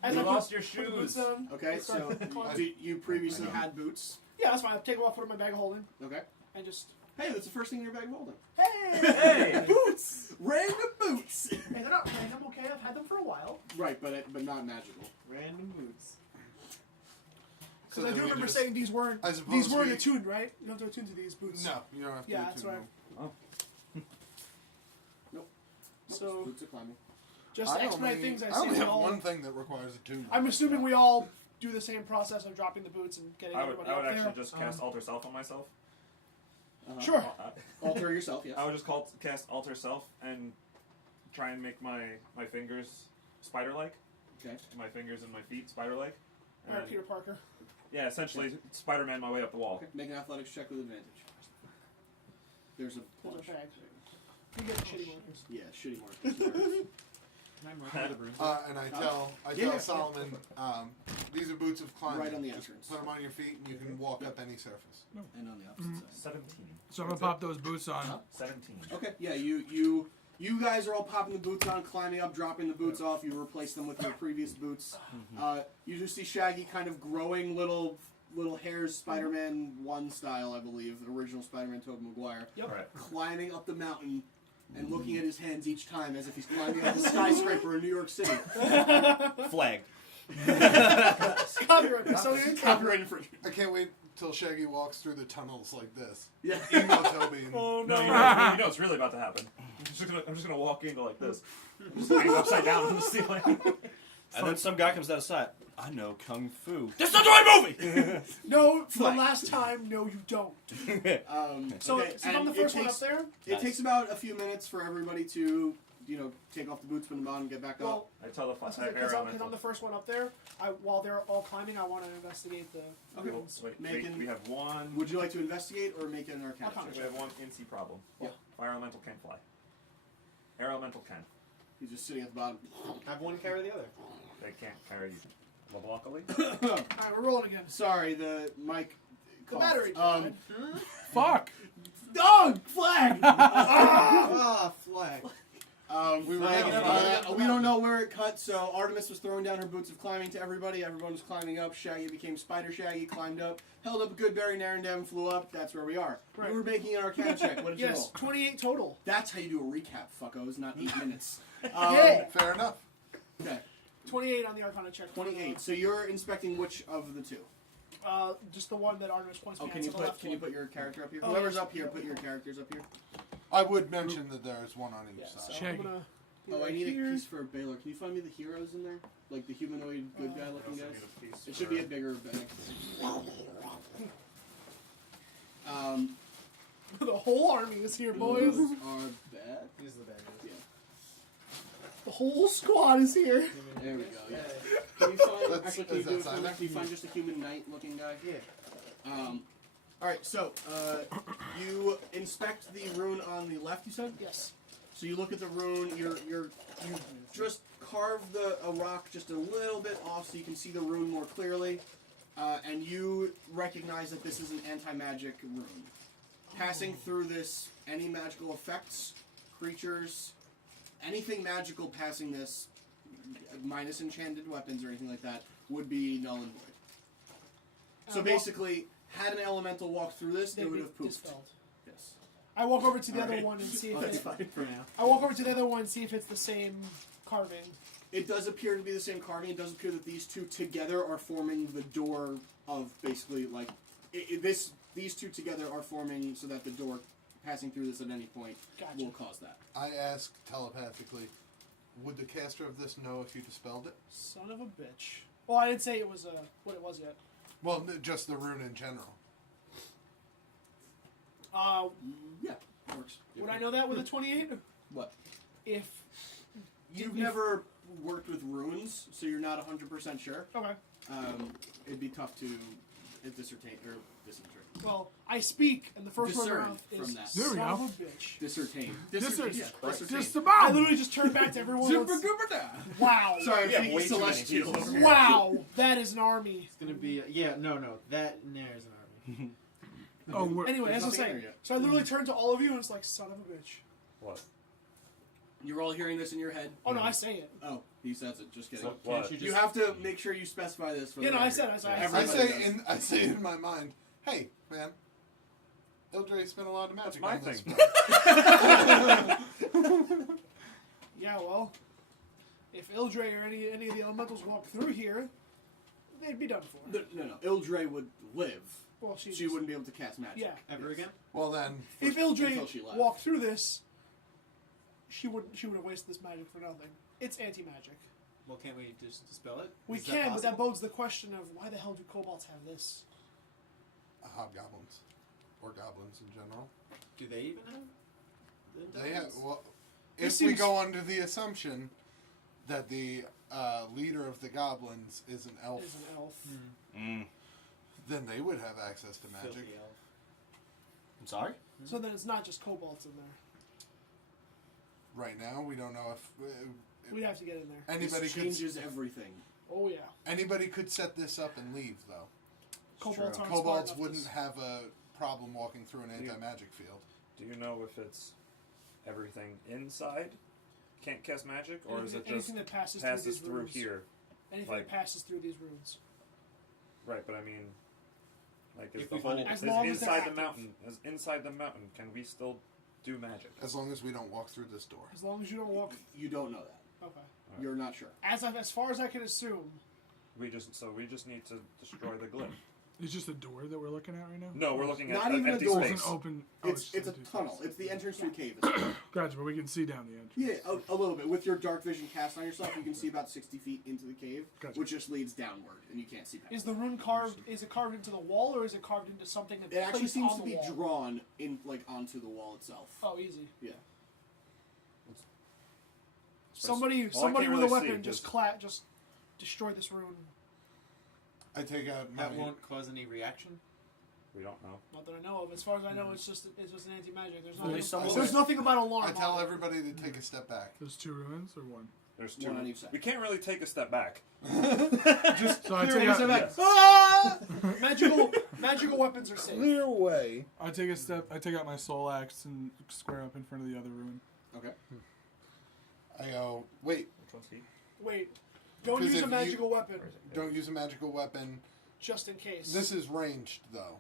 As You I lost put- your put the boots shoes. on, Okay, I start so climbing. you previously I know. had boots. Yeah, that's fine. I'll take them off, put them in my bag of holding, Okay. and just Hey, that's the first thing in your bag of holding. hey. Hey! Boots! Random boots! Hey, they're not random, okay? I've had them for a while. Right, but not magical. Random boots. Because I then do we remember just- saying these weren't I suppose these weren't we- attuned, right? You don't have to attune to these boots. No, you don't have to. Yeah, do that's two right. no. So Boots are climbing. just to expedite things, I say only we have all. one thing that requires a tune. I'm assuming we all do the same process of dropping the boots and getting I would everybody up actually there. just cast Alter Self on myself. Sure. Alter yourself, yes. I would just cast Alter Self and try and make my fingers spider-like. Okay. My fingers and my feet spider-like. All right, And- Peter Parker. Yeah, essentially Spider-Man my way up the wall. Okay, make an athletics check with advantage. There's a There's bunch. a bag. You get the shitty markers. Yeah, shitty markers. Can I mark the bruises? And I tell Yeah. Solomon, these are boots of climbing. Right on the Just entrance. put them on your feet, and you can walk up any surface. And on the opposite side. 17. So I'm gonna pop those boots on. Huh? 17. Okay, yeah, you guys are all popping the boots on, climbing up, dropping the boots off. You replace them with your previous boots. You just see Shaggy kind of growing little hairs, Spider-Man 1 style, I believe, the original Spider-Man Tobey Maguire, Yep. Alright. climbing up the mountain and looking at his hands each time as if he's climbing up the skyscraper in New York City. Flag. Copyright. So Copyright infringement. I can't wait till Shaggy walks through the tunnels like this. Yeah. Emo Toby. And Oh No, no. you know what's really about to happen. I'm just gonna walk in go like this. I'm just hang upside down on the ceiling. And then some guy comes out of sight. I know Kung Fu. That's not the right movie! No, the Fine. last time, no, you don't. So So, okay, so I'm the and first it one takes, up there. It takes about a few minutes for everybody to take off the boots, put them on, and get back up? Well, I tell the because air I'm elemental. the first one up there, while they're all climbing, I want to investigate the Okay. ruins. Wait, Making- we have one. Would you like to investigate or make an Arcana Arcana check? We have one INSEE problem. Yeah. Fire elemental can fly. Air elemental can. He's just sitting at the bottom. Have one carry the other. They can't carry luckily. Alright, we're rolling again. Sorry, the mic. The coughed. battery. Fuck! Dog flag. Ah, flag. We don't know where it cut, so Artemis was throwing down her boots of climbing to everybody. Everyone was climbing up. Shaggy became Spider Shaggy, climbed up, held up a good berry, Narendem, flew up. That's where we are. Right. We were making an Arcana check. What did you Yes, roll? 28 total. That's how you do a recap, fuckos, not 8 minutes. Yeah. Fair enough. Okay, 28 on the Arcana check. 28. So you're inspecting which of the two? Just the one that Artemis points Oh, me can at you to the put left can you one. put your character up here? Oh, Whoever's yes. up here, put your characters up here. I would mention that there's one on each Yeah, side. so Shaggy. I'm gonna be Oh, I right need here. a piece for Baylor. Can you find me the heroes in there? Like the humanoid good guy looking I also guys? need a piece It should for- be a bigger bag. The whole army is here, boys. Are bad. Use the bag. The whole squad is here. There we go. Yeah. Can you find? That's- Actually, can you is do that it for me? Simon? Can you find just a human knight looking guy? Yeah. All right. So you inspect the rune on the left. You said. Yes. So you look at the rune. You just carve a rock just a little bit off so you can see the rune more clearly, and you recognize that this is an anti-magic rune. Passing through this, any magical effects, creatures, anything magical passing this, minus enchanted weapons or anything like that, would be null and void. So basically, had an elemental walk through this, They'd it would be have poofed. dispelled. Yes. I walk over to the other Alright. one and see if That's it's. fine for now. I walk over to the other one and see if it's the same carving. It does appear to be the same carving. It does appear that these two together are forming the door of basically like these two together are forming so that the door passing through this at any point Gotcha. will cause that. I asked telepathically, would the caster of this know if you dispelled it? Son of a bitch. Well, I didn't say it was what it was yet. Well, just the rune in general. Yeah, works. Would I know that with a 28? What? If You've if- never worked with runes, so you're not 100% sure. Okay. It'd be tough to dissertate. Well, I speak, and the first word Discern out from is that. son There we of go. a bitch. Dissertain. Just I about. literally just turned back to everyone. Super else. goober da. Wow. Sorry, Yeah, I'm thinking way too many celestials. people over here. Wow. That is an army. It's gonna be no. That there's an army. Oh, we're, Anyway, as I was nothing there saying, yet. so I literally turned to all of you and it's like, son of a bitch. What? You're all hearing this in your head. Oh no, I say it. Oh, he says it. Just kidding. So what? You have to make sure you specify this for the Yeah, no, I record. said it. Yeah. I Everybody does. say in my mind, hey man, Ildre spent a lot of magic my on this. thing. spell. Yeah, well, if Ildre or any of the elementals walk through here, they'd be done for. No. Ildre would live. Well, She wouldn't be able to cast magic. Yeah. Ever again? Well then, If until she Ildre left. walked through this, she would have wasted this magic for nothing. It's anti-magic. Well, can't we just dispel it? We Is can, but that possible? bodes the question of why the hell do kobolds have this? hobgoblins or goblins in general. Do they even have? They have. Well, It if we seems- go under the assumption that the leader of the goblins is an elf, Is an elf. then they would have access to magic. Filthy elf. I'm sorry? So then it's not just kobolds in there. Right now, we don't know if We'd have to get in there. anybody This could. changes everything. Oh yeah. Anybody could set this up and leave, though. Kobolds aren't smart Kobolds enough wouldn't to- have a problem walking through an anti-magic field. Do you know if it's everything inside can't cast magic, or is it just anything that passes passes through through these here? runes? Anything like- that passes through these runes. Right, but I mean, like, is If the we whole find it- As is long as they're inside the active. mountain? Is inside the mountain? Can we still do magic? As long as we don't walk through this door. As long as you don't walk. You don't know that. Okay. You're not sure. As far as I can assume, We just need to destroy the glyph. It's just a door that we're looking at right now? No, we're looking at Not an even a empty door. It's an space. open. It's a empty tunnel. space. It's the entrance to a cave. Gotcha, but we can see down the entrance. Yeah, a little bit. With your dark vision cast on yourself, you can see about 60 feet into the cave, Gotcha. which just leads downward, and you can't see past. is the rune carved? Is it carved into the wall, or is it carved into something that It actually placed seems on to the be wall? drawn in onto the wall itself. Oh, easy. Yeah. Somebody Well, I somebody can't with a really weapon see, just destroy this rune. I take out my. That won't cause any reaction. We don't know. Not that I know of. As far as I know, it's just an anti-magic. There's Only nothing. someone- There's nothing about alarm. I tell on it. everybody to take a step back. There's 2 ruins or 1? There's One on two. each side. We can't really take a step back. Just so I Clear take ways of out, exit. Ah! Magical weapons are safe. Clear way. I take a step. I take out my soul axe and square up in front of the other ruin. Okay. I go, wait, Which one's he? Wait, don't Because use if a you- magical weapon don't use a magical weapon. just in case. This is ranged, though.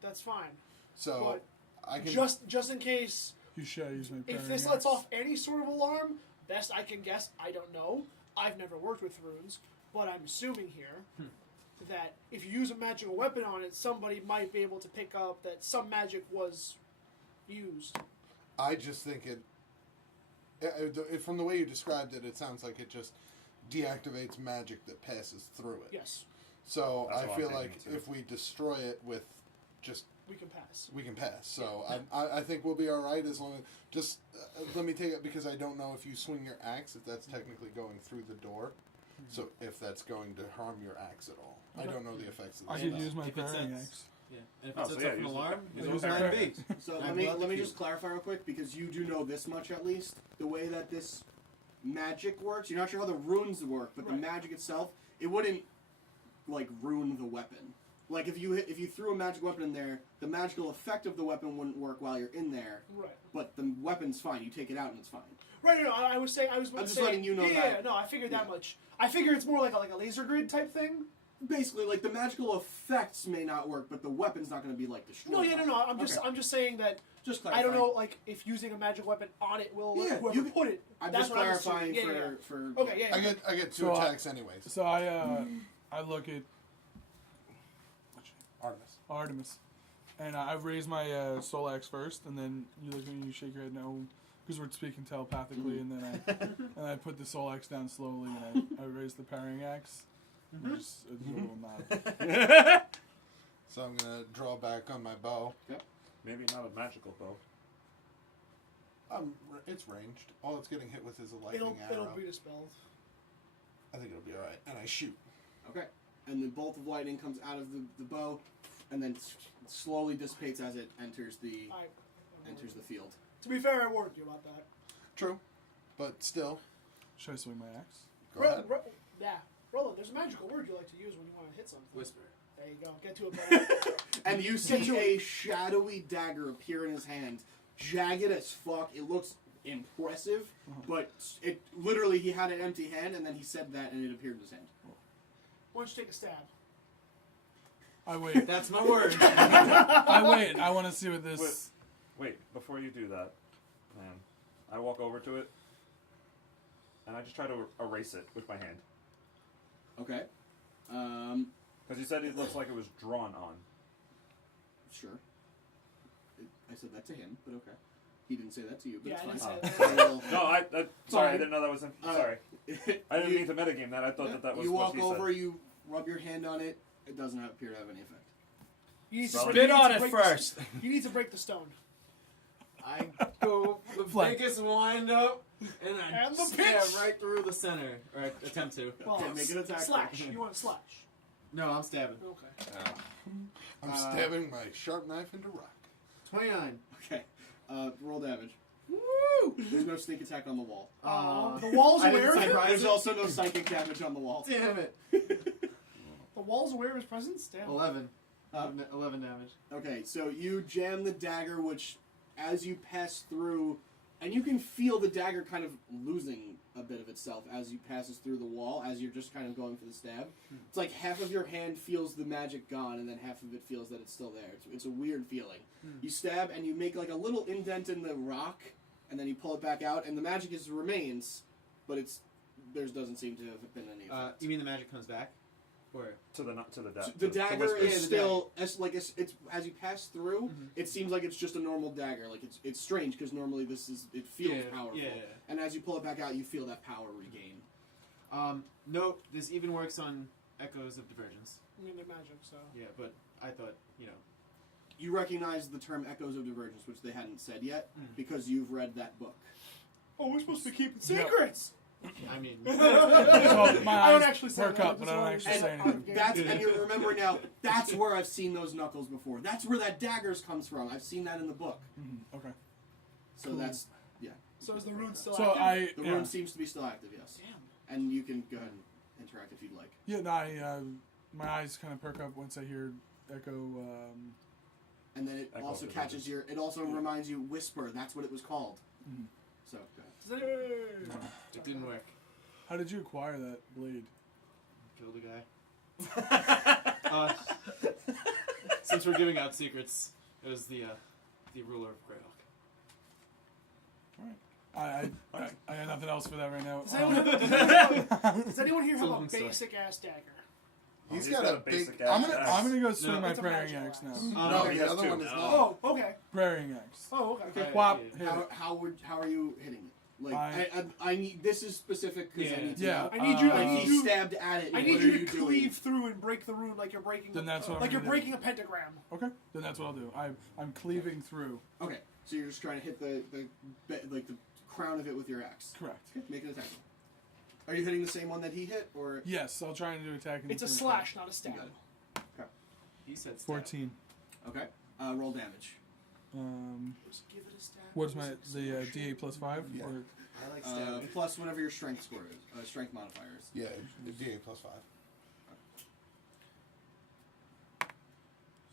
That's fine. So, But I can... just in case, You should use my if parrying this axe. lets off any sort of alarm, best I can guess, I don't know. I've never worked with runes, but I'm assuming here that if you use a magical weapon on it, somebody might be able to pick up that some magic was used. I just think from the way you described it, it sounds like it just deactivates magic that passes through it. Yes, So That's I what feel I'm like thinking, too. if we destroy it with just we can pass. we can pass. So I think we'll be all right as long as just let me take it because I don't know if you swing your axe if that's technically going through the door. So if that's going to harm your axe at all, I don't know the effects of I the could spell. use my If it parrying sets- axe. Yeah. And if Oh, it so sets yeah, off an use the- alarm, use use the plan parry. B. So I let me block the just cube. clarify real quick because you do know this much at least. The way that this magic works, you're not sure how the runes work, but Right. the magic itself, it wouldn't like ruin the weapon. Like if you threw a magic weapon in there, the magical effect of the weapon wouldn't work while you're in there, Right. but the weapon's fine. You take it out and it's fine. Right. No, I was saying. I was. I'm just saying, letting you know yeah, that. Yeah. No, I figured that Yeah. much. I figure it's more like a laser grid type thing. Basically, like the magical effects may not work, but the weapon's not going to be like destroyed. No, yeah, by no. it. I'm just saying that. Just I don't clarifying. know, like if using a magic weapon on it will let Yeah, whoever you can- put it. I'm that's just what I'm clarifying assuming. Yeah, for. Okay, yeah. I get 2 So, attacks anyways. So I look at Artemis. Artemis, and I raise my soul axe first, and then you look at me and you shake your head no, because we're speaking telepathically, and then I put the soul axe down slowly, and I raise the parrying axe. And just a little nod. So I'm gonna draw back on my bow. Maybe not a magical bow. It's ranged. All it's getting hit with is a lightning It'll arrow. be dispelled. I think it'll be all right. And I shoot. Okay. And the bolt of lightning comes out of the bow, and then slowly dissipates as it enters the field. To be fair, I warned you about that. True, but still, Should I swing my axe? go ahead. Yeah. Roland, there's a magical word you like to use when you want to hit something. Whisper. There you go. Get to it, buddy. And you see a shadowy dagger appear in his hand, jagged as fuck. It looks impressive, but it literally he had an empty hand, and then he said that, and it appeared in his hand. Why don't you take a stab? I wait. That's my word. I wait. I want to see what this. Wait, before you do that, man, I walk over to it, and I just try to erase it with my hand. Okay. Because you said it looks like it was drawn on. Sure. I said that to him, but okay. He didn't say that to you, but Yeah, I it's didn't fine. say that. So, No, sorry, I Fine. didn't know that was in. Sorry. I didn't mean to metagame that. I thought that was You what walk she over, said. you rub your hand on it. It doesn't appear to have any effect. You need to Spit you need on to it break first. You need to break the stone. I go the Flank. biggest wind up, and I And the stab pitch. right through the center, or I attempt to. Well, Okay, make an attack. slash. You want to slash? No, I'm stabbing. Okay. I'm stabbing my sharp knife into rock. 29. Okay. Roll damage. Woo! There's no sneak attack on the wall. The wall's I didn't aware. surprise There's it. also no psychic damage on the wall. Damn it. The wall's aware of his presence. Damn. 11. Uh, 11 damage. Okay, so you jam the dagger, which, as you pass through, and you can feel the dagger kind of losing a bit of itself as you passes through the wall, as you're just kind of going for the stab. It's like half of your hand feels the magic gone, and then half of it feels that it's still there. It's a weird feeling. You stab, and you make like a little indent in the rock, and then you pull it back out, and the magic remains, but there doesn't seem to have been any effect. You mean the magic comes back? Or To the dagger. The dagger whisper. is still as you pass through. It seems like it's just a normal dagger. Like it's strange because normally it feels powerful. Yeah. And as you pull it back out, you feel that power regain. Nope. This even works on Echoes of Divergence. I mean, they're magic, so. Yeah, but I thought, You recognize the term Echoes of Divergence, which they hadn't said yet, because you've read that book. Oh, we're supposed to be keeping Yeah. secrets. I mean, So my I don't eyes actually say perk that, up, but I don't it's actually say part of anything. the game. And you remember now, that's where I've seen those knuckles before. That's where that daggers comes from. I've seen that in the book. Okay. So Cool. that's, yeah. So is the rune still So active? The yeah. rune seems to be still active, yes. Damn. And you can go ahead and interact if you'd like. Yeah, no, my eyes kind of perk up once I hear Echo. And then it Echos also of catches Divergence. it also reminds you Whisper. That's what it was called. Mhm. So, go ahead. Does anyone- it didn't work. How did you acquire that blade? Killed a guy. Since we're giving out secrets, it was the ruler of Greyhawk. I got nothing else for that right now. Does anyone here have a long story. basic ass dagger? He's He's got got a a big. basic I'm ass gonna, axe. I'm gonna go swing No. my It's a praying magic axe axe. now. No, he the has other two. one is No. not. Oh, okay. Praying axe. Oh, okay. Whop, hit How, it. how are you hitting it? Like, I- I need, this is specific because I Yeah. need to Yeah. know. I need you. I Like, need he you. stabbed at it. I and need what you are to doing? cleave through and break the rune like you're breaking. Then that's what I'm like you're gonna do. breaking a pentagram. Okay, then that's what I'll do. I'm cleaving through. Okay, so you're just trying to hit the crown of it with your axe. Correct. Okay, make an attack. Are you hitting the same one that he hit, or Yes, I'll try and do attacking. It's a the same slash, not a stab. You got it. He said time. 14. okay? Roll damage. Just give it a stab. What is my D8 plus 5? Yeah. Or, I like stabbing. Plus whatever your strength score is, strength modifier is. Yeah, the DA plus 5.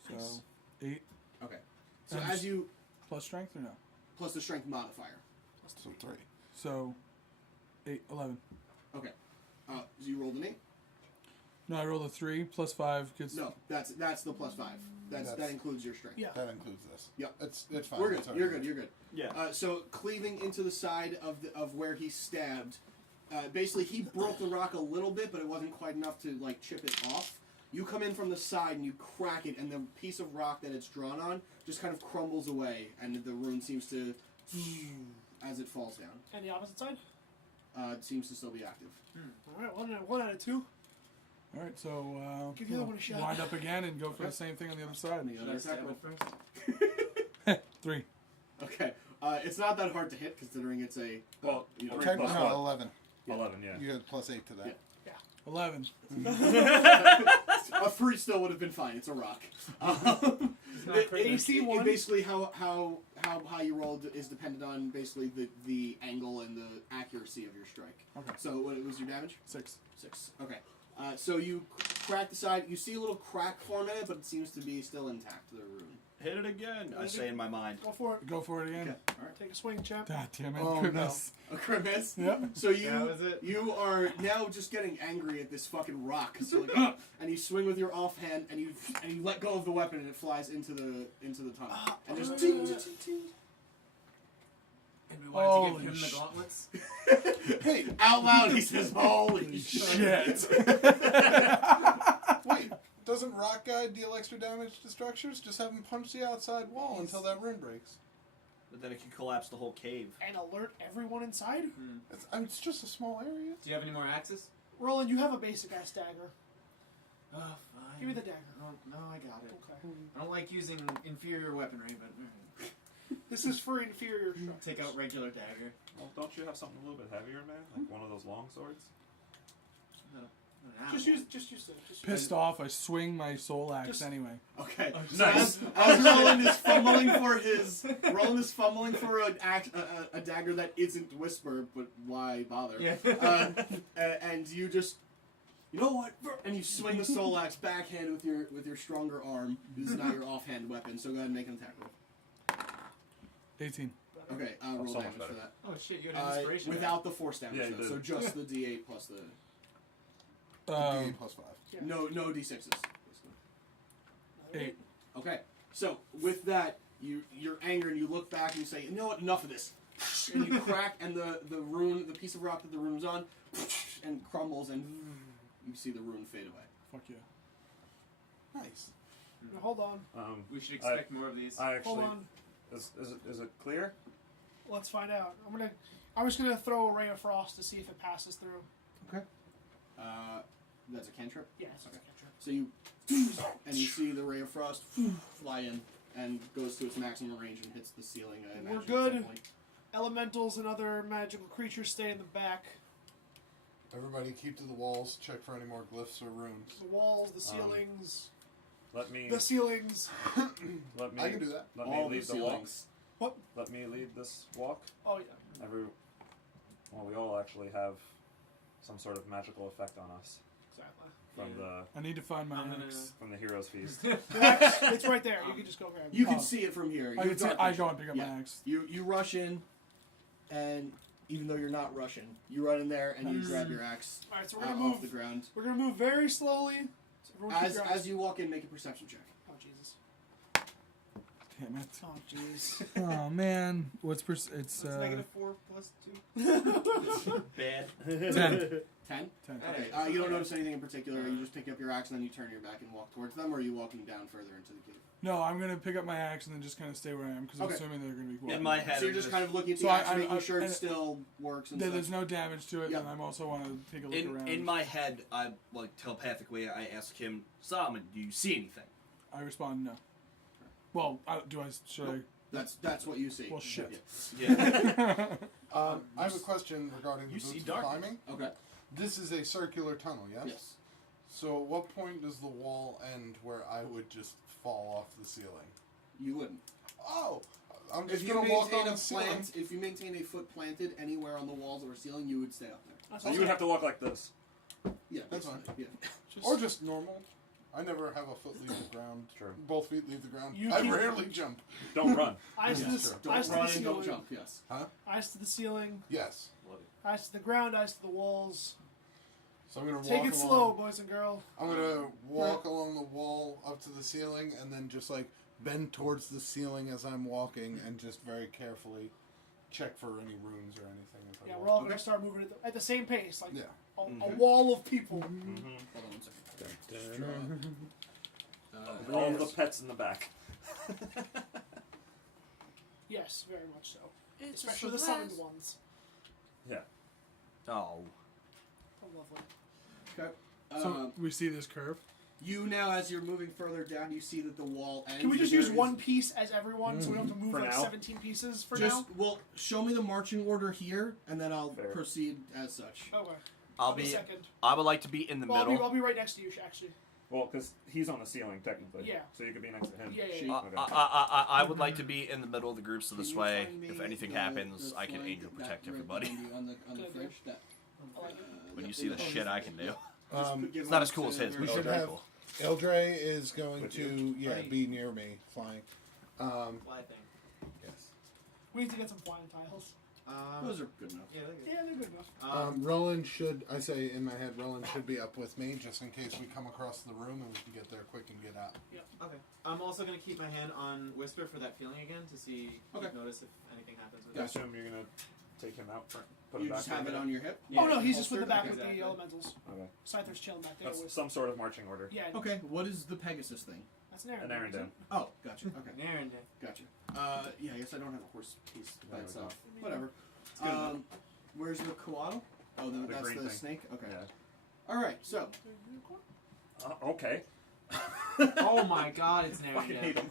so 8 Okay. So And as you plus strength or no? plus the strength modifier. So 3. So 8, 11. Okay. So you rolled an 8. No, I rolled a 3 plus 5 gets. No, that's the plus 5. That That's- includes your strength. Yeah. That includes this. Yep. It's fine. We're good. It's You're already- good. You're good. Yeah. So cleaving into the side of where he stabbed, basically he broke the rock a little bit, but it wasn't quite enough to like chip it off. You come in from the side and you crack it, and the piece of rock that it's drawn on just kind of crumbles away, and the rune seems to, as it falls down, And the opposite side. it seems to still be active. All right, one out of 2. Alright, so Give the other one a shot. wind up again and go for the same thing on the other side. And the Should other I attack stab roll. it first? 3. Okay, it's not that hard to hit considering it's a Well, you know, three Technically, plus no, what? 11. 11, yeah. You had plus 8 to that. Yeah. 11. a 3 still would have been fine. It's a rock. AC one. Basically, how high you rolled is dependent on basically the angle and the accuracy of your strike. Okay. So what was your damage? 6. 6. Okay. So you crack the side. You see a little crack form in it, but it seems to be still intact. The rune. Hit it again, I say in my mind. Go for it. Go for it again. Okay. All right. Take a swing, champ. God damn it. Oh, Goodness. A crit miss. Yep. So That was it. you are now just getting angry at this fucking rock. So you're like, "Ugh," and you swing with your offhand, and you let go of the weapon, and it flies into the tunnel, and just ting, ting, ting, ting. And we wanted to Holy give him the sh- gauntlets. Hey, Out loud, he says, "Holy Shit. wait. Doesn't Rock Guy deal extra damage to structures? Just have him punch the outside wall until that rune breaks. But then it can collapse the whole cave. And alert everyone inside. It's just a small area. Do you have any more axes? Roland, you have a basic ass dagger. Oh, fine. Give me the dagger. No, I got it. Okay. I don't like using inferior weaponry, but This is for inferior structures. take out regular dagger. Well, don't you have something a little bit heavier, man? Like one of those long swords? Just use it. Pissed off, I swing my soul axe Just- anyway. Okay. Oh, So nice. as Roland is fumbling for a dagger that isn't Whisper, but why bother? Yeah. And you just, you know what? And you swing the soul axe backhand with your stronger arm. This is not your offhand weapon. So go ahead and make an attack roll. 18. Okay. Roll so much damage better. for that. Oh shit, you had an inspiration. Without the force damage, Yeah, you though, did. so just the D8 plus the DA plus 5. Yeah. no D6s. 8. Okay, so with that, you're angry and you look back and you say, you know what, enough of this. And you crack, and the piece of rock that the rune's on, and crumbles, and you see the rune fade away. Fuck yeah. Nice. Now, hold on. We should expect more of these. I Hold actually. on. Is it clear? Let's find out. I'm just gonna throw a ray of frost to see if it passes through. Okay. That's a cantrip? Yes. Okay. So you, and you see the ray of frost fly in, and goes to its maximum range and hits the ceiling. I We're imagine, good. at some point. Elementals and other magical creatures stay in the back. Everybody keep to the walls. Check for any more glyphs or runes. The walls, the ceilings, Let me. the ceilings. Let me. I can do that. Let All me lead the the walk. ceilings. Let me lead this walk. Oh yeah. Well, we all actually have some sort of magical effect on us Exactly. from I need to find my I'm gonna- axe. the hero's feast. It's right there. You can just go grab it. You can Oh. see it from here. I You can say dark I vision. go and pick up Yeah. my axe. You rush in, and even though you're not rushing, you run in there and you grab your axe All right, so we're gonna off the move. ground. We're gonna move very slowly. So everyone keep your eyes- As you walk in, make a perception check. Oh Jesus. Damn it. Oh jeez. Oh man, what's it's It's -4 plus 2. Bad. 10. 10? 10. Okay. You don't notice anything in particular. You just pick up your axe and then you turn your back and walk towards them, or are you walking down further into the cave? No, I'm gonna pick up my axe and then just kind of stay where I am because Okay. I'm assuming they're gonna be walking. In my head, So you're I'm just kind of looking at the So axe, I- making sure it and- still works and There's stuff. no damage to it, Yep. and I also want to take a look around. in my head, I like telepathically. I ask him, Solomon, do you see anything? I respond no. Well, should That's what you see. Well, shit. Yeah. I have a question regarding the You boots see of darkness. climbing. Okay. This is a circular tunnel, yes? Yes. So at what point does the wall end where I would just fall off the ceiling? You wouldn't. Oh! I'm If just you going to walk maintain on a the ceiling. plant, if you maintain a foot planted anywhere on the walls or ceiling, you would stay up there. That's So you would have to walk like this. Yeah, That's basically, Yeah. Or just normal. I never have a foot leave the ground. True. Both feet leave the ground. You I keep- rarely jump. Don't run. eyes to Yeah, the sure. Don't eyes to run the and don't ceiling. jump. Yes. Eyes to the ceiling. Yes. Eyes to the ground. Eyes to the walls. So I'm going to Take walk it along. slow, boys and girls. I'm going to walk along the wall up to the ceiling and then just like bend towards the ceiling as I'm walking and just very carefully check for any runes or anything. As I Yeah, walk. we're all gonna start moving at the same pace, like Yeah. a wall of people. Mm-hmm. Hold on 1 second. All the pets in the back. Yes, very much so. Especially the summoned ones. Yeah. Oh. Oh, lovely. Okay. So we see this curve. You now, as you're moving further down, you see that the wall ends. Can we just and use there one is- piece as everyone, so we don't have to move For like now? 17 pieces for Just now? well, show me the marching order here, and then I'll Fair. proceed as such. Okay. I'll One be. second. I would like to be in the Well, middle. I'll be right next to you, actually. Well, because he's on the ceiling technically. Yeah. So you could be next to him. Yeah, yeah, She- yeah. Okay. I would like to be in the middle of the group, so this Can you way, find me if anything the- happens, the I can flag angel that protect right everybody. behind you on the Good idea. fridge. That, I like it. When you yep, see the oh, shit I can do. just give It's not one as cool as to his, where- but We it's should very have- cool. Eldre is going With to Right. be near me flying. Fly thing. Yes. We need to get some flying tiles. Those are good enough. Yeah, Yeah, they're good enough. Roland should, I say in my head, Roland should be up with me just in case we come across the room and we can get there quick and get out. Okay. I'm also gonna keep my hand on Whisper for that feeling again to see Okay. notice if anything happens with I it. assume you're gonna take him out front. Put You him back just have there. it on your hip. Yeah, oh no, he's just with the holstered? back Okay. with Exactly. the elementals. Okay. Scyther's chilling back there. That's With, some sort of marching order. yeah, Okay, what is the Pegasus thing? that's an Aaron. An Aaron isn't Den. it? Oh, gotcha. Okay, Aaron, gotcha. Yeah, I guess I don't have a horse piece, There but we go. whatever. good enough. Where's the koala? Oh, The that's green the thing. snake. Okay. Yeah. All right. So Okay. Oh my god, it's an Aaron. Fucking hate him.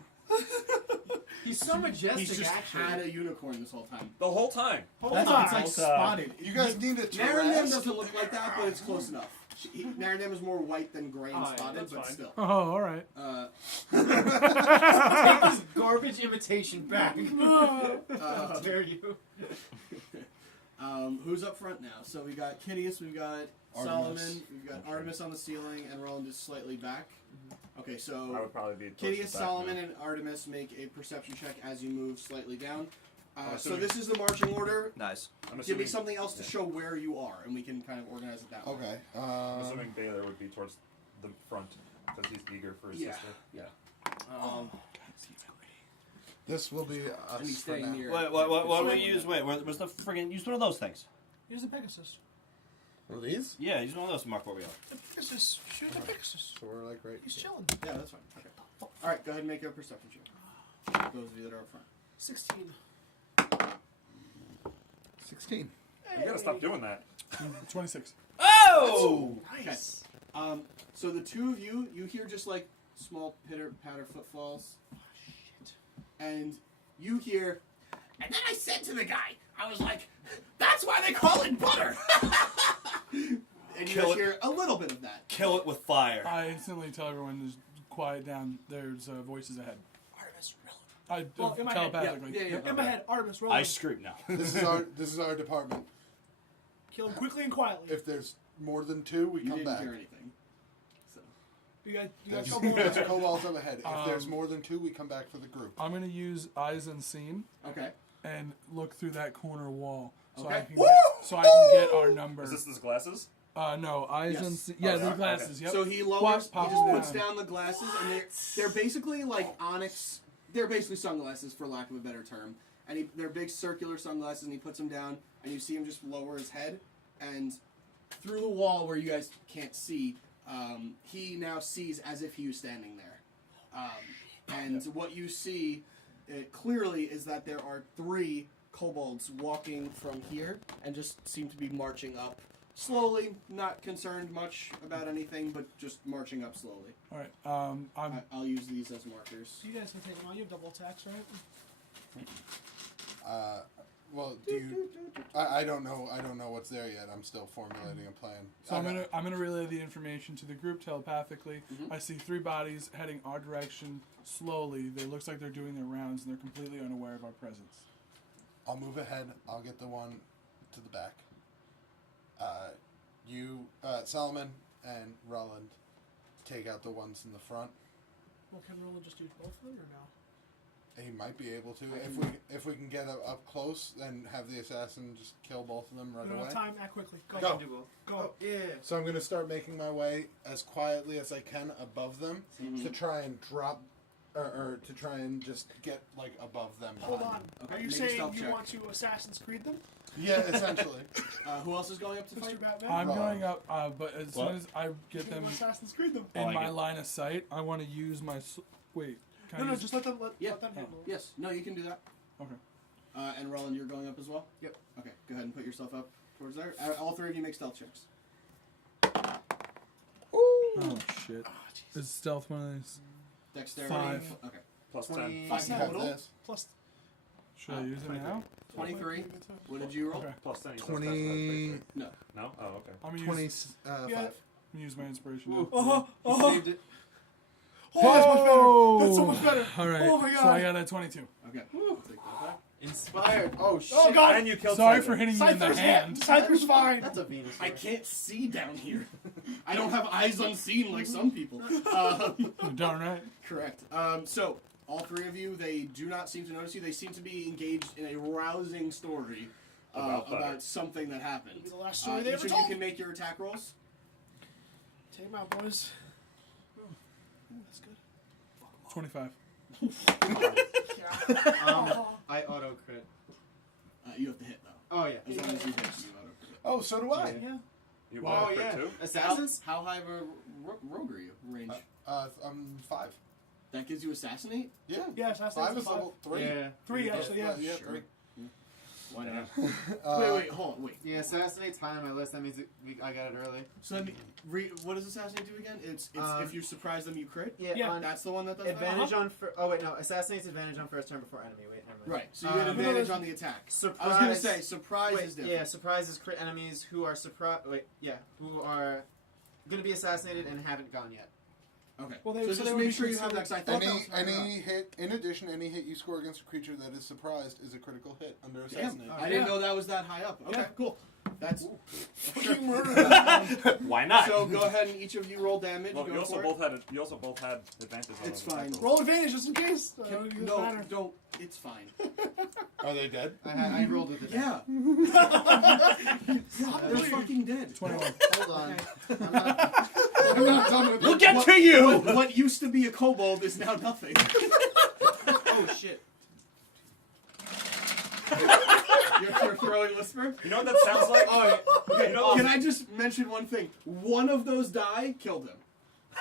He's so majestic, he's just actually. had a unicorn this whole time. The whole time. Hold That's on. it's like Whole time. spotted. You guys need a Narendem giraffe? doesn't look like that, but it's close enough. Narendem is more white than gray and Oh, yeah, spotted, that's but fine. still. Oh, all right. Take this garbage imitation back. How dare you? Who's up front now? So we got Kitteus, we've got Artemis. Solomon, we've got Artemis on the ceiling, and Roland is slightly back. Okay, I so would probably be. towards Kitteus, the back Solomon, now. and Artemis make a perception check as you move slightly down. So assuming- this is the marching order. Nice. I'm Give assuming, me something else to show where you are, and we can kind of organize it that way. Okay. I'm assuming Baylor would be towards the front because he's eager for his Yeah. sister. Yeah. This will be And he's us for staying now. near. What do we use? Wait, where's the friggin' use one of those things? Here's the Pegasus. Are these? Yeah, use one of those to mark where we are. The Pegasus. Shoot the Pegasus. So we're like right He's here. chilling. Yeah, that's fine. Okay. All right, go ahead and make a perception check. Those of you that are up front. 16. 16. You gotta stop doing that. 26. Oh! Nice. So the two of you, you hear just like small pitter patter footfalls, Shit. and you hear. And then I said to the guy, I was like, "That's why they call it butter." And you Kill guys it. hear a little bit of that. Kill it with fire. I instantly tell everyone to quiet down. There's voices ahead. Artemis, I Well, in my head, telepathically. yeah. in my head, Artemis, roll. I scream now. This is our department. Kill him quickly and quietly. If there's more than 2, we You come didn't back. hear anything. So You got There's trouble. kobolds up ahead. If there's Um, more than 2, we come back for the group. I'm gonna use eyes unseen okay. and look through that corner wall so Okay. I can get our number. Is this the glasses? No, eyes Yes. unseen. Yeah, Okay. the glasses. Yep. So he lowers, Pop he just them puts down. down the glasses, and they're basically like onyx. They're basically sunglasses, for lack of a better term. And they're big circular sunglasses, and he puts them down, and you see him just lower his head, and through the wall where you guys can't see, he now sees as if he was standing there. And what you see clearly is that there are 3 kobolds walking from here, and just seem to be marching up. Slowly, not concerned much about anything, but just marching up slowly. All right. I'll use these as markers. You guys can take them out. You have double attacks, right? Well, do you? I don't know. I don't know what's there yet. I'm still formulating a plan. So I'm gonna relay the information to the group telepathically. Mhm. I see 3 bodies heading our direction slowly. They looks like they're doing their rounds and they're completely unaware of our presence. I'll move ahead. I'll get the one to the back. You, Solomon and Ruland, take out the ones in the front. Well, can Roland just do both of them or no? He might be able to if we can get up close and have the assassin just kill both of them right You don't away. have time. Act quickly. Go. Go. Go. Yeah. So I'm going to start making my way as quietly as I can above them to try and drop, or to try and just get like above them. Hold behind on. them. Okay, Are you make a saying stealth you check. want to Assassin's Creed them, Yeah, essentially. Who else is going up to fight? Mr. Batman? I'm Right. going up, but as What? soon as I get You them want Assassin's Creed them. in like my it. line of sight, I want to use my. Wait. Can I No, use- just let them Yeah. let them handle it. Yes. No, you can do that. Okay. And Roland, you're going up as well? Yep. Okay, go ahead and put yourself up towards there. All 3 of you make stealth checks. Oh shit. Is stealth one of these? Dexterity. 5. Okay. Plus 10. 5 You have total. this. Plus, Should I use it now? 23. What did you roll? Okay. Plus 10. 20. No. No? Oh, okay. I'm gonna 20. use, yeah. 5. I'm gonna use my inspiration. Ooh. now. Saved it. Oh, that's much better. That's so much better. All right. Oh my So God. I got a 22. Okay. Take that back. Inspired. Oh shit. Oh God. And you killed Sorry Scyther. for hitting you in the Cypher's hand. Cypher's fine. That's a Venus. I sword. can't see down here. I don't have eyes unseen like some people. Darn right. Correct. So, all 3 of you, they do not seem to notice you. They seem to be engaged in a rousing story about something that happened. It'll be the last story they Each ever of you told. can make your attack rolls. Take them out, boys. Ooh, that's good. 25. I auto crit. You have to hit, though. Oh yeah. As long as you hit, you auto crit. Oh, so do I. Yeah. You Oh want to yeah. too? Assassins. How high of a rogue are you? Range? 5. That gives you assassinate? Yeah. Yeah, Assassin's 5 is Creed. level 3. Yeah. 3 actually. Yeah. Yeah, Sure. 3. Why not? Uh, wait, hold on, wait. Yeah. Assassinate's high on my list. That means I got it early. So let me what does assassinate do again? It's if you surprise them, you crit. Yeah. On That's the one that does that? advantage on. Oh wait, no. Assassinate's advantage on first turn before enemy. Wait, never mind. Right. So you get advantage on the attack. Surprise. I was gonna say surprise Wait, is different. yeah. Surprise is crit enemies who are who are gonna be assassinated and haven't gone yet. Okay. Well, so they just would make be sure you have that. 'Cause I thought that was higher up. any hit, in addition, any hit you score against a creature that is surprised is a critical hit under Damn, assassinate. I didn't know that was that high up. Okay, Yeah. cool. That's Fucking murder. Why not? so. Go ahead and each of you roll damage. Well, Go you also for both had you also both had advantage on It's those attack fine. rolls. Roll advantage just in case. it. Doesn't No, matter. don't. It's fine. Are they dead? I rolled with it. Yeah, they're fucking dead. 21. Hold on. Okay. I'm not done with We'll it. get to you! What used to be a kobold is now nothing. Oh shit. You're throwing whisper? You know what that sounds like? Oh, yeah. Okay, You know- can I just mention one thing? One of those die killed him.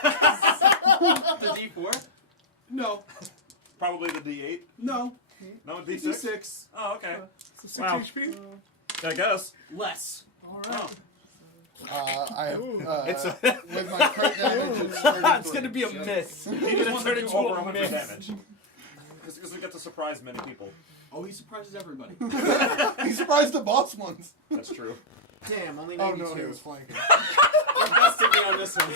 The D4. No, Probably the D8. no, No, D6. D6. Oh, okay. It's a 6 Wow. HP. I guess. Less. All right. I have. It's a- with my crit damage, it's 33. It's gonna be a miss. He just wants to do over 100 damage. Because we get to surprise many people. Oh, he surprises everybody. He surprised the boss once. That's true. Damn, only Oh 92. no, he was flanking. Investing me on this one.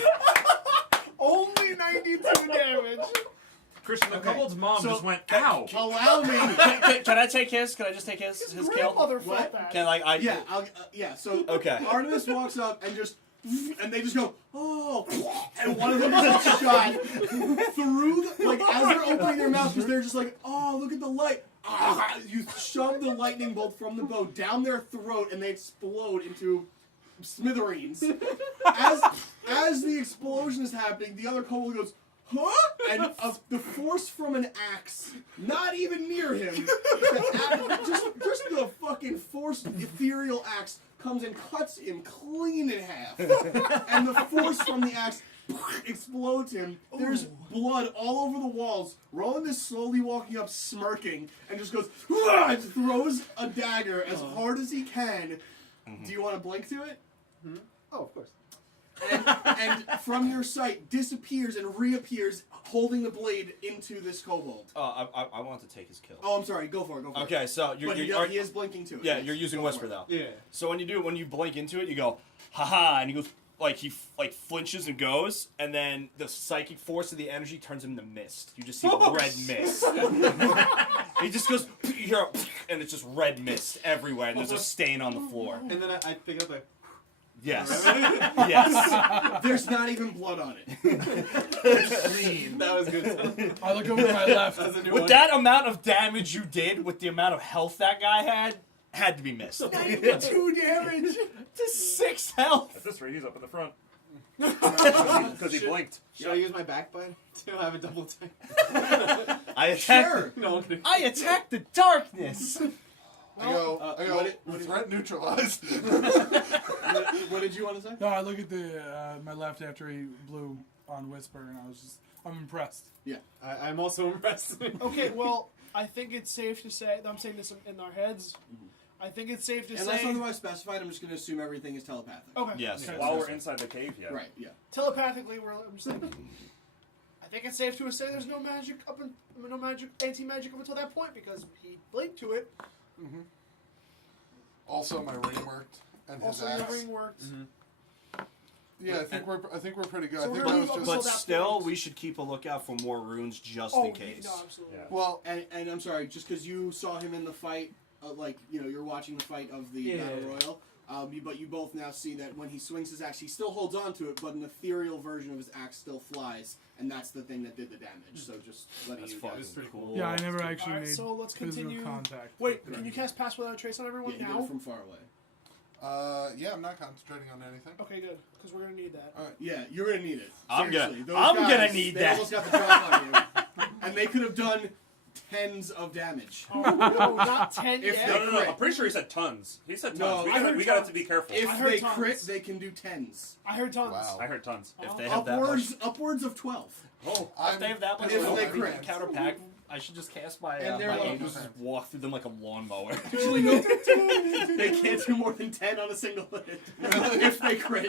Only 92 damage. Christian, the Okay, kobold's mom so- just went, ow! Allow me. Can I take his? Can I just take his kill? Grandmother What? felt that. Can like I? Yeah, yeah. So Okay. Artemis walks up and just, and they just go, oh, and one of them just gets shot through, like as they're opening their mouth, because they're just like, oh, look at the light. Ah, you shove the lightning bolt from the bow down their throat, and they explode into smithereens. As the explosion is happening, the other kobold goes, huh? And the force from an axe, not even near him, just the fucking force ethereal axe comes and cuts him clean in half. And the force from the axe explodes him. There's blood all over the walls. Roland is slowly walking up, smirking, and just goes, "Wah!" and throws a dagger as hard as he can. Do you want to blink to it? Oh, of course. And from your sight disappears and reappears holding the blade into this kobold. I want to take his kill. Oh, I'm sorry. Go for it. Go for it. Okay, so But he is blinking to it. yeah, Yes. you're using Go for whisper it. though. Yeah. So when you blink into it, you go, haha, and he goes like he flinches and goes, and then the psychic force of the energy turns him to mist. You just see the red mist. He just goes, you hear, and it's just red mist everywhere, and there's a stain on the floor. And then I pick up a. Yes. Yes. There's not even blood on it. That was good. I look over to my left. That's a new With one. that amount of damage you did, with the amount of health that guy had to be missed. 92 damage. To 6 health. At this rate, he's up in the front. Because he blinked. Should I use my backbite to have a double attack? I attacked. Sure. No, I'm kidding. I attacked the darkness. I go, what threat neutralized. What did you want to say? No, I look at my left after he blew on Whisper, and I'm impressed. I'm also impressed. Okay, well, I think it's safe to say, I'm saying this in our heads, I think it's safe to Unless say, otherwise specified, I'm just going to assume everything is telepathic. okay, Yes. okay. While we're inside the cave, yeah. Right, yeah. Telepathically, I'm just thinking, I think it's safe to say there's no magic anti-magic up until that point, because he blinked to it. Also, my ring worked, and his Also, your axe. ring worked. Yeah, I think we're pretty good. So I think we're that gonna was go just. until But that still, point. we should keep a lookout for more runes just Oh, in case. no, absolutely. Yeah. Well, And I'm sorry, just because you saw him in the fight, you're watching the fight of the Yeah. Battle Royal, but you both now see that when he swings his axe, he still holds on to it, but an ethereal version of his axe still flies, and that's the thing that did the damage. So just letting That's you fucking guys. pretty cool. Yeah, I never actually Alright, made so let's physical continue. contact. Wait, can you cast Pass Without a Trace on Yeah, everyone you did now? it from far away. yeah, I'm not concentrating on anything. Okay, good, because we're going to need that. Yeah, you're gonna need it. I'm Seriously. gonna- I'm Those gonna guys, need they that. almost got the drop on you, and they could have done tens of damage. Oh, no, not 10 If yet. they- No. I'm pretty sure he said tons. He said No, tons. I heard we got tons. to be careful. If I heard they tons. crit, they can do tens. I heard tons. Wow. I heard tons. If they have that much, Upwards of 12. if they have that much, If health, they I can crit. counterpack. I should just cast my And they're my like- angels and just walk through them like a lawnmower. Actually, no. They can't do more than 10 on a single hit. If they crit.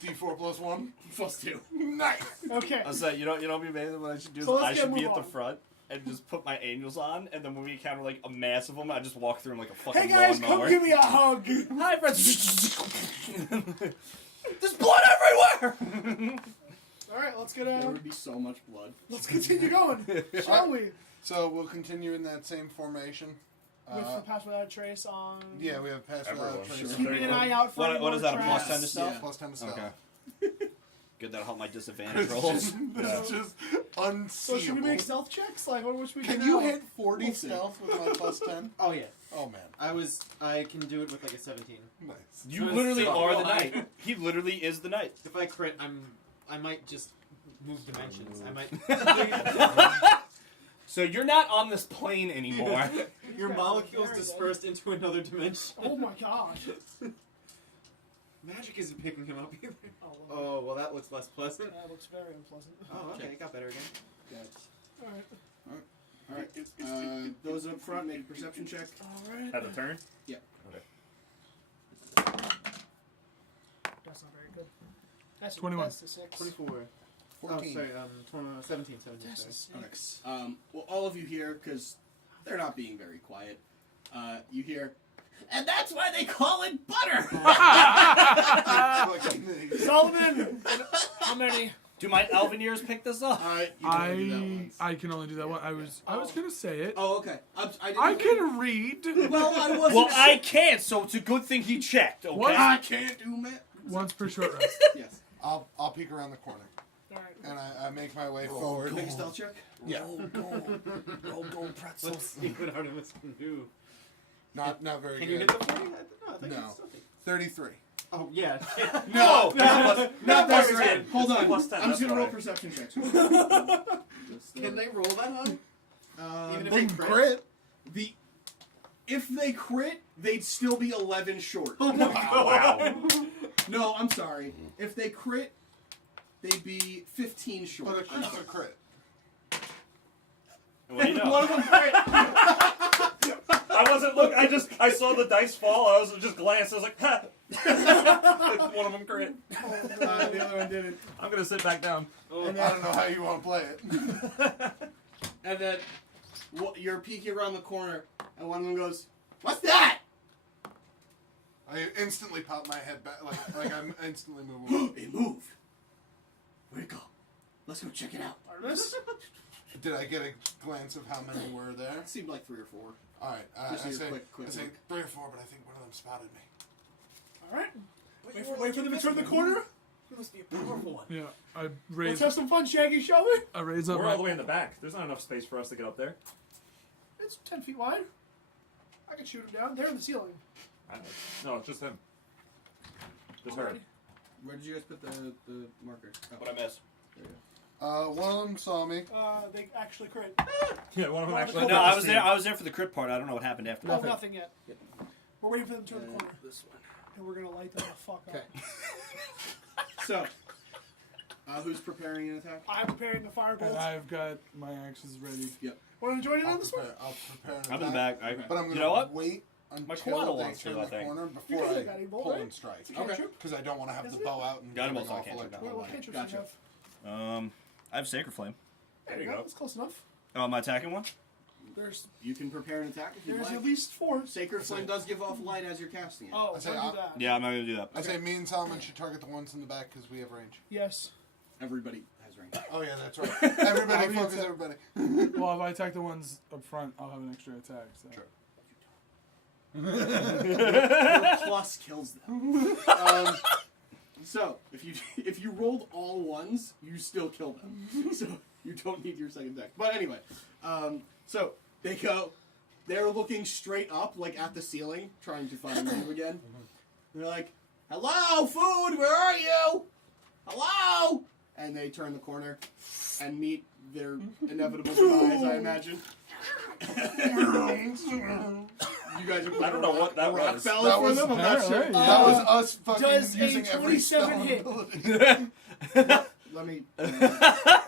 D4 plus 1. Plus 2. Nice. Okay. I was like, you know, what be amazing. What I should do is So let's I get should be move at the on. front and just put my angels on, and then when we encounter like a mass of them, I just walk through them like a fucking Hey guys, come lawnmower. give me a hug. Hi, friends. There's blood everywhere. All right, let's get There would be so much blood. let's continue going, shall we? So we'll continue in that same formation. With the Pass Without a Trace on. Yeah, we have pass Everyone. without trace. Sure. Keeping an eye out for any What more is that? A traps. plus 10 to stealth? Yeah. Plus 10 to stealth. Okay. Good, that'll help my disadvantage rolls. It's just unseeable. So should we make stealth checks? Like, what should we do Can now? you hit 40 We'll see. stealth with my plus 10? Oh yeah. Oh man, I can do it with like a 17. nice. You So literally it's are so the high. knight. He literally is the knight. If I crit, I might just move dimensions. I might. So you're not on this plane anymore. Your molecules Very dispersed into another dimension. Oh my gosh. Magic isn't picking him up either. Oh, Oh well, that looks less pleasant. that looks very unpleasant. Oh okay, it got better again. All right. Alright. Those up front, make a perception check. All right. Had the turn? That's not very good. That's 21. That's a 6. 24. 14. Oh sorry, 17. That's a Sorry. 6. Well, all of you hear, because they're not being very quiet, you hear, And that's why they call it butter. Solomon, how many? Do my elven ears pick this up? You can only do that once. I can only do that one. I was gonna say it. Oh, okay. I can read. Well, I wasn't. Well, I can't, so it's a good thing he checked, okay? What? I can't do math. Once per short rest. Yes. I'll peek around the corner. Alright. And I make my way forward. Make a stealth check. Yeah. Gold pretzels. Let's see what Artemis can do. Not very Can good. you hit the 40? No, I think No. it's something. 33. Oh, yeah. No! Not that plus great. 10. Hold on. Plus 10, I'm just that's gonna roll right. perception checks. Can they roll that high? Even if Boom, they crit? crit. If they crit, they'd still be 11 short. Wow. No, I'm sorry. If they crit, they'd be 15 But short. a crit's a crit. What do you know? One of them crit. I wasn't I saw the dice fall. I was just glanced. I was like, ha. One of them crit. The other one didn't. I'm gonna sit back down. I don't know how you want to play it. And then you're peeking around the corner, and one of them goes, "What's that?" I instantly pop my head back, like I'm instantly moving. It moved. Where'd it go? Let's go check it out. Artemis? Did I get a glance of how many were there? It seemed like 3 or 4. All right, Just I a say, quick I say look. 3 or 4, but I think one of them spotted me. Alright. Wait for them to turn the corner. You must be a powerful one. Yeah, I Let's raise. have some fun, Shaggy, shall we? I raise up. We're my, all the way in the back. There's not enough space for us to get up there. It's 10 feet wide. I can shoot him down. They're in the ceiling. No, it's just him. Just her. Where did you guys put the marker? Oh. What I miss? One of them saw me. They actually crit. Yeah, one of them Well, actually. But no, I was there. I was there for the crit part. I don't know what happened after. No, nothing yet. We're waiting for them to turn the corner. This one. And we're going to light them the fuck up. Okay. So, who's preparing an attack? I'm preparing the firebolt. And I've got my axes ready. Want to join in on this one? I'll prepare an I'm in the attack, back. But I'm You going know to what? wait My until koala they wants to, turn I the think. corner You before can do I a guiding bolt, pull right? and strike. It's a cantrip. Because I don't want to have Isn't the it? bow out and Got him giving also a off cantrip. electrical What light. cantrips Gotcha. do you have? I have Sacred Flame. There you go. That's close enough. Oh, am I attacking one? There's You can prepare an attack if you there's like. at least 4. Sacred Flame does give off light as you're casting it. Oh, I say don't do that. Yeah, I'm not gonna do that. I say me and Solomon should target the ones in the back because we have range. Yes. Everybody has range. Oh yeah, that's right. Everybody focus, everybody. Well, if I attack the ones up front, I'll have an extra attack. So. Sure. Your plus kills them. So if you rolled all ones, you still kill them. So you don't need your second attack. But anyway, so they're looking straight up, like at the ceiling, trying to find you again. And they're like, "Hello, food, where are you? Hello!" And they turn the corner and meet their inevitable demise, I imagine. You guys are playing I don't know what that rock was. ballad That for was- them? I'm not sure. That was us fucking does a using every 27 spell hit? ability. Let me... I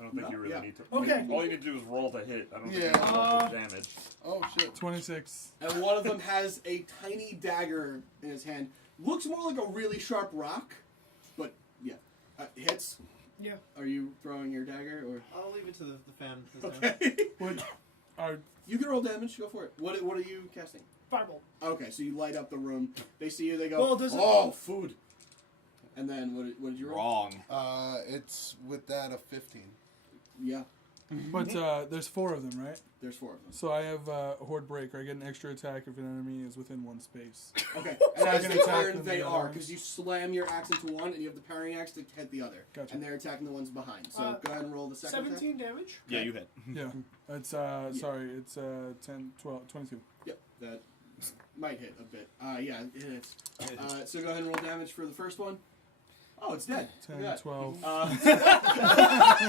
don't think you really Yeah. need to. Okay. All you need to do is roll to hit. I don't think you Yeah. need to roll for damage. Oh shit. 26. And one of them has a tiny dagger in his hand. Looks more like a really sharp rock, but yeah. Hits. Yeah. Are you throwing your dagger, or...? I'll leave it to the fan. This time. Okay. What? Are You can roll damage, go for it. What are you casting? Firebolt. Okay, so you light up the room. They see you, they go, Well, does it- "Oh, food." And then, what did you roll? Wrong. It's with that a 15. Yeah, but there's 4 of them, right? there's 4 of them. So I have Horde Breaker. I get an extra attack if an enemy is within 1 space. Okay, So and I as can they attack turn, them they the other are, ones? because you slam your axe into one, and you have the parrying axe to hit the other. Gotcha. And they're attacking the ones behind. So go ahead and roll the second attack. 17 damage. Yeah, you hit. Yeah. It's sorry. It's 10, 12, 22. Yep, that might hit a bit. Yeah, it hits. So go ahead and roll damage for the first one. Oh, it's dead. 10, Look at 12. that.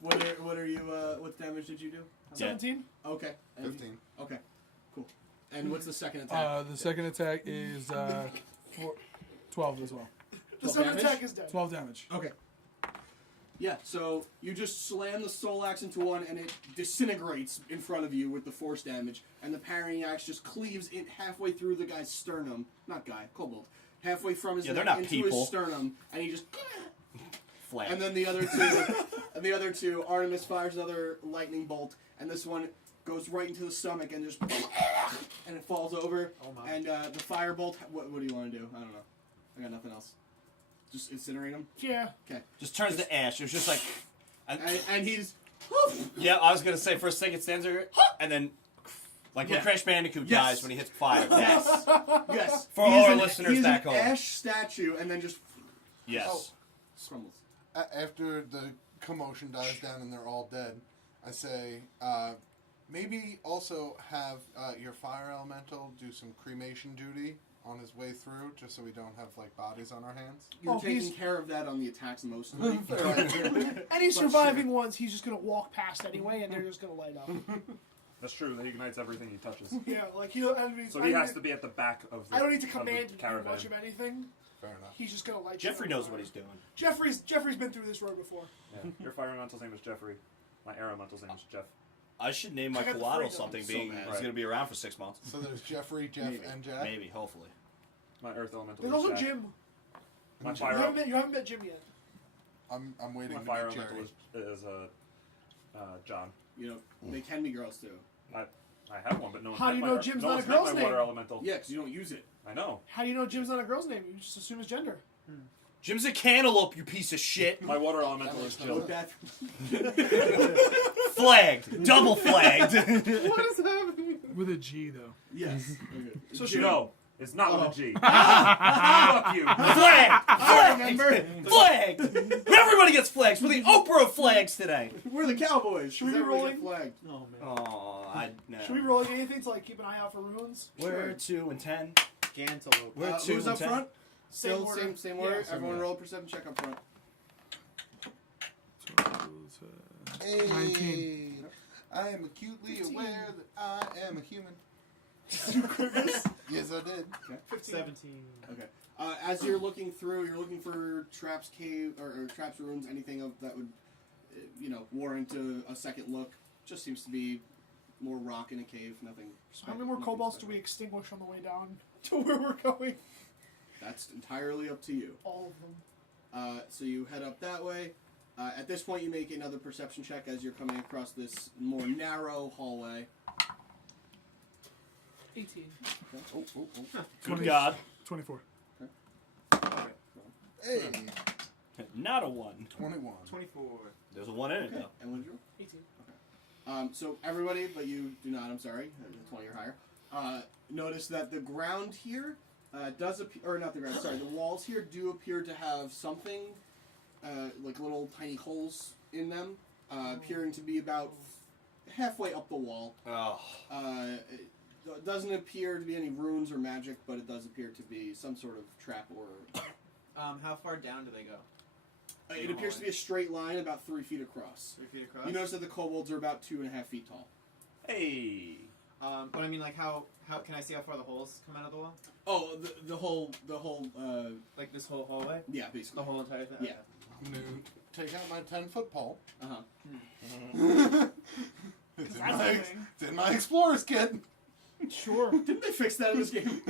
What are you? What damage did you do? Yeah. 17. Okay. And 15. Okay. Cool. And what's the second attack? The second attack is 12 as well. The 12 second damage? attack is dead. 12 damage. Okay. Yeah, so you just slam the soul axe into one, and it disintegrates in front of you with the force damage, and the parrying axe just cleaves it halfway through the guy's sternum. Not guy, kobold. Halfway from his Yeah, they're neck not into people. his sternum, and he just. Flat. And then the other two, Artemis fires another lightning bolt, and this one goes right into the stomach and just and it falls over. Oh my. And the firebolt. What do you want to do? I don't know. I got nothing else. Just incinerate him. Yeah. Just turns to ash. It was just like, And he's. yeah. I was gonna say first thing it stands there, and then like when Yeah. Crash Bandicoot Yes. dies when he hits fire. Yes. Yes. For all our listeners he's back an home. ash statue, and then just Yes. crumbles. After the commotion dies down and they're all dead, I say, maybe also have your fire elemental do some cremation duty on his way through, just so we don't have like bodies on our hands. You're taking he's- care of that on the attacks mostly. Any surviving ones, he's just gonna walk past anyway, and they're just gonna light up. That's true. He ignites everything he touches. Yeah, like he. I mean, So he has to be at the back of the. I don't need to of the command him to do caravan. much of anything. Fair enough. He's just gonna light. Jeffrey shit on knows fire. what he's doing. Jeffrey's been through this road before. Yeah. Your fire elemental's name is Jeffrey. My air elemental's name is Jeff. I should name my I got the collateral freedom. something, So being bad. he's gonna be around for 6 months. So there's Jeffrey, Jeff, Maybe. and Jack. Maybe, hopefully. My earth elemental There's is also Jack. Jim. My And fire. You haven't met Jim yet. I'm waiting My to fire meet Jerry. elemental is John. You know, they can be girls too. I have one, but no one's How met do you my know earth- Jim's no not a one's met girl's my water name? elemental. Yeah, because you don't use it. I know. How do you know Jim's not a girl's name? You just assume his gender. Jim's a cantaloupe, you piece of shit. My water elemental is Jill. Look that. Flagged. Double flagged. What is happening? With a G though. Yes. So Jim. No, it's not with a G. Ah! Fuck you. Flagged. I remember. Flagged. Everybody gets flags. We're the Oprah of flags today. We're the Cowboys. Should we be Everybody rolling? get flagged. Oh man. Oh, I know. Should we roll anything to like keep an eye out for runes? We're 2 and 10. Gantelope. We're 2 Who's and up 10. front? Same Still order. same Yeah, order. same Everyone order. roll a perception check up front. Hey, 19. I am acutely 15. aware that I am a human. Yes, I did. 17. Okay. As you're looking through, you're looking for traps, cave, or traps, ruins, anything of that would, warrant a second look. Just seems to be more rock in a cave. Nothing. So how many more nothing kobolds do special. we extinguish on the way down to where we're going? That's entirely up to you. All of them. So you head up that way. At this point, you make another perception check as you're coming across this more narrow hallway. 18. Oh. Good God. 24. Hey, Not a 1. 21. 24. There's a 1 in it, though. And what did you roll? 18. So everybody, but you do not. I'm sorry, 20 or higher. Notice that the ground here does appear, or not the ground. Sorry, the walls here do appear to have something like little tiny holes in them, appearing to be about halfway up the wall. Oh. It doesn't appear to be any runes or magic, but it does appear to be some sort of trap or. How far down do they go? It appears to be a straight line about 3 feet across. 3 feet across. You notice that the kobolds are about 2.5 feet tall. Hey. But I mean, like, how can I see how far the holes come out of the wall? Oh, the whole Like this whole hallway? yeah, The basically. whole entire thing? Yeah. I'm going to take out my 10-foot pole. Uh-huh. It's in That's my, a thing. it's in my explorer's kit. Sure. Didn't they fix that in this game?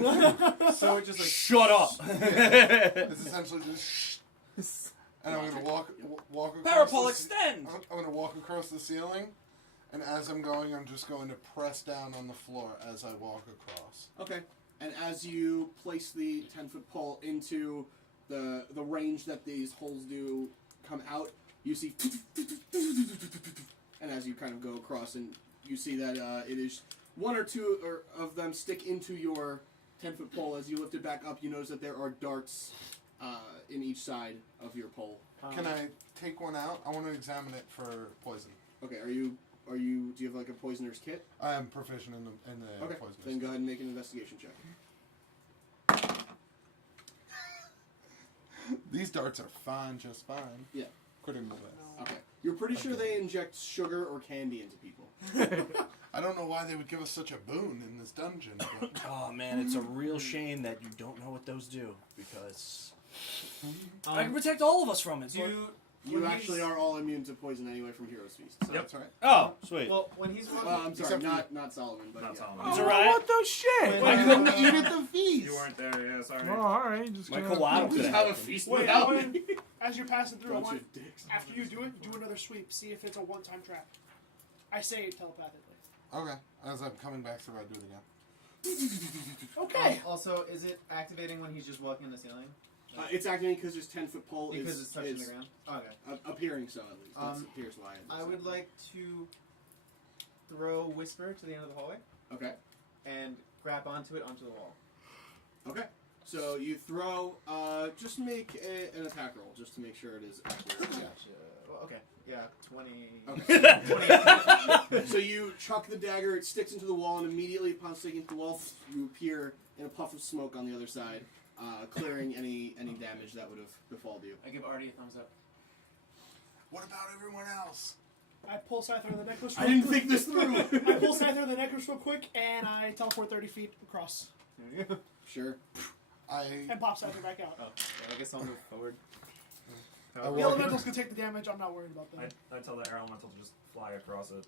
So it just like Shut up. It's essentially just and I'm going to walk across Parapole the extend. I'm going to walk across the ceiling, and as I'm going, I'm just going to press down on the floor as I walk across. Okay. And as you place the 10-foot pole into the range that these holes do come out, you see, and as you kind of go across, and you see that it is one or two of them stick into your 10-foot pole. As you lift it back up, you notice that there are darts in each side of your pole. Can I take one out? I want to examine it for poison. Okay. Do you have like a poisoner's kit? I am proficient in the Okay. poison. Then go ahead and make an investigation check. These darts are fine, just fine. Yeah. Critical miss. Okay. You're pretty sure they inject sugar or candy into people. I don't know why they would give us such a boon in this dungeon, but Oh, man, it's a real shame that you don't know what those do, because I can protect all of us from it. so- You actually are all immune to poison anyway from Hero's Feast. So. that's right. Oh, sweet. well, when he's walking, I'm sorry, Except not Solomon, but Not yeah. Solomon. It's Oh, alright. what the shit? When- I couldn't eat at the feast. You weren't there, yeah, sorry. Oh, alright. Just My gonna- collateral Just could have a happen. feast Wait, without wait. me. As you're passing through, I Bunch want, of dicks. after you do it, do another sweep. See if it's a one-time trap. I say it telepathically. Okay. As I'm coming back through, I do it again. Okay. Also, is it activating when he's just walking on the ceiling? It's activating because his 10-foot pole Because is it's touching the ground? Oh, okay. appearing so at least. That appears why. I would like to throw Whisper to the end of the hallway Okay. and grab onto it onto the wall. Okay. So you throw. Just make an attack roll just to make sure it is accurate. Gotcha. Well, okay. Yeah, 20. Okay. So you chuck the dagger. It sticks into the wall, and immediately upon sticking to the wall, you appear in a puff of smoke on the other side, clearing any damage that would have befalled you. I give Artie a thumbs up. What about everyone else? I pull Scyther the necklace. I didn't think this through. I pull Scyther the necklace real quick, and I teleport 30 feet across. Sure. And pop Scyther back out. Oh, yeah, I guess I'll move forward. I The elementals can take the damage. I'm not worried about them. I tell the air elemental to just fly across it.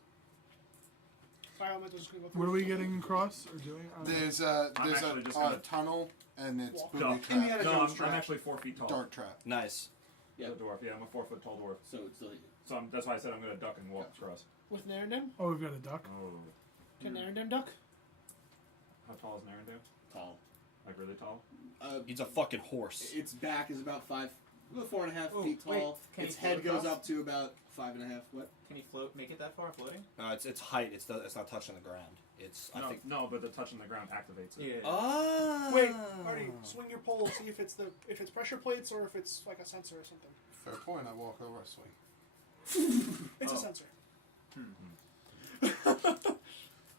Fire elementals can go through. What are we getting across or doing? There's actually just a gonna- tunnel, and it's Walk. booby No. trap. Indiana No, Jones I'm trap. actually 4 feet tall. Dark trap. Nice. Yeah. The dwarf. Yeah, I'm a 4 foot tall dwarf. So it's like. So that's why I said I'm gonna duck and walk across. With Narendem? Oh, we've got a duck. Oh. Can Narendem duck? How tall is Narendale? Tall. Like really tall? He's a fucking horse. Its back is about 4.5 Oh, feet wait, tall. can Its he head float goes across? up to about 5.5. What? Can he float? Make it that far floating? It's height. It's not touching the ground. It's I No, think. no, but the touch on the ground activates it. Yeah. Ah. Wait, Marty, swing your pole, see if it's pressure plates or if it's like a sensor or something. Fair point. I walk over, I swing. It's Oh. a sensor.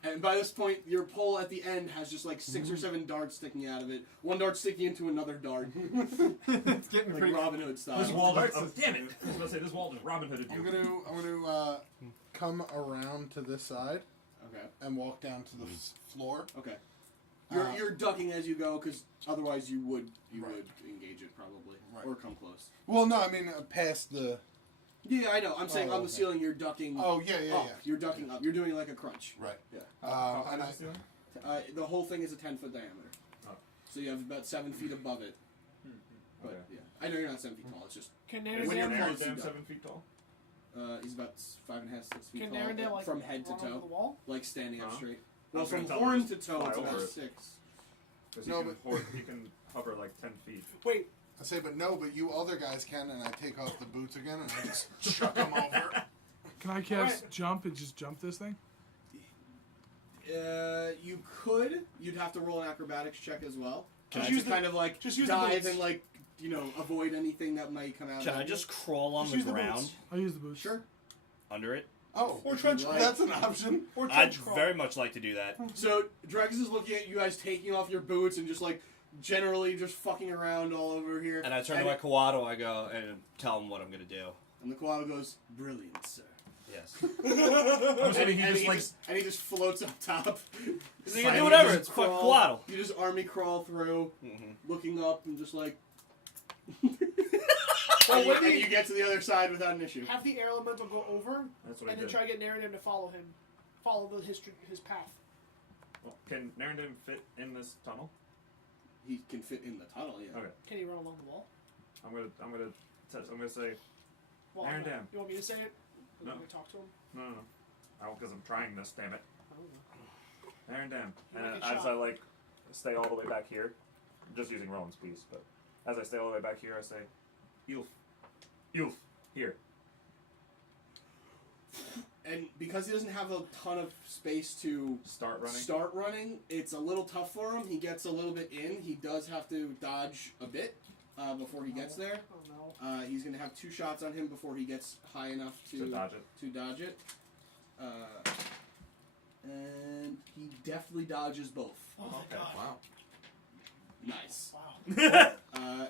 And by this point, your pole at the end has just like 6 or 7 darts sticking out of it. One dart sticking into another dart. It's getting Like pretty. Robin Hood style. This wall just, oh, damn it! I was about to say, this wall just Robin Hooded I'm you. gonna come around to this side Okay. and walk down to the floor. Okay. Uh, You're ducking as you go because otherwise you would Right. engage it probably Right. or come close. Well, no, I mean past the. Yeah, I know. I'm saying Oh, on the okay. ceiling you're ducking. Oh yeah, yeah, up. yeah. You're ducking up. You're doing like a crunch. Right. Yeah. How high And is I, the ceiling? The whole thing is a 10-foot diameter. Oh. So you have about 7 feet above it. But Okay. yeah, I know you're not 7 feet tall. It's just Can When you're Narendale close, Narendale you 7 feet tall? he's about 5.5, 6 feet can tall Narendale like from head to run over the toe, wall? like standing up Huh? straight. I Well, was gonna from tell him horn to to toe, fly it's about over it. 6. Because No, he can hover like 10 feet. Wait, I say, but no, but you other guys can, and I take off the boots again, and I just chuck them over. Can I cast jump and just jump this thing? You could. You'd have to roll an acrobatics check as well. Just To use the- kind of like just use the dive boots. and like avoid anything that might come out. Can at I you. just crawl on Just the use the ground boots. I'll use the boots. Sure. under it? Oh, or trench like- that's an option. or I'd trench crawl. very much like to do that. So Drekas is looking at you guys taking off your boots and just like generally just fucking around all over here. And I turn to my Kawato, I go and tell him what I'm gonna do. And the koala goes, "Brilliant, sir." Yes. And he just floats up top. So you can do whatever. It's fucking crawl. Kawato. You just army crawl through, looking up and just like. Well, what do and you- you get to the other side without an issue. Have the air elemental go over That's what I and then did. try to get Narendem to follow him. Follow his path. Well, can Narendale fit in this tunnel? He can fit in the tunnel, yeah. Okay. Can he run along the wall? I'm gonna say Well, Narendem. You want me to say it? You No. want me to talk to him? no, because I'm trying this. Damn it, I don't know. Narendale. You And make a as shot. I like stay all the way back here, just using Roland's piece, but as I stay all the way back here, I say, Yulf, here. And because he doesn't have a ton of space to Start running. it's a little tough for him. He gets a little bit in. He does have to dodge a bit before he gets there. Oh no. He's going to have 2 shots on him before he gets high enough To dodge it. to dodge it. And he definitely dodges both. Oh my god. Wow. Nice. Wow.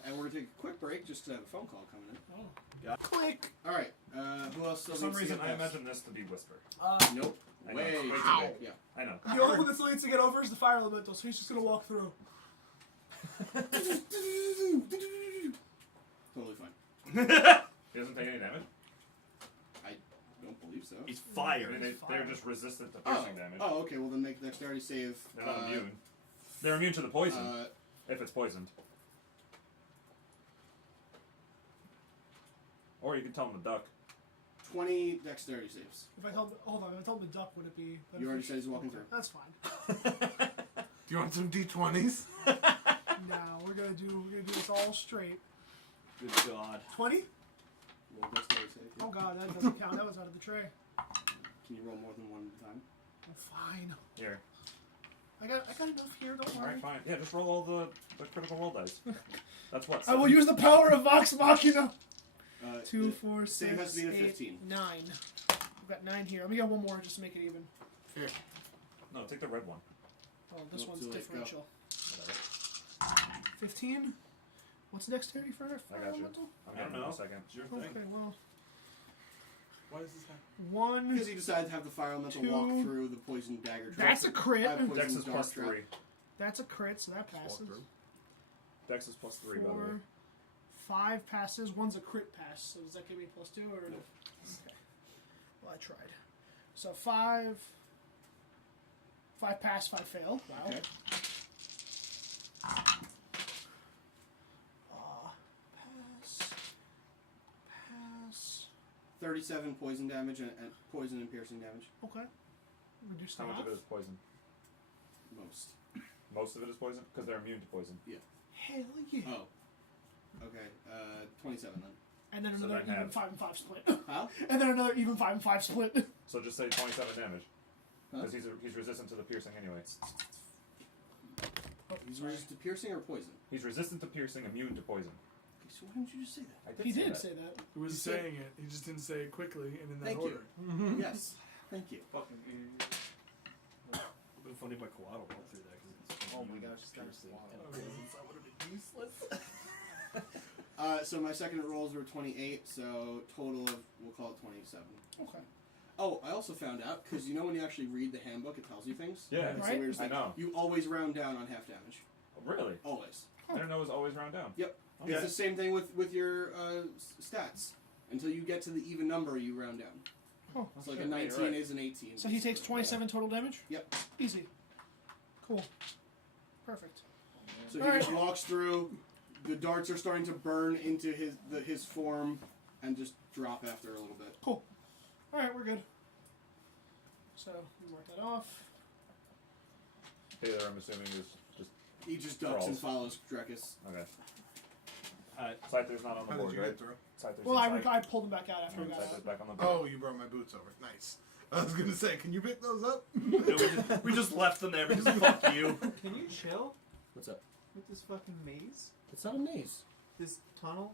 And we're going to take a quick break just because I have a phone call coming in. Oh. Click! Alright, who else For still some needs to reason, get I past? imagine this to be Whisper. Nope. I know, Way it's way too too big. big. Yeah. I know. The only one that still needs to get over is the fire elemental, so he's just gonna walk through. Totally fine. He doesn't take any damage. I don't believe so. He's I fired. mean, they're just resistant to Oh. piercing damage. Oh, okay. Well, then make dexterity save. They're not immune. They're immune to the poison Uh, if it's poisoned. Or you can tell them to duck. 20 dexterity saves. If I told, hold on, if I told him to duck, would it be? You already said he's walking through. That's fine. Do you want some d20s? No, we're gonna do this all straight. Good God. 20? Roll dexterity save. Oh god, that doesn't count. That was out of the tray. Can you roll more than one at a time? Oh, fine. Here. I got enough here. Don't worry. Alright, fine. Yeah, just roll all the critical roll dice. That's what. I will use the power of Vox Machina. 2, The 4, save has 6, to be a 8, 15. 9. I've got 9 here. Let me get one more just to make it even. Here. No, take the red one. Oh, this Nope, one's too late. Go. differential. Whatever. 15. What's dexterity for I got you. elemental? I'm getting it in a second. It's your Okay, thing. well, Why does this happen? 1. Because he decided to have the fire elemental walk 2. through the poison dagger trap. That's a crit. Poison Dex is dart plus trap. 3. That's a crit, so that Just walk passes. through. Dex is plus 3, by the way. 4, 5 passes. 1's a crit pass. So does that give me +2 or? No. Okay. Well, I tried. So 5 pass, 5 fail. Wow. Okay. Pass. 37 poison damage and poison and piercing damage. Okay. Reduce How that much of off. it is poison? Most. Most of it is poison? Because they're immune to poison. Hell yeah. Oh. Okay. 27 then. And then So another then even half. 5 and 5 split. How? And then another even 5 and 5 split. So just say 27 damage. Huh? Because he's resistant to the piercing anyway. He's resistant to piercing or poison? He's resistant to piercing, immune to poison. Okay, so why didn't you just say that? I did He say did that. say that. He was You said- saying it. He just didn't say it quickly and in that Thank you. order. Yes. Thank you. Fucking idiot. It would have been funny if my koala rolled through that because Oh my gosh, it's got a piercing. koala. And poisons, I would have been useless. So my second rolls were 28, so total of, we'll call it 27. Okay. Oh, I also found out, because you know when you actually read the handbook, it tells you things? Yeah, It's the Right? weirdest I thing. know. You always round down on half damage. Really? Always. I didn't know it was always round down. Yep. Okay. It's the same thing with your stats. Until you get to the even number, you round down. Oh, It's like shit, a yeah, you're 19 right. is an 18. so he takes 27 total damage? Yep. Easy. Cool. Perfect. So he Alright. just walks through. The darts are starting to burn into his form and just drop after a little bit. Cool. Alright, we're good. So, we mark that off. Taylor, I'm assuming, is just... He just ducks and Crawls. follows Drekas. Okay. Scyther's not on the How board, did you right? get through? Scyther's Well, inside. I pulled him back out after we got Scyther's out. back on the board. Oh, you brought my boots over. Nice. I was gonna say, can you pick those up? No, we just left them there because fuck you. Can you chill What's up? with this fucking maze? It's not a maze. This tunnel?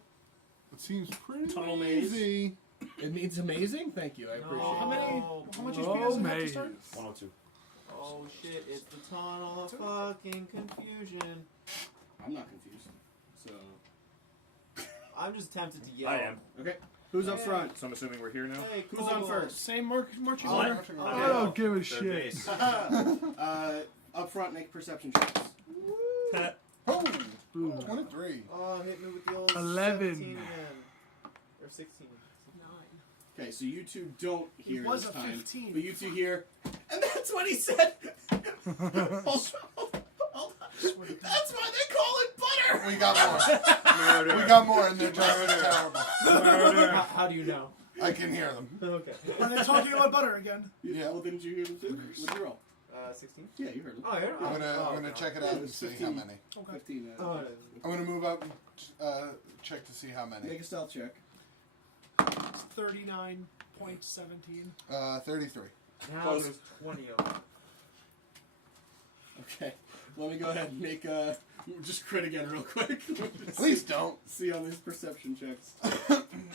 It seems pretty Tunnel maze. easy. It means amazing. Thank you. I appreciate No. it. How much HP Oh, does it have to maze. start? 102. Oh shit, it's the tunnel of fucking confusion. I'm not confused. So I'm just tempted to yell. I am. okay. Who's up Hey. front? So I'm assuming we're here now? Hey, Who's on Kobold. first? Same marching Oh, order. I don't give a Third shit. base. Up front, make perception checks. Oh, Ooh. 23. Oh, hit me with the old 11. 17 again. Or 16. 9. Okay, so you two don't hear was this a time, 15. but you two hear, and that's what he said. Hold on. That's why they call it butter. We got more. We got more, and they're just as terrible. How do you know? I can hear them. Okay. Are they talking about butter again? Yeah. Well, didn't you hear them too? What'd you roll? 16? Yeah, you heard them. Oh, yeah. I'm gonna check it out and see how many. Okay. 15. Oh, I'm gonna move up and check to see how many. Make a stealth check. It's 39.17. 33. now Close. there's 20 of them. Okay, let me go ahead and make just crit again real quick. Please don't. See on these perception checks.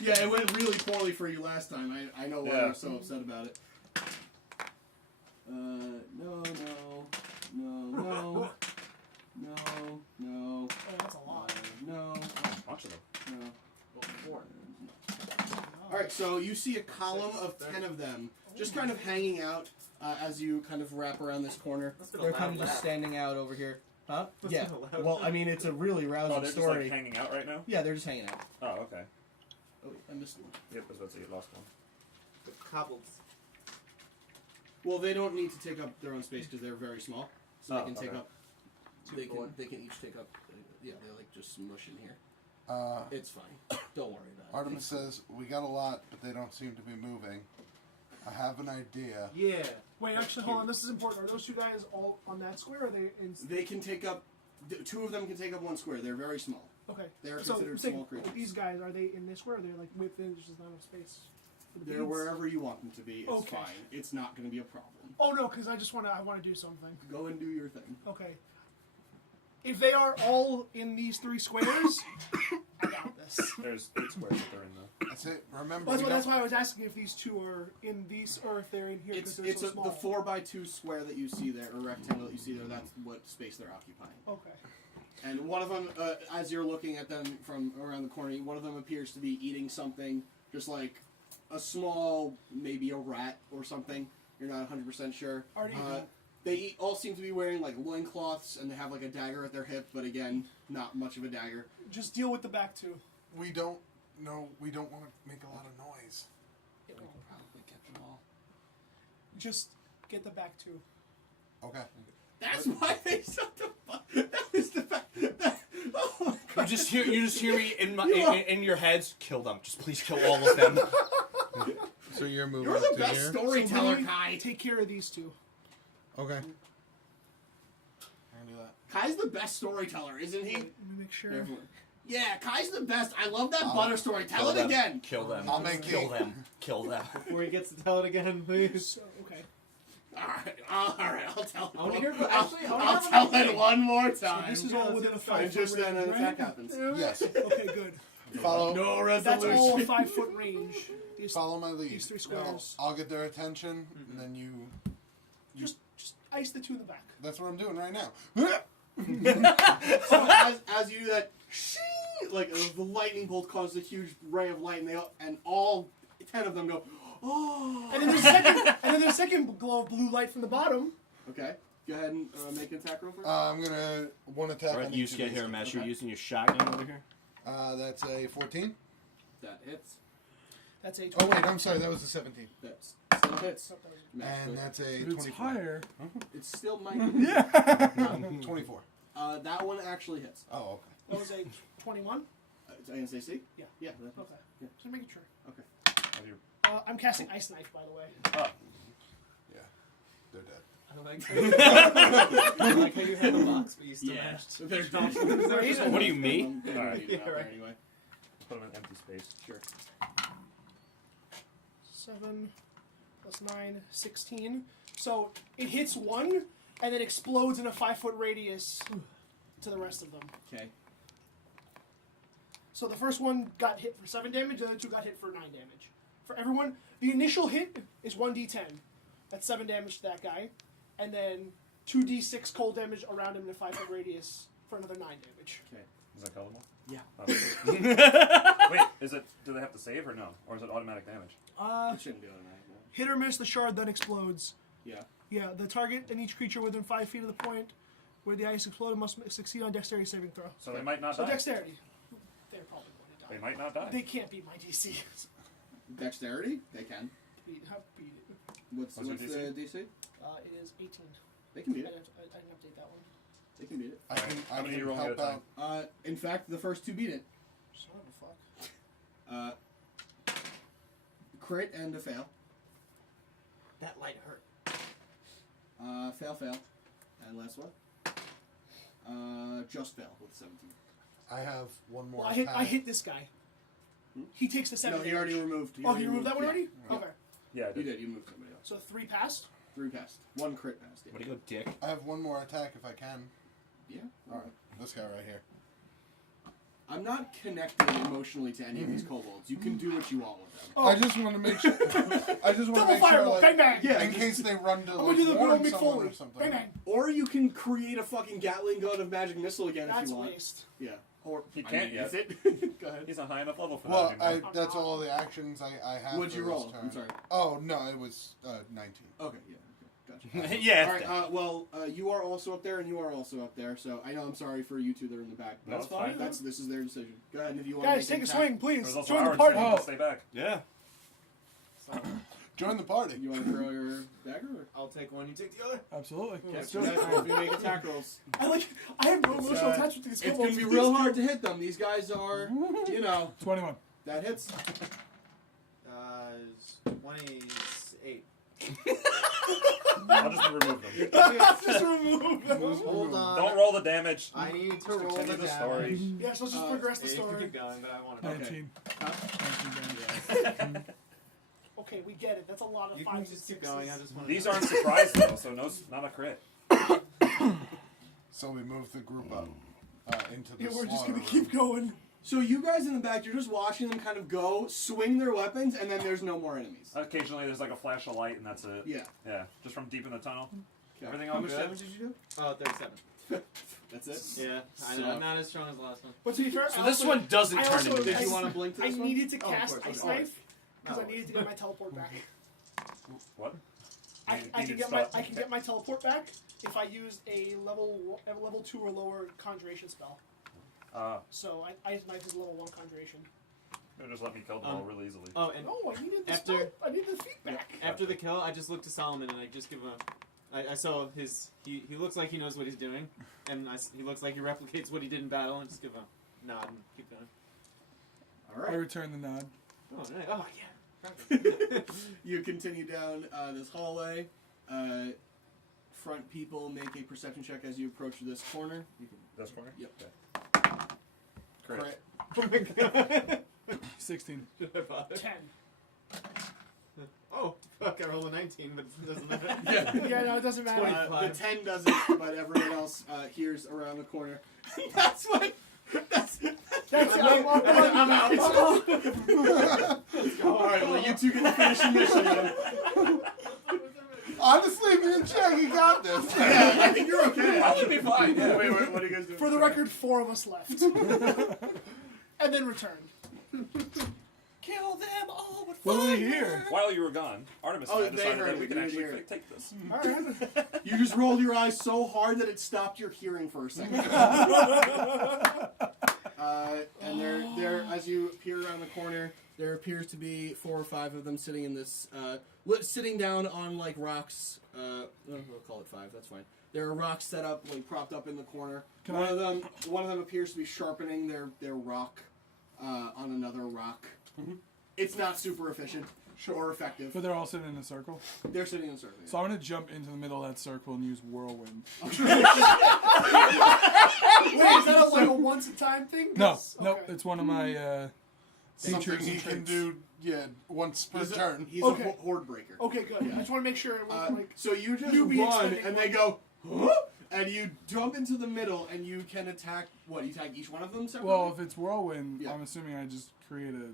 Yeah, it went really poorly for you last time. I know why Yeah. you're so upset about it. No. Oh, that's a lot. No. A bunch of them. No. Well, 4. Alright, so you see a column of 10 of them just kind of hanging out as you kind of wrap around this corner. That's been a They're loud kind of just laugh. standing out over here. Huh? That's Yeah. been a loud Well, laugh. I mean, it's a really rousing Oh, they're just story. like hanging out right now? Yeah, they're just hanging out. Oh, okay. Oh, wait, I missed one. Yep, I was about to say you lost one. The cobbles. Well, they don't need to take up their own space because they're very small, so Oh, they can take okay. up. They can each take up. Yeah, they like just smush in here. It's fine. Don't worry about Artemis says, we got a lot, but they don't seem to be moving. I have an idea. Yeah. Wait, actually, hold on. This is important. Are those two guys all on that square? Or are they in? They can take up. Two of them can take up one square. They're very small. Okay. They're So, considered say, small creatures. these guys, are they in this square? Or are they like within? There's just not enough space. For the They're beads? wherever you want them to be. It's Okay. fine. It's not going to be a problem. Oh no, because I want to do something. Go and do your thing. Okay. If they are all in these 3 squares, I got this. There's 8 squares that they're in though. That's it. Remember, Well, we that's got- why I was asking if these 2 are in these, or if they're in here because they're so small. The 4x2 square that you see there, or rectangle that you see there. That's what space they're occupying. Okay. And one of them, as you're looking at them from around the corner, one of them appears to be eating something, just like a small, maybe a rat or something. You're not 100% sure. Already They all seem to be wearing like loincloths, and they have like a dagger at their hip, but again, not much of a dagger. just deal with the back 2. we don't know. We don't want to make a lot of noise. It won't. Probably kept them all. Just get the back 2. Okay. That's why they shut the fuck. That was the fact. Oh my god. You just hear me in my You are- in your heads. Kill them. Just please kill all of them. So you're moving You're up the to best here? storyteller, really Kai. Take care of these 2. Okay. I can do that. Kai's the best storyteller, isn't he? Let me make sure. Everyone. Yeah, Kai's the best. I love that I'll- butter story. Tell Kill it them. again. Kill them. I'll make Kill it. them. Kill them. Before he gets to tell it again, please. So, okay. All right. I'll tell it. I wanna hear- actually, I wanna I'll have tell another it one more So time. this is Yeah, all let's within do a the 5 and foot just then range, an right? attack happens. Yes. Okay, good. Follow. No That's resolution. all 5 foot range. These, Follow my lead. these 3 squares. I'll get their attention, and then you. Just ice the 2 in the back. That's what I'm doing right now. So as you do that, like the lightning bolt causes a huge ray of light, and all 10 of them go, oh. And then there's a second glow of blue light from the bottom. Okay, go ahead and make an attack roll for it. I'm gonna one attack. All right, on you each of get these. here, Mesh. You're Okay. using your shotgun over here. That's a 14. That hits. That's a Oh wait, I'm sorry. That was a 17. That still hits. Max, And but that's a If it's 24. higher. it still might. Yeah. 24. That one actually hits. Oh, okay. That was a 21. It's against AC? Yeah. Yeah. That hits. Okay. Yeah. Just making sure. Have you- I'm casting Ice Knife, by the way. Oh, Yeah, they're dead. I like how you had the box, but you still Yeah. mashed. There's What do you, me? Alright. Yeah, right. Anyway. put them in empty space. Sure. 7 plus 9, 16. So it hits 1 and then explodes in a 5 foot radius to the rest of them. Okay. So the first one got hit for 7 damage, the other 2 got hit for 9 damage. For everyone, the initial hit is 1d10. That's 7 damage to that guy. And then 2d6 cold damage around him in a 5 foot radius for another 9 damage. Okay. Is that colorable? Yeah. Oh. Wait, is it? Do they have to save or no, or is it automatic damage? It shouldn't be automatic. No. Hit or miss, the shard then explodes. Yeah. Yeah, the target and each creature within 5 feet of the point where the ice exploded must succeed on dexterity saving throw. So they might not So die. dexterity. They're probably going to die. They might not die. They can't beat my DC. Dexterity? They can. beat it. What's What's your the DC? DC? It is 18. They can I beat didn't, it. I didn't update that one. They can beat it. I can, How I many can you rolling help at a time? out. In fact, the first 2 beat it. Son of a fuck. Crit and a fail. That light hurt. Fail, fail. And last one. Just fail with 17. I have one more Well, attack. I hit this guy. He takes the 7 No, he already removed. Oh, he removed that one yeah. already? Yeah. Okay. Yeah, I You did. did. You moved somebody else. So 3 passed? 3 passed. 1 crit passed. Yeah. What do you go, dick? I have one more attack if I can. Yeah. All right, this guy right here. I'm not connected emotionally to any of these kobolds. You can do what you want with them. Oh, I just want to make sure. I just want to double make fireball! sure, Bang like, bang! Yeah, in just- case they run to I'm like, gonna do the warn Burwell someone McFoley. or something. Bang bang! Or you can create a fucking Gatling gun of magic missile again That's if you want. waste. Yeah. Or He I can't mean, yet. Is it? Go ahead. He's not high enough level for Well, that. anymore. that's all the actions I have. What'd for you this roll? turn. I'm sorry. Oh no, it was 19. Okay. Yeah. Okay. Gotcha. Yeah. All right. Well, you are also up there, and you are also up there. So I know I'm sorry for you two that are in the back. No, That's it's fine. fine. This is their decision. Go ahead, and if you want Guys, to take a attack- swing, please. There's also Join the ours, party. so you can stay back. Yeah. Join the party. You want to throw your dagger? Or? I'll take one, you take the other. Absolutely. Okay, Let's so do it. if you make attack rolls, I have no It's, emotional uh, attachment to these it's going to be kobolds. real hard to hit them. These guys are, 21. That hits. 28. I'll just remove them. Just remove them. Hold on. Don't roll the damage. I need to roll the Continue the story. damage. Yeah, so let's just progress the Yeah, you can story. keep going, but I want to. 19. Huh? 19 damage. Okay, we get it. That's a lot of You 5s can and just keep 6s. going. I just want. These aren't surprise though, so not a crit. So we move the group up into the Yeah, we're just slaughter gonna room. keep going. So you guys in the back, you're just watching them kind of go, swing their weapons, and then there's no more enemies. Occasionally there's like a flash of light and that's it. Yeah. Yeah. Just from deep in the tunnel. Okay. Everything How all much good? damage did you do? Oh, 37. That's it? Yeah, I know. I'm not as strong as the last one. But to be fair, So I this also- one doesn't I turn also- into Did this. you want to blink to I this one? needed to Oh, of cast course, Ice always. Knife because I No. needed to get my teleport back. What? I You can needed get stuff. I can get my teleport back if I used a level 2 or lower conjuration spell. So Ice Knife is level 1 conjuration. They'll just let me kill them all really easily. Oh, and No, I needed the After- spell. I needed the feedback. after the kill, I just looked to Solomon and I just give him I saw his. He looks like he knows what he's doing, and he looks like he replicates what he did in battle, and just give him a nod and keep going. All I right. return the nod. Oh, nice. Oh yeah. You continue down this hallway. Front people make a perception check as you approach this corner. You can, This corner? Yep. Crit. Oh my god. 16. Should I bother? 10. Oh, fuck! I rolled a 19, but it doesn't matter. Yeah, no, it doesn't matter. 25. The 10 doesn't, but everyone else hears around the corner. That's what. That's I'm out. All right. Well, you two can finish the mission. Then. Honestly, me and Shaggy got this. Yeah, I think you're okay. I should be fine. Yeah. Wait, what are you guys doing? For the record, 4 of us left. And then returned. Kill them all with What do we fire. hear? While you were gone, Artemis Oh, and I they decided heard that it. we can You actually didn't hear it. take this. Alright. You just rolled your eyes so hard that it stopped your hearing for a second. And there, as you peer around the corner, there appears to be 4 or 5 of them sitting in this, sitting down on like rocks. We'll call it 5. That's fine. There are rocks set up, like propped up in the corner. Can One I- of them appears to be sharpening their rock on another rock. It's not super efficient or effective. But they're all sitting in a circle. They're sitting in a circle. So I'm going to jump into the middle of that circle and use Whirlwind. Wait, is that like a once a time thing? No, 'Cause- nope. okay. It's one of my Something features he and can traits. do, once per turn. He's Okay. a horde breaker. Okay, good. I just want to make sure it wasn't like. So you just Newbie run, expecting and they go, huh? And you jump into the middle, and you can attack. What? You attack each one of them separately? Well, if it's Whirlwind, Yeah. I'm assuming I just create a...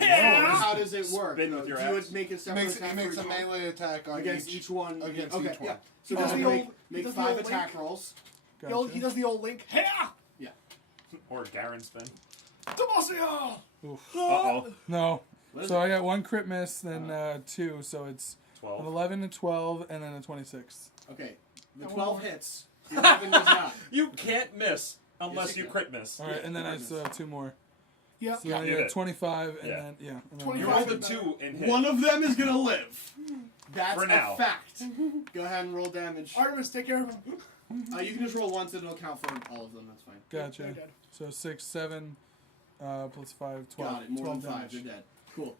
How does it work? Spin with your Do you axe. make a separate He attack makes for a each one? melee attack on Against each one. against okay, each one. Yeah. So He does just the make, old- he make does the 5 old attack link. rolls. Gotcha. He does the old link. Hey! Or Garen spin. Demacia! Uh-oh. No. What is So it? I got 1 crit miss, then 2, so it's 12. an 11 and 12, and then a 26. Okay. The I 12 want- hits. The 11 does not. You can't miss unless Yes, you you crit miss. All right, and then I crit still have 2 more. Yeah. So then I You got did. 25, and Yeah. then, yeah. And then 25. You rolled a 2 and hit. One of them is going to live. That's For now. a fact. Go ahead and roll damage. Artemis, take care of him. You can just roll once, it'll count for all of them. That's fine. Gotcha. They're dead. So 6, 7, plus 5, 12. Got it. More 12 than 5. damage. They're dead. Cool.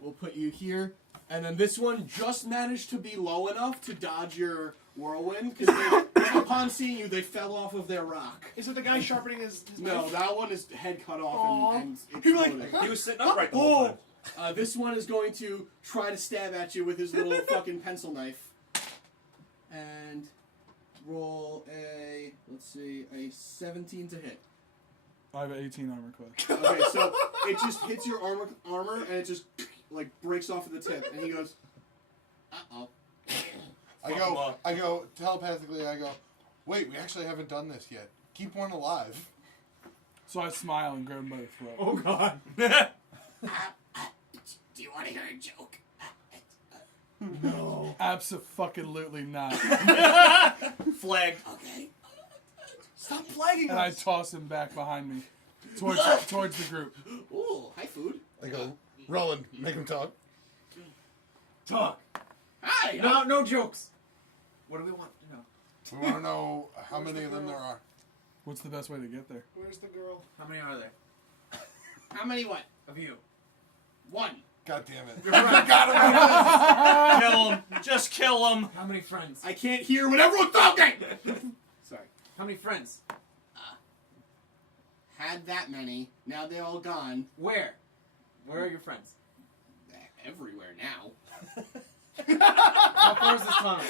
We'll put you here. And then this one just managed to be low enough to dodge your whirlwind, because upon seeing you, they fell off of their rock. Is it the guy sharpening his No, knife? that one is head cut off Aw. and He was exploding. He was sitting upright the whole time. This one is going to try to stab at you with his little fucking pencil knife. And roll a, let's see, a 17 to hit. I have an 18 armor class. Okay, so it just hits your armor and it just like breaks off at the tip, and he goes, "Uh-oh." I go telepathically. I go, wait, we actually haven't done this yet. Keep one alive. So I smile and grab him by the throat. Oh god. Do you want to hear a joke? No. Absolutely not. Flag. Okay. Stop plaguing And I us. toss him back behind me. Towards the group. Ooh, hi, food. I go, Roland, make him talk. Talk. Hi. No jokes. What do we want to know? We want to know how Where's many the of them girl? there are. What's the best way to get there? Where's the girl? How many are there? How many what? Of you. 1. God damn it. You're right. Kill him. Just kill him. How many friends? I can't hear when everyone's talking! Sorry. How many friends? Had that many. Now they're all gone. Where? Where are your friends? Everywhere now. How far is this tunnel?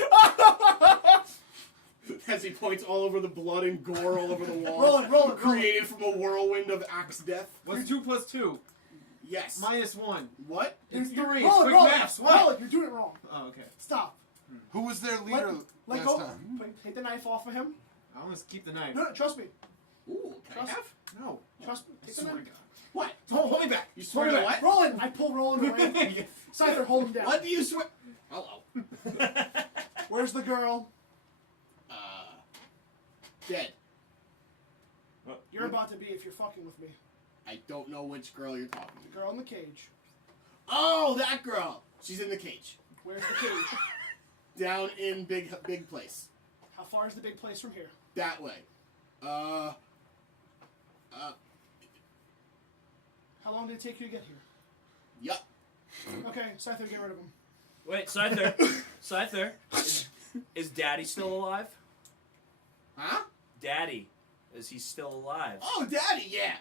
As he points all over the blood and gore all over the walls. Roll it. Created from a whirlwind of axe death. What's 2 plus 2? Yes. -1. What? It's 3. Roll It's quick it. maths. What? Roll it. You're doing it wrong. Oh, okay. Stop. Who was their leader Let last go. time? Take the knife off of him. I want to keep the knife. No, trust me. Ooh, can I Trust- have? No. Trust me. I Take the swear to knife. God. What? Don't hold me back. You swear Hold to it. what? Roland. I pull Roland away. Scyther, hold him down. What do you swear? Hello. Where's the girl? Dead. You're about to be if you're fucking with me. I don't know which girl you're talking The to. girl in the cage. Oh, that girl. She's in the cage. Where's the cage? Down in big place. How far is the big place from here? That way. How long did it take you to get here? Yup. Okay, Scyther, get rid of him. Wait, Scyther. Scyther. Is Daddy still alive? Huh? Daddy. Is he still alive? Oh, Daddy, yeah.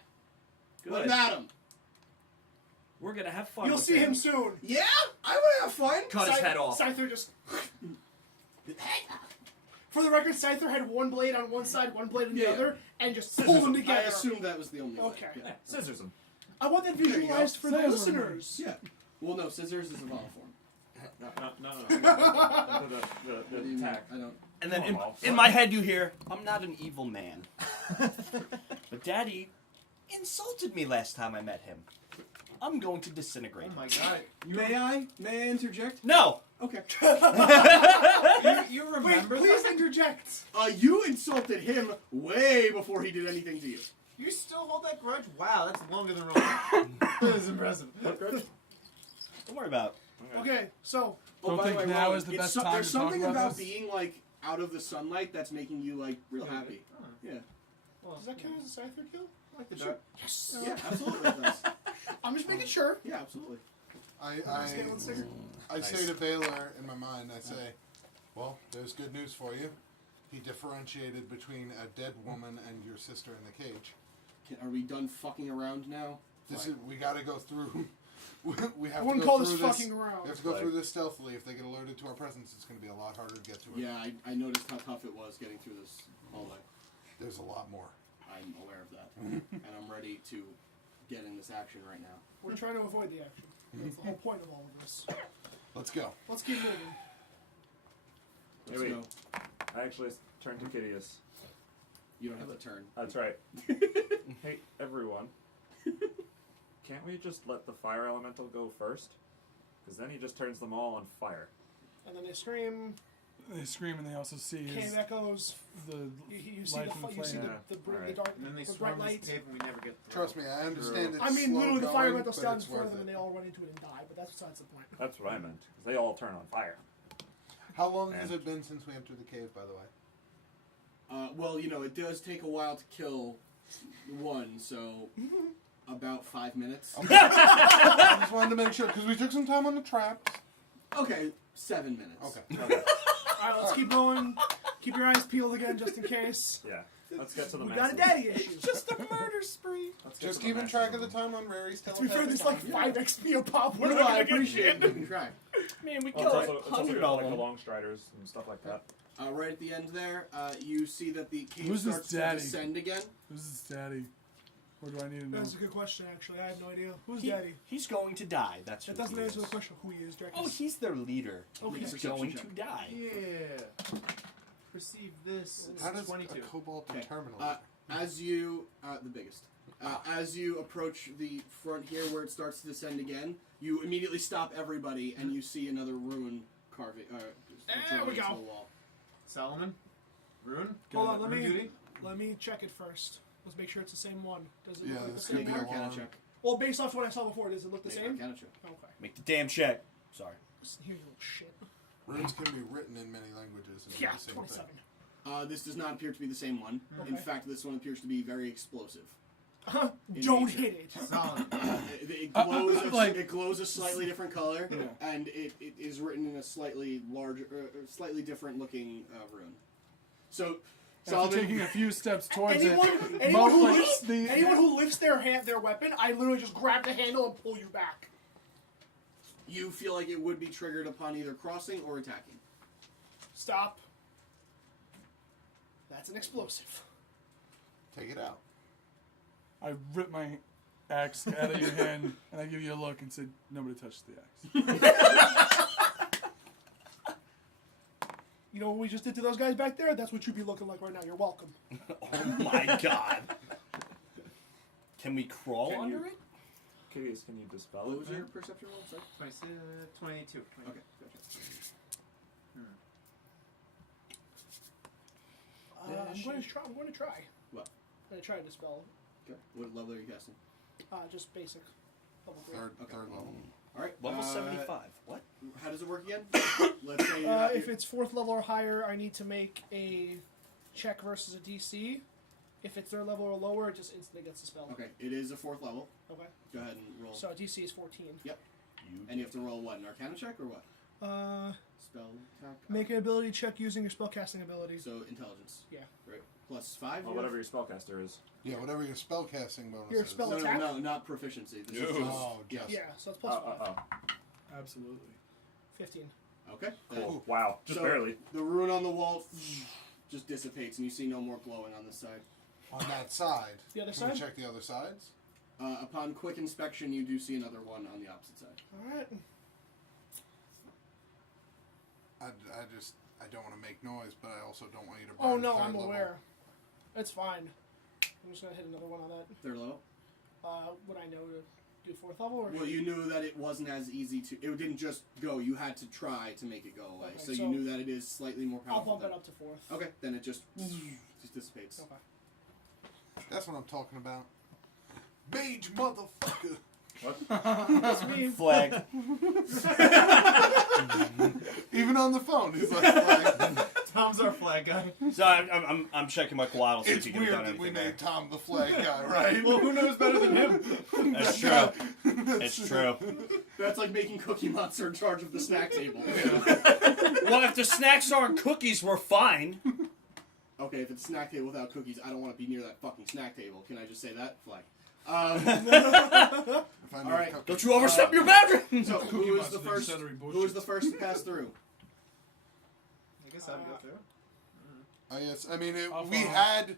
Good. What about him? We're gonna have fun. You'll with see him soon. Yeah? I want to have fun. Cut his head off. Scyther just... For the record, Scyther had one blade on one side, one blade on the Yeah. other, and just pulled them I together. assumed that was the only way. Okay. Yeah. Scissors him. I want that There you go. visualized for the Scissors. listeners. Yeah. Well, no, scissors is a vowel form. No. What do you The mean? tack. I don't. And then Oh, in my head you hear, I'm not an evil man. But Daddy insulted me last time I met him. I'm going to disintegrate Oh him. my God. May I interject? No! Okay. You Wait, remember please that? interject. You insulted him way before he did anything to you. You still hold that grudge? Wow, that's longer than Roland. That is impressive. Don't worry about it. Okay, so Don't by the think way, now Roland, is the it's best so- time There's to talk something about about this? being like out of the sunlight that's making you like real happy. Oh. Yeah. Well, does that count as a Scyther kill? I like the Sure. dark. Yes. Yeah, absolutely it does. I'm just making sure. Yeah, absolutely. Stay one second. I say to Baylor in my mind, I say, well, there's good news for you. He differentiated between a dead woman and your sister in the cage. Are we done fucking around now? We got to go through. We have I wouldn't to call go this through fucking around. We have to go through this stealthily. If they get alerted to our presence, it's going to be a lot harder to get to it. Yeah, I noticed how tough it was getting through this hallway. There's a lot more. I'm aware of that, and I'm ready to get in this action right now. We're trying to avoid the action. That's the whole point of all of this. Let's go. Let's keep moving. Let's Hey, go. wait. I actually turned to Kitteus. You don't have a turn. That's right. Hey, everyone. Can't we just let the fire elemental go first? Because then he just turns them all on fire. And then they scream. They scream and they also see Cave his, echoes. the You see light the from the you see flame. Yeah. the Alright. dark And then they the swarm bright this lights. cave and we never get through. Trust me, I understand it's I mean, slow literally, the fire going, elemental but stands it's in front worth of them and it. they all run into it and die. But that's besides the point. That's what I meant. Because they all turn on fire. How long has And- it been since we entered the cave, by the way? Well, you know, it does take a while to kill one, so about 5 minutes. I just wanted to make sure, because we took some time on the traps. Okay, 7 minutes. Okay. All right, let's keep going. Keep your eyes peeled again, just in case. Yeah. Let's get to the We got a masses. daddy issue. Just a murder spree. Let's get Just to the keeping masses track of the them. time on Rary's To be fair, there's telepathic like 5 XP a pop. We're No, not I gonna get appreciate shit. keeping track. Man, we Well, killed it's also 100 good, of like the them. long striders and stuff like that. Right at the end there, you see that the cave Who's this starts to daddy? descend again. Who's his daddy? Or do I need to know? That's a good question, actually. I have no idea. Who's daddy? He's going to die. That's That who doesn't he answer is. the question of who he is, Drekas. Oh, he's their leader. Oh, Make a He's perception going check. to die. Yeah. Perceive this. It's How does 22. a cobalt Okay, terminal? As you, the biggest, as you approach the front here where it starts to descend again, you immediately stop everybody and you see another rune carving. There we drawing into go. the wall. Solomon? Rune? Hold on, Rune duty? let me check it first. Let's make sure it's the same one. Does it Yeah, look like the this same could be Make an a one? Arcana long- check. Well, based off what I saw before, does it look the Make an same? Arcana check. Okay. Make the damn check. Sorry. Listen here, you little shit. Runes can be written in many languages and do Yeah, the same 27. thing. This does not appear to be the same one. In Okay. fact, this one appears to be very explosive. in Don't nature. hit it. Solid. It glows. Like- it glows a slightly different color, Yeah. and it is written in a slightly larger, slightly different looking rune. So, After Solomon, taking a few steps towards Anyone Mo who lifts lifts anyone who lifts their weapon, I literally just grab the handle and pull you back. you feel like it would be triggered upon either crossing or attacking. Stop. That's an explosive. Take it out. I rip my axe out of your hand, and I give you a look and say, "Nobody touched the axe." You know what we just did to those guys back there? That's what you'd be looking like right now. You're welcome. Oh my god. Can we crawl Can under you- it? Kitteus, can you dispel What it? was your perception roll? Sorry. 22. Okay, gotcha. I'm going to try. What? I'm going to try to dispel. Okay. What level are you casting? Just basic. Level 3. Third Okay. level. All right. Level 75. What? How does it work again? Let's say If it's 4th level or higher, I need to make a check versus a DC. If it's 3rd level or lower, it just instantly gets dispelled. Okay, it is a 4th level. Okay. Go ahead and roll. So DC is 14. And you have to roll what? An Arcana check or what? Spell attack. Make an ability check using your spellcasting abilities. So intelligence. Yeah. Right. Plus 5. Well, whatever your spellcaster is. Yeah, whatever your spellcasting bonus Your is. spell- No, attack? no, not proficiency. This is No. just, Oh, yes. just- Yeah, so it's plus 5. Absolutely. 15. Okay. Cool. Wow, just So- barely. The rune on the wall just dissipates, and you see no more glowing on this side. On that side. The other Can we side? check the other sides? Upon quick inspection, you do see another one on the opposite side. Alright. I don't want to make noise, but I also don't want you to burn Oh no, third I'm level. aware. It's fine. I'm just going to hit another one on that. Third level. Would I know to do 4th level? Or Well, you knew that it wasn't as easy to. It didn't just go. You had to try to make it go away. Okay, so so you knew that it is slightly more I'll powerful. bump it up to 4th. Okay, then it just dissipates. Okay. That's what I'm talking about. Mage motherfucker. That's me. Flag. Even on the phone, he's like, Tom's our flag guy. So I'm checking my quad. See it's if he weird can that we anything made Tom the flag guy, right? Well, who knows better than him? there. That's true. It's true. That's like making Cookie Monster in charge of the snack table. Well, if the snacks aren't cookies, we're fine. Okay, if it's a snack table without cookies, I don't want to be near that fucking snack table. Can I just say that? Flag. If I All need right. cookies- Don't you overstep your boundaries. So who was Monster, the first? celery Who was the first to pass through? I guess I'd go through. Yes, I mean, I'll we follow. had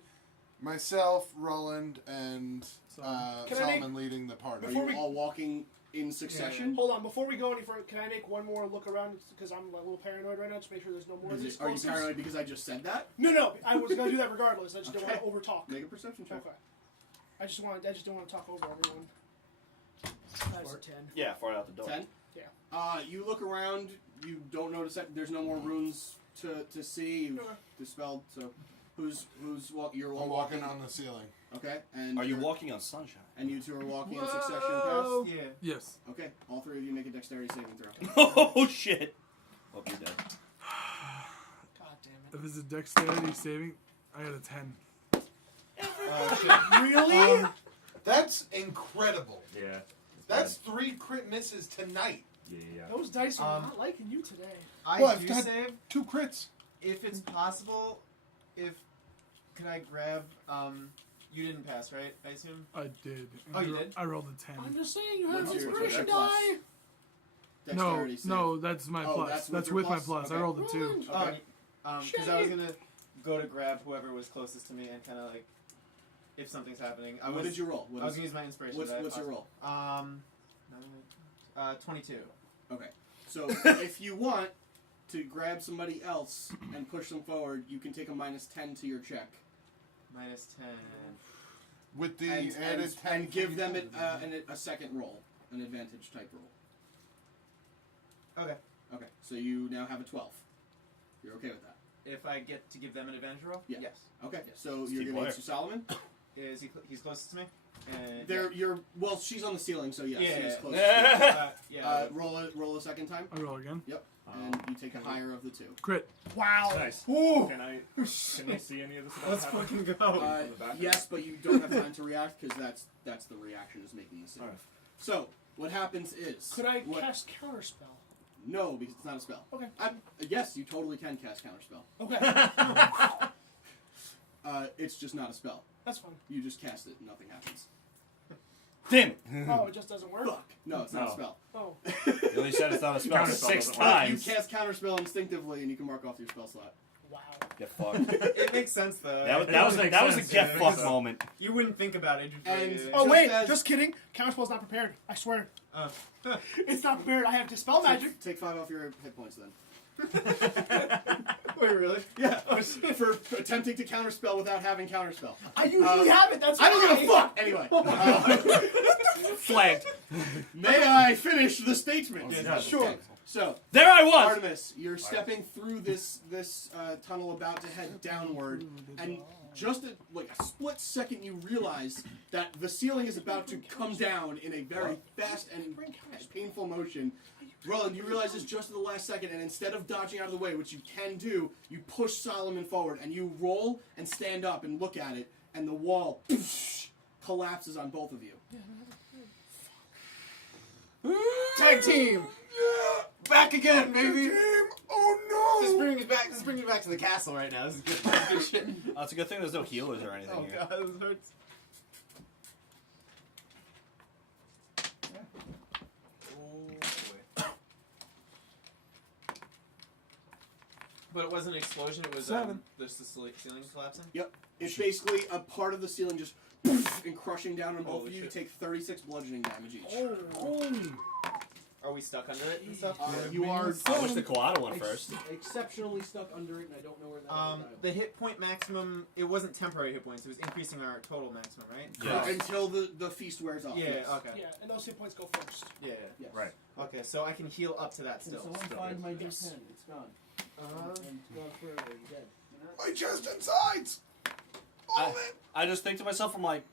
myself, Ruland, and Can I Solomon leading the party. Are Before you we- all walking in succession? Hold on, before we go any further, can I make one more look around? Because I'm a little paranoid right now, just make sure there's no more of these Are you explosives. paranoid because I just said that? No, I was going to do that regardless. I just don't Okay. want to overtalk. Make a perception check. Okay. I just don't want to talk over everyone. That's a 10. Yeah, far out the door. 10? Yeah. You look around, you don't notice that there's no more runes to see. You've Okay. dispelled, so you're all I'm walking on the ceiling. Okay, and Are you you're- walking on sunshine? And you two are walking in Whoa. succession Yeah. Yes. past? Okay, all three of you make a dexterity saving throw. Oh shit! Oh, you're dead. God damn If it's a dexterity saving, I got a 10. it. Really? That's incredible. Yeah. That's 3 crit misses tonight. Yeah. Those dice are Um, not liking you today. I Well, do I've had- save 2 crits. if it's possible. Could I grab? You didn't pass, right? I assume. I did. Oh, you did? I rolled a 10. I'm just saying, you have What's your inspiration plus? die. No, Dexterity save. no, that's my Oh, plus. that's That's with with your my plus? plus. I Okay. rolled a 2. Okay. Because I was Shaggy. gonna go to grab whoever was closest to me and kind of like, if something's happening. What did you roll? I was gonna use my inspiration. What's die if your possible. roll? 22. Okay, so if you want to grab somebody else and push them forward, you can take a minus 10 to your check. Minus 10. With the And, added and, 10 and give them from a second roll, an advantage type roll. Okay. Okay, so you now have a 12. You're okay with that? If I get to give them an advantage roll? Yeah. Yes. Okay, Yes. so Steve you're going Blair. to Solomon? He's closest to me? And Well, she's on the ceiling, so yes, Yeah. she's close. yeah. Roll a second time. I roll again. Yep. And you take a higher of the two. Crit. Wow. Nice. Ooh. Can we see any of this? about Let's happening? fucking go. the back? Yes, but you don't have time to react because that's the reaction is making the save. Alright. So what happens is Could I what, cast Counterspell? No, because it's not a spell. Okay. Yes, you totally can cast Counterspell. Okay. It's just not a spell. That's fine. You just cast it and nothing happens. Damn it. Oh, it just doesn't work? Fuck. No, it's not a No. spell. Oh. You only said it's not a spell Counterspell 6 doesn't work. You times. cast Counterspell instinctively and you can mark off your spell slot. Wow. Get fucked. It makes sense though. That was a sense, get yeah. fucked moment. You wouldn't think about it. You'd And- just Oh, Just wait. as- Just kidding. Counterspell's not prepared. I swear. Oh. It's not prepared. I have Dispel Magic. Take 5 off your hit points then. Wait, really? Yeah, for attempting to counterspell without having counterspell. I usually have it. That's I don't why. give a fuck. Anyway, Flagged. may I finish the statement? Yeah, sure. Okay. So, There I was. Artemis, you're stepping through this tunnel about to head downward, and just like a split second, you realize that the ceiling is about to come down in a very fast and painful motion. Ruland, you realize this just at the last second, and instead of dodging out of the way, which you can do, you push Solomon forward, and you roll and stand up and look at it, and the wall collapses on both of you. Tag team. Back again, baby. Oh Just bring me back. Just bring me back to the castle right now. This is good. This is good shit. Oh, it's a good thing there's no healers or anything Oh here. god, this hurts. But it wasn't an explosion. It was 7. just the ceiling collapsing. Yep. It's basically a part of the ceiling just and crushing down on both Holy of you. You shit. take 36 bludgeoning damage each. Are we stuck under it and stuff? You are I wish the koala went first. exceptionally stuck under it, and I don't know where that The hit point maximum. It wasn't temporary hit points. It was increasing our total maximum, right? Yeah. Until the feast wears off. Yeah. yes. Okay. Yeah, and those hit points go first. Yeah. Yes. Right. Okay. So I can heal up to that still. my D10. It's gone. Uh, It's gone forever. You're dead. My chest and sides. All of it. I just think to myself, I'm like,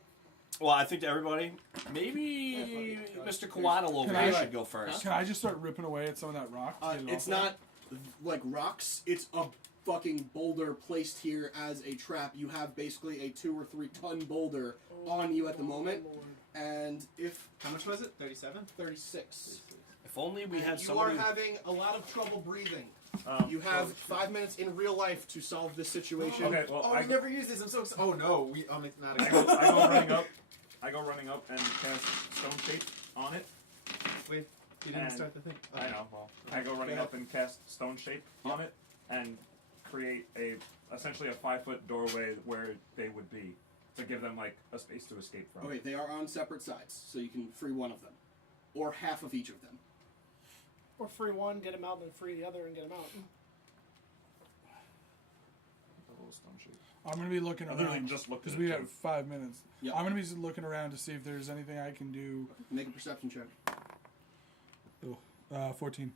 well, I think to everybody, maybe Mr. Koala over Can here I- should go first. Can I just start ripping away at some of that rock? to get it It's off? not like rocks. It's a fucking boulder placed here as a trap. You have basically a 2 or 3 ton boulder on you at the moment, and if how much was it? 37. 36. If only we had You somebody. are having a lot of trouble breathing. Um, You have 5 minutes in real life to solve this situation. Okay, well, Oh, I we never used this. I'm so excited. Oh no, we. It's not. I go running up. I go running up and cast Stone Shape on it. Wait, you didn't And- start the thing. I know. Well, I go running up and cast Stone Shape on it and create essentially a 5-foot doorway where they would be to give them like a space to escape from. Okay, they are on separate sides, so you can free one of them, or half of each of them. Or free one, get him out, and then free the other and get him out. A little Stone Shape. I'm gonna be looking I literally around just looked at because it we too. have 5 minutes. Yep. I'm gonna be looking around to see if there's anything I can do. Make a perception check. 14.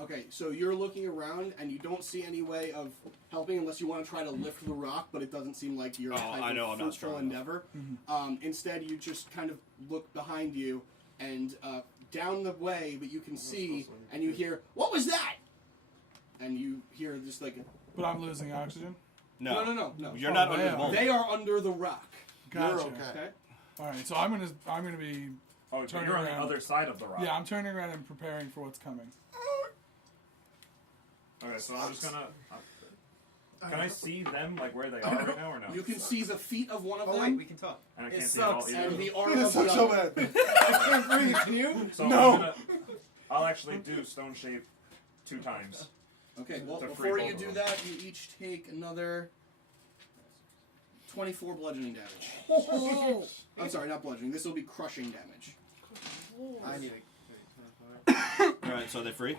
Okay, so you're looking around and you don't see any way of helping unless you want to try to lift the rock, but it doesn't seem like your Oh, type I know, of I'm not fruitful strong enough. endeavor. Mm-hmm. Instead, you just kind of look behind you and down the way, but you can see and you hear, "What was that?" And you hear just like, But I'm losing oxygen. No. no. You're Oh, not they under the are. moment. They are under the rock. Gotcha. You're okay. Okay. All right, so I'm gonna be Oh, so Turn you're on the around. other side of the rock. yeah, I'm turning around and preparing for what's coming. Okay, so I'm just gonna. Can I see them like where they are right now or no? You can see the feet of one of Oh them wait, we can talk. And I It can't see it all sucks. either. and the arm of the Such so other. bad. I can't breathe. Can you? So No. I'll actually do Stone Shape 2 times. Okay, well, To free before both you of do them. that, you each take another 24 bludgeoning damage. I'm sorry, not bludgeoning. This will be crushing damage. I need a. All right, so they're free.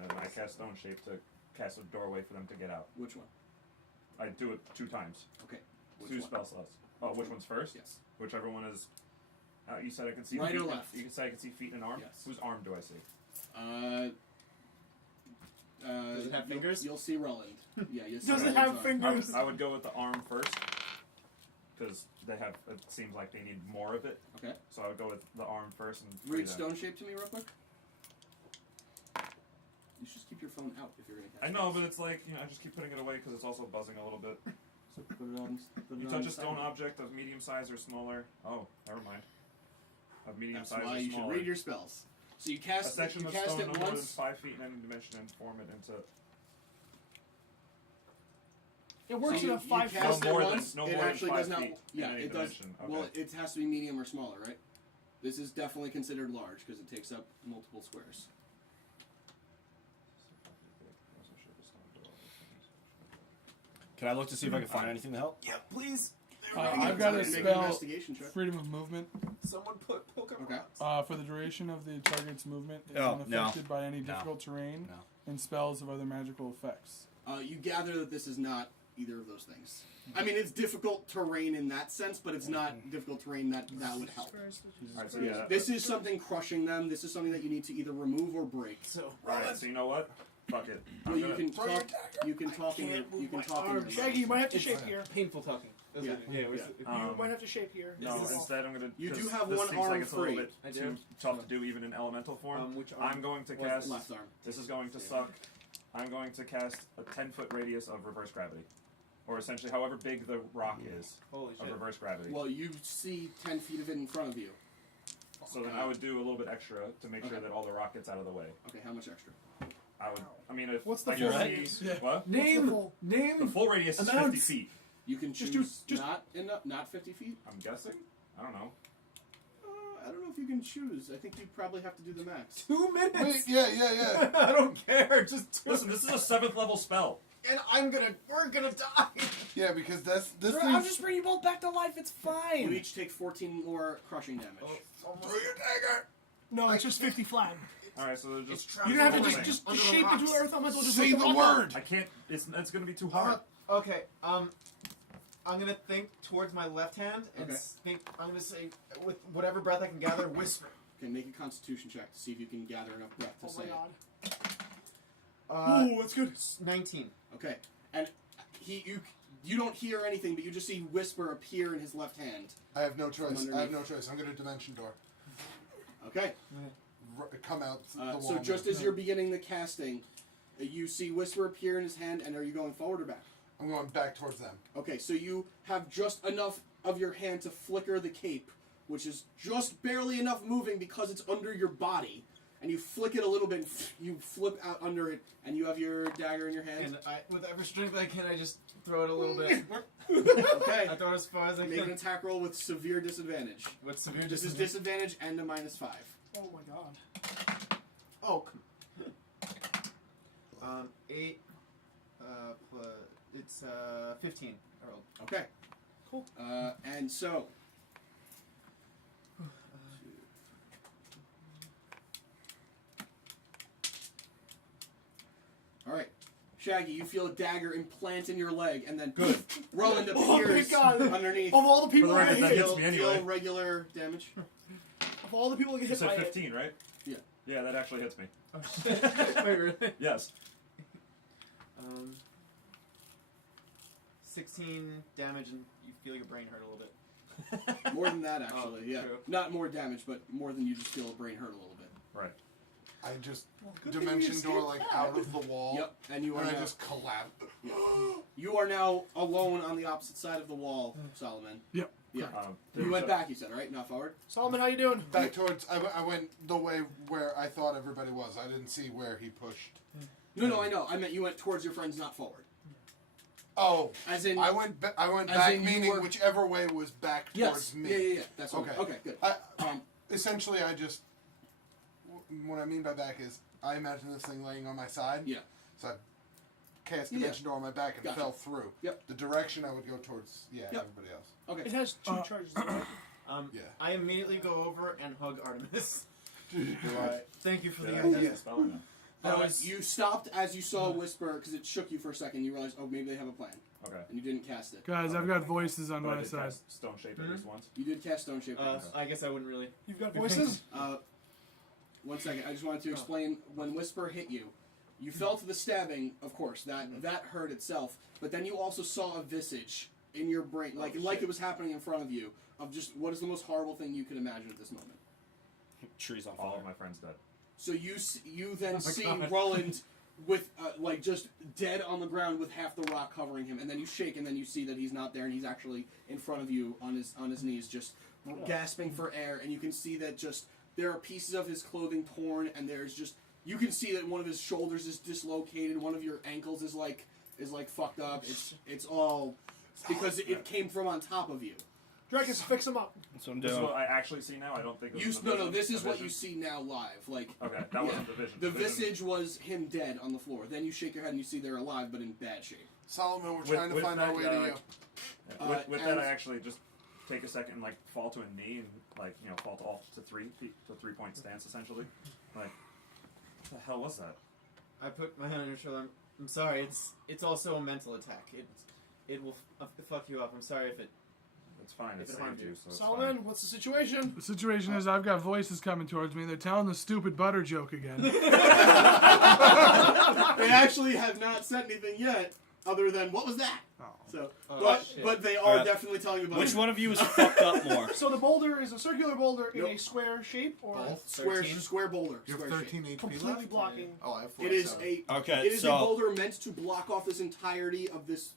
And I cast Stone Shape to cast a doorway for them to get out. Which one? I do it 2 times. Okay. Which 2 one? spell slots. Oh, which one's first? Yes. Whichever one is. You said I can see Right feet or and- left? You can say I can see feet and arm. Yes. Whose arm do I see? Does it have fingers? You'll see Ruland. Yeah, you'll see Does it Ruland's have arm. fingers? I would go with the arm first. because they have. It seems like they need more of it. Okay. So I would go with the arm first and Read that. stone shape to me real quick. You should just keep your phone out if you're gonna cast I know, spells. but it's like I just keep putting it away because it's also buzzing a little bit. So put it on. Put it You on touch the a stone side. object of medium size or smaller. Oh, never mind. Of medium That's size why or you smaller. should read your spells. So you a cast section you of cast stone it no more than once. 5 feet in any dimension and form it into. It works So in a you 5 cast No it more than- once. no it more than actually 5 does not. feet in Yeah, any it does. dimension. Well, Okay. it has to be medium or smaller, right? This is definitely considered large because it takes up multiple squares. Can I look to see if I can find anything to help? Yeah, please. I've got a Make an spell, investigation check. freedom of movement. Someone put Pokemon. Okay. For the duration of the target's movement, is Oh, no. unaffected by any No. difficult terrain No. and spells of other magical effects. You gather that this is not either of those things. I mean, it's difficult terrain in that sense, but it's not difficult terrain that would help. Alright, so yeah. This is something crushing them. This is something that you need to either remove or break. So, Alright, so you know what? Fuck it. Well, I'm you gonna- can Throw your talk. You can talk in your. You can talk in your. Shaggy, you might have to shape here. painful talking. Yeah. Yeah. You might have to shape here. No, This is- instead I'm gonna. You do 'cause have this one seems arm like it's a little free. bit I too do. tough to do even in elemental form. Which arm? I'm going to What's cast. Left arm. This is going to suck. I'm going to cast a 10-foot radius of reverse gravity, or essentially however big the rock is Holy of shit. reverse gravity. Well, you see 10 feet of it in front of you. So then I would do a little bit extra to make sure Okay. that all the rock gets out of the way. Okay, how much extra? I would. I mean, if What's the I full can radius? see- Yeah. What? Name. The full radius is Amounts. 50 feet. You can Just choose do- just- not 50 feet. I'm guessing. I don't know. I don't know if you can choose. I think you probably have to do the max. 2 minutes. Wait, yeah. I don't care. Just 2. Listen, this is a 7th level spell. And we're gonna die. Yeah, because this I'll thing. just bring you both back to life. It's You fine. each take 14 more crushing damage. Throw your dagger. No, it's just 50 flat. All right, so just. trapped You don't have to Under just the shape rocks. into earth elemental. Just Say let the rock out. word. I can't. It's going to be too hard. Okay. I'm gonna think towards my left hand and Okay. think. I'm gonna say with whatever breath I can gather, whisper. Okay, make a Constitution check to see if you can gather enough breath to Oh say my it. god. That's good. 19. Okay, and you don't hear anything, but you just see whisper appear in his left hand. I have no choice. From I have no underneath. choice. I'm going to dimension door. Okay, Come out the wall. so just as you're beginning the casting, you see whisper appear in his hand, and are you going forward or back? I'm going back towards them. Okay, so you have just enough of your hand to flicker the cape, which is just barely enough moving because it's under your body. And you flick it a little bit, and you flip out under it, and you have your dagger in your hand. And with every strength I can, I just throw it a little bit. Okay, I throw it as far as I make an can. attack roll with severe disadvantage. With severe This is disadvantage. disadvantage and a -5. Oh my god. Oh, come 8 plus it's 15. I rolled. Okay. Cool. And so. Alright. Shaggy, you feel a dagger implant in your leg, and then Ruland Oh my appears God. underneath. Of all the people For the that record, get that hit, hits me anyway. Deal regular damage. of all the people that get You hit said by it, 15, right? Yeah. Yeah, that actually hits me. Oh shit! Wait, really? Yes. 16 damage, and you feel your brain hurt a little bit. More than that, actually. Yeah. true. Not more damage, but more than you just feel a brain hurt a little bit. Right. I just well, good thing we dimension door escaped like that. out of the wall. Yep. And you are And I now, just collapse. you are now alone on the opposite side of the wall, Solomon. Yep. Yeah. You there's went a- back, you said, right? Not forward? Solomon, how you doing? Back towards. I went the way where I thought everybody was. I didn't see where he pushed. No, I know. I meant you went towards your friends, not forward. Oh, As in. I went. I went As back, in you meaning were- whichever way was back Yes. towards me. Yeah. That's okay. Okay. Okay, good. Um, Essentially, I just. What I mean by back is, I imagine this thing laying on my side. Yeah. So I cast Yeah. dimension door on my back and Gotcha. fell through. Yep. The direction I would go towards. Yeah. Yep. Everybody else. Okay. It has 2 charges. Right? Yeah. I immediately go over and hug Artemis. Alright. Thank you for the Did I cast idea. the spell or no? That was You stopped as you saw a whisper because it shook you for a second. You realized, oh, maybe they have a plan, Okay. and you didn't cast it. Guys, I've got voices on But I my did side. cast stone shape at least once. You did cast Stone Shape. I guess I wouldn't really. You've got voices? One second. I just wanted to explain when Whisper hit you. You felt the stabbing, of course. That hurt itself. But then you also saw a visage in your brain, like it was happening in front of you, of just what is the most horrible thing you could imagine at this moment. Trees on All fire. of my friends dead. So you then see God. Ruland with like just dead on the ground with half the rock covering him, and then you shake, and then you see that he's not there, and he's actually in front of you on his knees, just gasping for air, and you can see that just there are pieces of his clothing torn, and there's just you can see that one of his shoulders is dislocated, one of your ankles is like fucked up. It's all because it came from on top of you. Drekas, fix him up. That's what I'm This is doing. what I actually see now. I don't think it was the No, vision. this is The what you vision. see now live. Like Okay, that wasn't the vision. the vision- visage was him dead on the floor. Then you shake your head and you see they're alive, but in bad shape. Solomon, we're With- trying to with find that, our way to you. Yeah, with that, and- I actually just take a second and like fall to a knee and like fall to off to 3 feet to 3-point stance essentially. Like, what the hell was that? I put my hand on your shoulder. I'm sorry. It's also a mental attack. It will fuck you up. I'm sorry if it. It's fine. It If it saved harmed you, you. so it's Solomon, fine. what's the situation? The situation is I've got voices coming towards me. They're telling the stupid butter joke again. They actually have not said anything yet, other than what was that? Oh. So, Oh, shit. but they are Alright. definitely telling you about Which it. one of you is fucked up more? So the boulder is a circular boulder in Nope. a square shape, or Both? Square boulder. You have square 13 shape. HP completely left? blocking? Oh, I have 4. It is a Okay, it is a so boulder meant to block off this entirety of this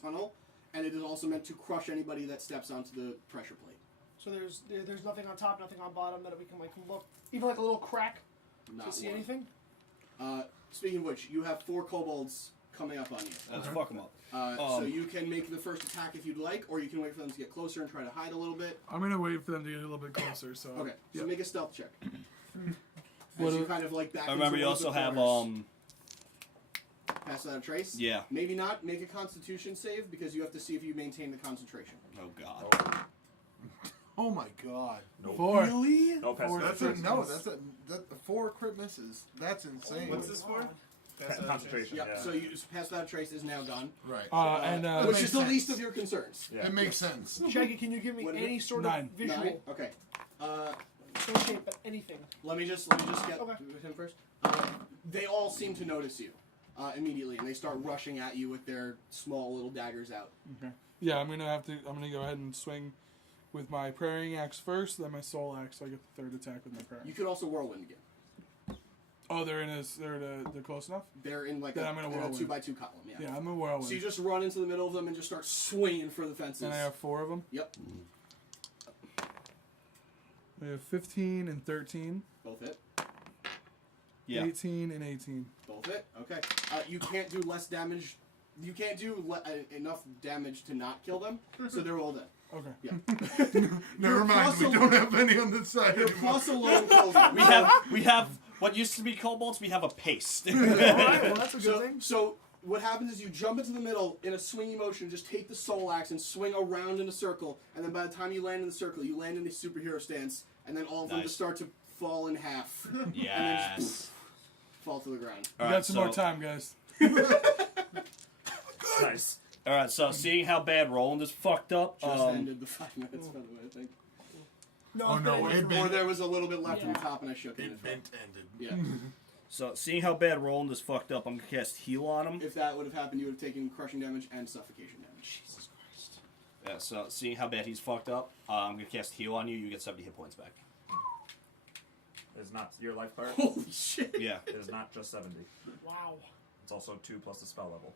tunnel, and it is also meant to crush anybody that steps onto the pressure plate. So there's nothing on top, nothing on bottom that we can like look, even like a little crack Not to see one. anything. Speaking of which, you have 4 kobolds coming up on you. let's fuck them up. So you can make the first attack if you'd like, or you can wait for them to get closer and try to hide a little bit. I'm gonna wait for them to get a little bit closer. So Okay, so Yep. make a stealth check. What As you are- kind of like back I remember into you one of the also have corners. Pass without a trace? Yeah. Maybe not. Make a constitution save because you have to see if you maintain the concentration. Oh god. Oh my god. Nope. 4. Really? No pass. That's a, no, that's a 4 crit misses. That's insane. What's this for? Concentration. Yep, Yeah. so you pass without a trace is now gone. Right. Which makes is the sense. least of your concerns. Yeah. It makes sense. Shaggy, can you give me What is any it? sort 9. of visual? 9? Okay. No shape, but anything. Let me just get Okay. with him first. They all seem to notice you immediately, and they start rushing at you with their small little daggers out. Okay. Yeah, I'm gonna go ahead and swing with my praying axe first, then my soul axe. So I get the 3rd attack with my prayer. You could also whirlwind again. Oh, they're close enough. They're in like Then a I'm gonna in a whirlwind. 2x2 column. Yeah. Yeah, I'm a whirlwind. So you just run into the middle of them and just start swinging for the fences. And I have 4 of them. Yep. I have 15 and 13. Both hit. Yeah. 18 and 18. Both hit. Okay. You can't do less damage. You can't do enough damage to not kill them, so they're all dead. Okay. Yeah. Never Your mind. plus We al- don't have any on this side. Your anymore. plus alone kills them. We have what used to be kobolds. We have a paste. Alright, well that's a good So, thing. so what happens is you jump into the middle in a swinging motion, just take the soul axe and swing around in a circle, and then by the time you land in the circle, you land in a superhero stance, and then all of them Nice. just start to fall in half. And then Yes. just fall to the ground. We Alright, got some more time, guys. Nice. All right. So seeing how bad Roland is fucked up, Just ended the 5 minutes, by the way, I think. No, Oh, no, it's it been- Or there was a little bit left from the Yeah. top, and I shook it. It bent ended. Yeah. so seeing how bad Roland is fucked up, I'm gonna cast heal on him. If that would have happened, you would have taken crushing damage and suffocation damage. Jesus Christ. Yeah. So seeing how bad he's fucked up, I'm gonna cast heal on you. You get 70 hit points back. Is not your life card. Holy shit. Yeah. It is not just 70. Wow. It's also 2 plus the spell level.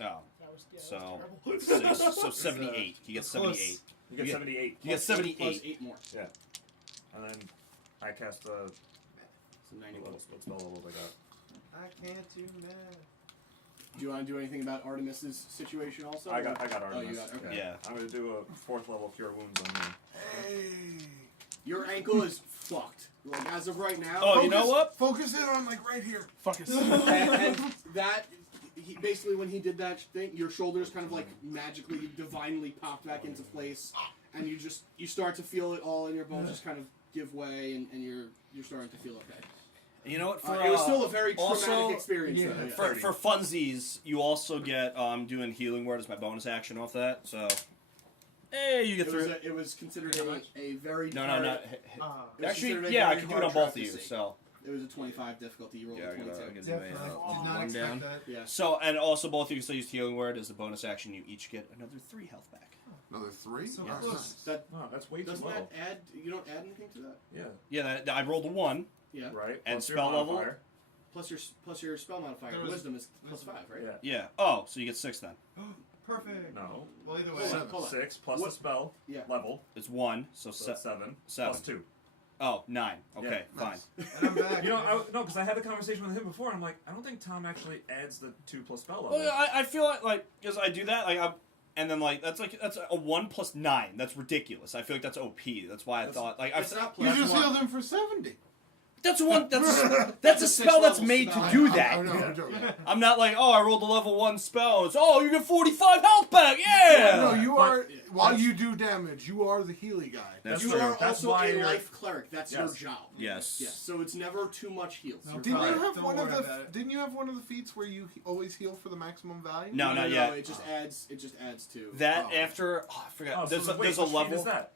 Oh. That was, yeah, So that was terrible. 6, so 78. He gets Close. 78. You get You get- 78. You get Plus 78. 8 more. Yeah. And then I cast a So 91. what spell level I got. I can't do math. Do you want to do anything about Artemis's situation also? I got Oh, Artemis. you got okay. Yeah. I'm gonna do a 4th level cure wounds on me. Hey. Your ankle is fucked. Like, as of right now. Oh, you know what? Focus in on like right here. Fuck it. and that, basically when he did that thing, your shoulders kind of like magically, divinely popped back into place, and you start to feel it all in your bones just kind of give way, and you're starting to feel okay. You know what? For, It was still a very traumatic also, experience. yeah, though, yeah. For funsies, you also get doing healing word as my bonus action off that. So, hey, you get through. It was considered How much? a very No, hard, no. it was Actually, considered a yeah, I very can do it hard on both track of to you. see. So, It was a 25 difficulty. You rolled a 22. I can do Definitely. a Did not one expect down. that. Yeah. So, and also both of you still use Healing Word as a bonus action. You each get another 3 health back. Another 3? So Yes. close. That No, that's way too doesn't low. that add? You don't add anything to that. Yeah. Yeah, I rolled a 1. Yeah. Right. And Plus your spell level? modifier. Plus your spell modifier. There was- Wisdom is plus 5, right? Yeah. Yeah. Oh, so you get 6 then. Perfect. No. Well, either way. Hold on, hold on. 6 plus What- the spell Yeah. level. It's 1, so So that's 7. 7. Plus 2. Oh, 9. Okay, Yeah, fine. And I'm back. You know, no, because I had the conversation with him before. And I'm like, I don't think Tom actually adds the 2 plus spell level. Well, yeah, I feel like because I do that, and then that's a 1 plus 9. That's ridiculous. I feel like that's OP. That's why I thought It's not You plus just 1. healed him for 70. that's one. That's a That's a spell that's sixth-level made spell. to do I that. know, I'm joking. I'm not like, oh, I rolled a level 1 spell. It's you get 45 health back. Yeah. No, you But- are. While you do damage, you are the Healy guy. That's You true. are That's also why a you're- life cleric. That's your Yes. job. Yes. Yes. So it's never too much heals. No, You're Didn't fine. you have Don't one of worry the? about it. Didn't you have one of the feats where you always heal for the maximum value? No, not yet. It just adds. It just adds to. That Oh. after I forgot. Oh, there's so a, wait, there's a which feat level. is that?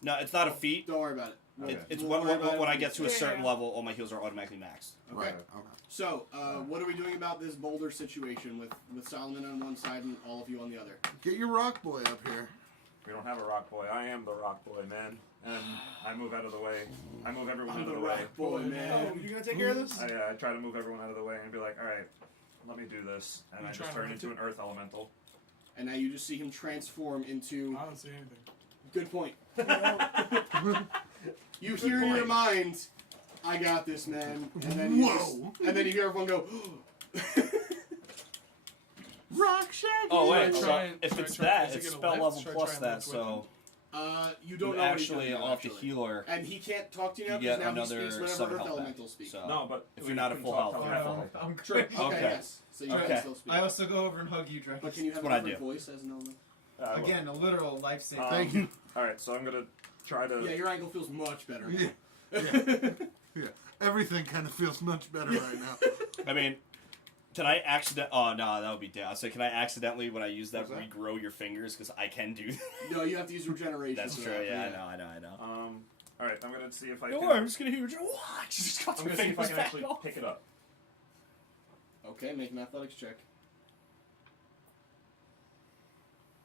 No, it's not a feat. Don't worry about it. Okay. It's We'll worry about it when I when get to a we certain level, all my heals are automatically maxed. Okay. Right. Okay. So, what are we doing about this boulder situation with Solomon on one side and all of you on the other? Get your rock boy up here. We don't have a rock boy. I am the rock boy, man. And I move out of the way. I move everyone I'm out the of the way. rock boy, Oh, man. you gonna take care of this? I try to move everyone out of the way and be like, all right, let me do this. And You I just trying to turn move into an earth elemental. And now you just see him transform into. I don't see anything. Good point. You hear in your mind, "I got this, man," and then you Whoa. and then you hear everyone go. Rock Shaggy. Oh wait, Try so and- if try it's and- that, is it it's gonna spell lift? level Should I plus try and that. lift with So You don't you know actually what he's gonna do, off the actually. healer. And he can't talk to you now You because get now he another speaks 7 whenever Earth health back. Elementals speak. So No, but if we you're not at couldn't full talk health, till you're half full health. health. I'm Sure. great. Okay. Okay. Yes. So you Okay. can still speak. I also go over and hug you, Drekas. But can you have That's a what I different do. voice as an element? Again, a literal life saving. Thank you. All right, so I'm gonna try to. Yeah, your ankle feels much better. Yeah. Yeah. Everything kind of feels much better right now. I mean, can I accident? Oh no, that would be down. So can I accidentally, when I use that, What's that? regrow your fingers? Because I can do that. No, you have to use regeneration. That's for true. that, Yeah, I know. All right, I'm gonna see if I Don't can. worry, I'm just gonna hear you. Just cut I'm your gonna see if I fingers can back actually off. pick it up. Okay, make an athletics check.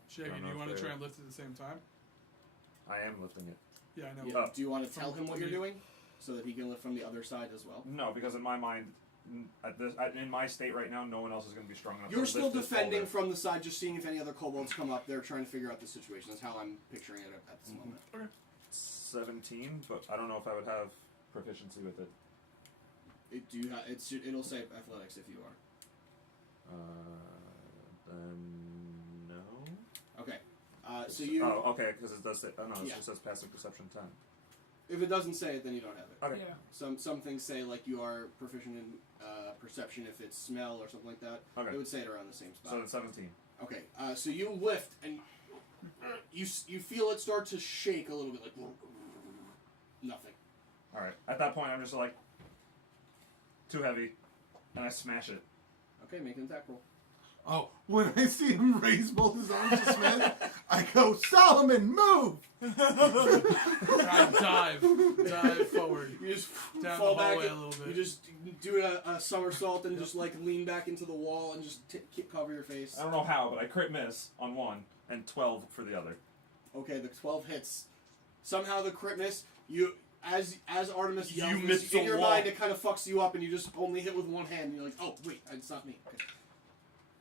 Shaggy, don't do know you if want to they're- try and lift at the same time? I am lifting it. Yeah, I know. Yeah. Oh. Do you want to tell him what you're me. doing, so that he can lift from the other side as well? No, because in my mind, in my state right now, no one else is gonna be strong enough. You're to still lift this defending boulder. from the side, just seeing if any other kobolds come up. They're trying to figure out the situation. That's how I'm picturing it at this moment. 17, but I don't know if I would have proficiency with it. It'll say athletics if you are. Then no. Okay. So you. Oh, okay, because it does say. Oh no, it Yeah. just says passive perception 10. If it doesn't say it, then you don't have it. Okay. Yeah. Some things say like you are proficient in perception if it's smell or something like that. Okay. It would say it around the same spot. So then 17. Okay. So you lift and you feel it start to shake a little bit, like nothing. All right. At that point, I'm just like too heavy, and I smash it. Okay, make an attack roll. Oh, when I see him raise both his arms to smash, I go, Solomon, move! Dive forward. You just Down fall the back. hallway a little bit. You just do a somersault and just like lean back into the wall and just cover your face. I don't know how, but I crit miss on one and 12 for the other. Okay, the 12 hits. Somehow the crit miss. You as Artemis yells, You this, missed in the your wall. mind it kind of fucks you up and you just only hit with one hand and you're like, oh wait, it's not me. Okay.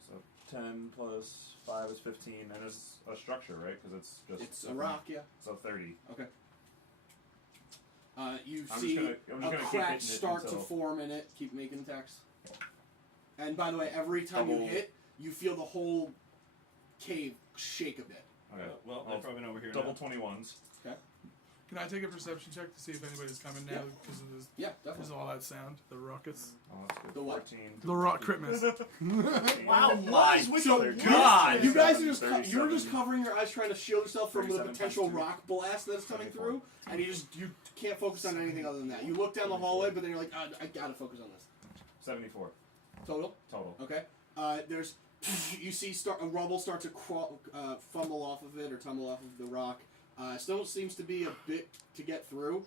So 10 plus 5 is 15, and it's a structure, right? Because it's just. It's a rock, yeah. So 30. Okay. You I'm see just gonna a keep crack hitting it start to until- form in it. Keep making attacks. And by the way, every time you Double- hit, you feel the whole cave shake a bit. Okay. Well, I'll they're probably over here Double now. 21s. Can I take a perception check to see if anybody's coming now Yeah. because of this? Yeah, Because definitely. of all that sound, the ruckus. Oh, that's good. The what? 14. The rock crit miss. 15. Wow, What my is with so you? God! You guys are just 37, you're just covering your eyes trying to shield yourself from the 37 potential times two. rock blast that's coming 74. through, and you can't focus on anything other than that. You look down the hallway, but then you're like, I gotta focus on this. 74 Total. total. Okay. There's you see a rubble start to fumble off of it or tumble off of the rock. Still seems to be a bit to get through.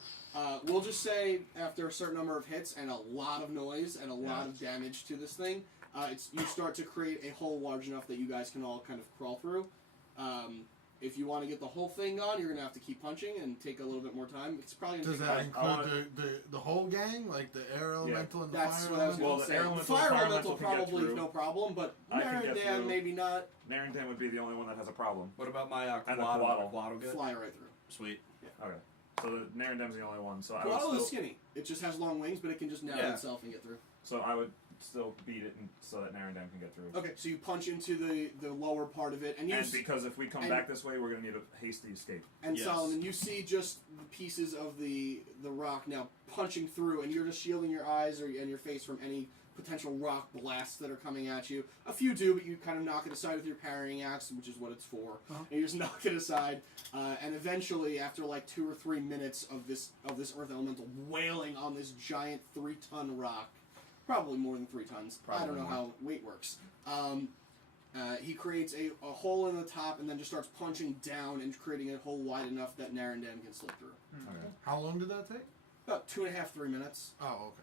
We'll just say after a certain number of hits and a lot of noise and a lot of damage to this thing, you start to create a hole large enough that you guys can all kind of crawl through. If you want to get the whole thing gone, you're going to have to keep punching and take a little bit more time. It's probably going to Does take that include the whole gang, like the air elemental and the That's fire what I was elemental? going Well, to the say. air elemental, Fire fire elemental elemental can get probably through. no problem, but I can get Narandan through. maybe not. Narrington would be the only one that has a problem. What about my And the Quaddle? Quaddle. Quaddle good? Fly right through. Sweet. Okay. So the Narendem's the only one. So I would Quaddle still, is skinny. It just has long wings, but it can just narrow itself and get through. So I would still beat it so that Narendem can get through. Okay, so you punch into the lower part of it, and you And because if we come back this way, we're going to need a hasty escape. and Yes. Solomon, you see just the pieces of the rock now punching through, and you're just shielding your eyes and your face from any potential rock blasts that are coming at you. A few do, but you kind of knock it aside with your parrying axe, which is what it's for. And you just knock it aside, and eventually, after like 2 or 3 minutes of this earth elemental wailing on this giant 3-ton rock, probably more than 3 tons. I don't know how weight works. He creates a hole in the top and then just starts punching down and creating a hole wide enough that Narendam can slip through. Okay. How long did that take? About 2.5, 3 minutes Oh, okay.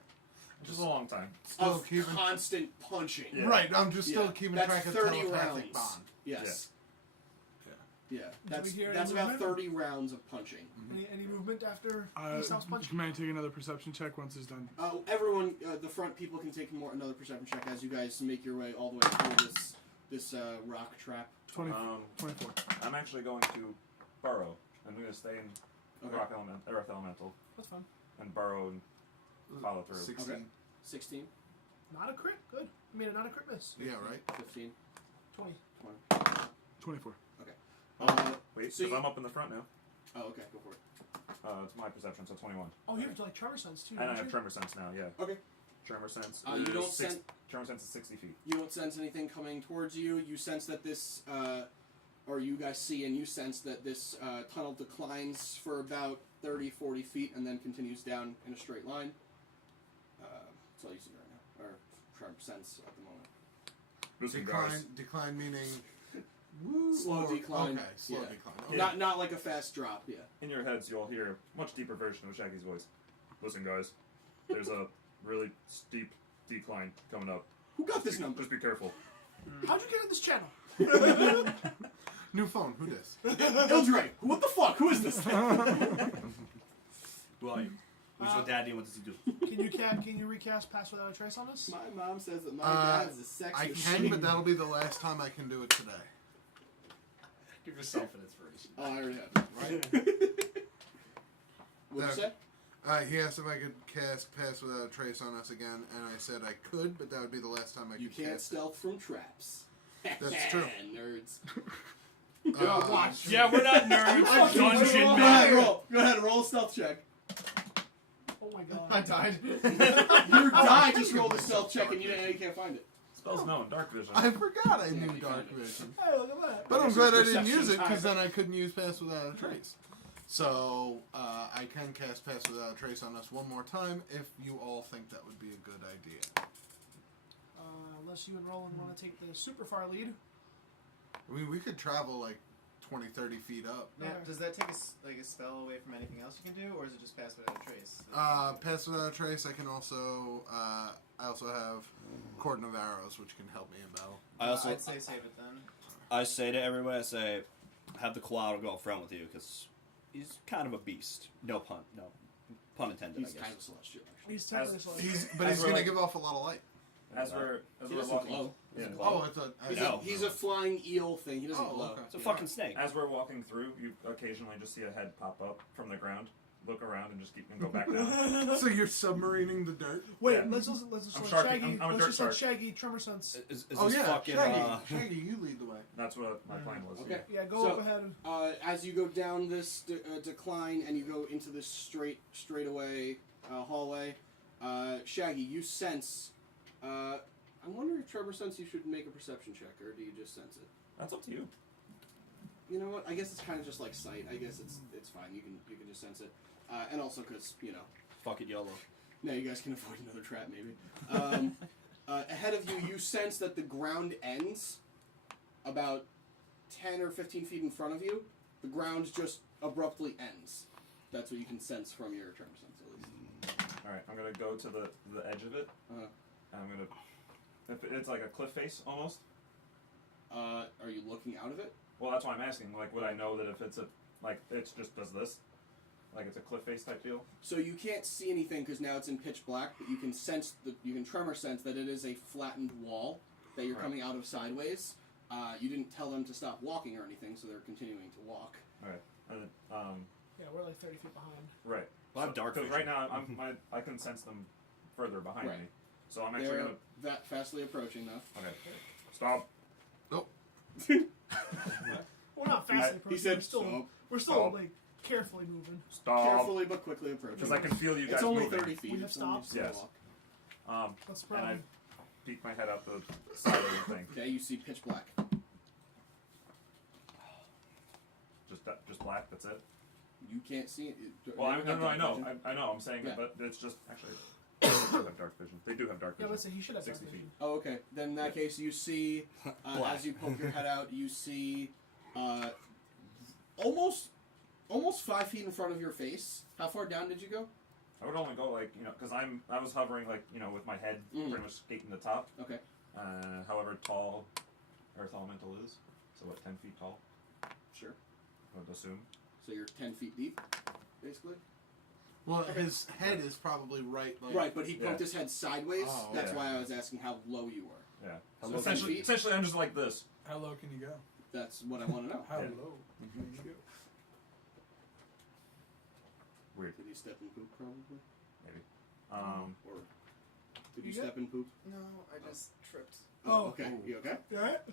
Which is a long time. Still of keeping constant punching. Yeah. right. I'm just still Yeah. keeping That's track of 30 telepathic rounds. bond. Yes. Yeah. Yeah. we hear any That's about movement? 30 rounds of punching. Any movement after he stops punching? May I take another perception check once it's done? Everyone, the front people can take another perception check as you guys make your way all the way through this rock trap. 24. I'm actually going to burrow. I'm going to stay in Okay. rock element, earth elemental, That's fine. and burrow and follow through. 16. Okay. 16, Not a crit. Good. I mean, not a crit miss. Yeah, right. 15, 20. 20. 24. Wait, So because you- I'm up in the front now. Oh, okay, go for it. It's my perception, so 21. Oh, you have like tremor sense too. And I don't have you? tremor sense now, yeah. Okay. Tremor sense. You is don't six- sense. Tremor sense is 60 feet. You don't sense anything coming towards you. You sense that this, or you guys see and you sense that this tunnel declines for about 30, 40 feet and then continues down in a straight line. That's all you see right now, or try to sense at the moment. Listen, guys. Decline meaning Slow decline. Okay, slow Yeah. decline. Yeah. Okay. Not like a fast drop. Yeah. In your heads, you'll hear a much deeper version of Shaggy's voice. Listen, guys. There's a really steep decline coming up. Who got this number? Just be careful. How'd you get on this channel? New phone. Who this? Ildre, what the fuck? Who is this thing? Who are you? Who's your daddy and what does he do? Can you recast Pass Without a Trace on us? My mom says that my dad's a sex I machine. can, but that'll be the last time I can do it today. Give yourself an inspiration. Oh, I already have it. What'd you say? He asked if I could cast Pass Without a Trace on us again, and I said I could, but that would be the last time I You could can't cast stealth from traps. That's true. Nerds. it. Watch. Yeah, we're not nerds. Dungeon Go man. ahead, roll. Go ahead, roll a stealth check. Oh my god. I died. You died, just roll the stealth check, and you can't find it. Spells known, dark vision. I forgot I knew you Dark found it. Vision. Hey, look at that. But I'm guess glad your I didn't use it, perception's because high. then I couldn't use Pass Without a Trace. So, I can cast Pass Without a Trace on us one more time, if you all think that would be a good idea. Unless you and Roland want to take the super far lead. I mean, we could travel like 20, 30 feet up. Now, does that take a spell away from anything else you can do, or is it just Pass Without a Trace? Pass Without a Trace, I can also, I also have Cordon of Arrows, which can help me in battle. I'd say save it then. I say to everybody, I say, have the Quaddle go up front with you because he's kind of a beast. No pun intended. He's I guess. kind of celestial, actually. He's technically slow. But As he's we're going like- to give off a lot of light. As we're He we're doesn't walking, glow. yeah. Oh, it's a... He's, know. he's a flying eel thing. He doesn't Oh, glow. okay. It's a fucking snake. As we're walking through, you occasionally just see a head pop up from the ground, look around, and just keep and go back down. So you're submarining the dirt? Wait, Yeah. let's just I'm let sharky. Shaggy. I'm a Let's dirt just let shark. Shaggy tremor sense. Is Oh this yeah, fucking, Shaggy, you lead the way. That's what my plan was. Okay. Yeah, go So- up ahead. As you go down this decline and you go into this straightaway hallway, Shaggy, you sense. I'm wondering if Trevor sense you should make a perception check, or do you just sense it? That's up to you. You know what? I guess it's kind of just like sight. I guess it's fine. You can just sense it, and also because fuck it, YOLO. now you guys can avoid another trap maybe. Ahead of you, you sense that the ground ends about 10 or 15 feet in front of you. The ground just abruptly ends. That's what you can sense from your tremor sense, at least. All right, I'm gonna go to the edge of it. Uh-huh. And I'm gonna. If it's like a cliff face almost. Are you looking out of it? Well, that's why I'm asking. Like, would I know that if it's a it's just does this, like it's a cliff face type deal? So you can't see anything because now it's in pitch black, but you can sense you can tremor sense that it is a flattened wall that you're Right. coming out of sideways. You didn't tell them to stop walking or anything, so they're continuing to walk. All right, and then, Yeah, we're like 30 feet behind. right. Well, I have dark Because vision. right now I can sense them further behind Right. me, so I'm actually They're gonna. that fastly approaching now. Okay, stop. We're not fast approaching. He said, we're still Stop. like carefully moving. Stop. Carefully but quickly approaching. Because I can feel you guys It's only moving. 30 feet. We have It's only stopped? slow Yes. walk. That's the And I problem. peek my head out the side of the thing. Okay, you see pitch black. Just black. That's it. You can't see it. Well, I know. I I know. I'm saying Yeah. it, but it's just actually. They do have dark vision. They do have dark Yeah, vision. let's say he should have 60 dark feet. vision. Oh, okay. Then in that case, you see, Black. as you poke your head out, you see almost 5 feet in front of your face. How far down did you go? I would only go because I was hovering with my head pretty much skating the top. Okay. However tall Earth Elemental is, so 10 feet tall, Sure. I would assume. So you're 10 feet deep, basically? Well, his head is probably right. Like, Right, but he poked Yeah. his head sideways. Oh, That's yeah. why I was asking how low you were. Yeah. So So 10 essentially, feet? I'm just like this. How low can you go? That's what I want to know. How Yeah. low can you go? Weird, Did you step in poop, probably? maybe. Or did you You step in poop? No, I just tripped. Oh, Oh. okay. You okay? You alright?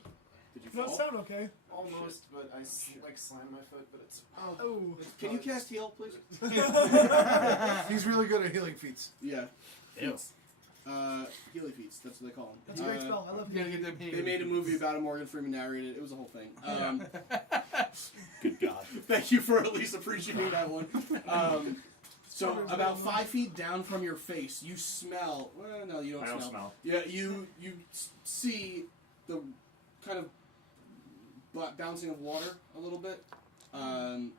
Did you Does that fall? sound okay? Almost, but I slammed my foot, but it's. Oh. Can you cast heal, please? He's really good at healing feats. Yeah. Ew. Healy feats. That's what they call them. That's a great spell. I love You it. gotta get them They made a movie about it. Morgan Freeman narrated it. It was a whole thing. Good God. Thank you for at least appreciating that one. So about 5 feet down from your face, you smell. Well, no, you don't I smell. don't smell. Yeah, you see the kind of bouncing of water a little bit. Oh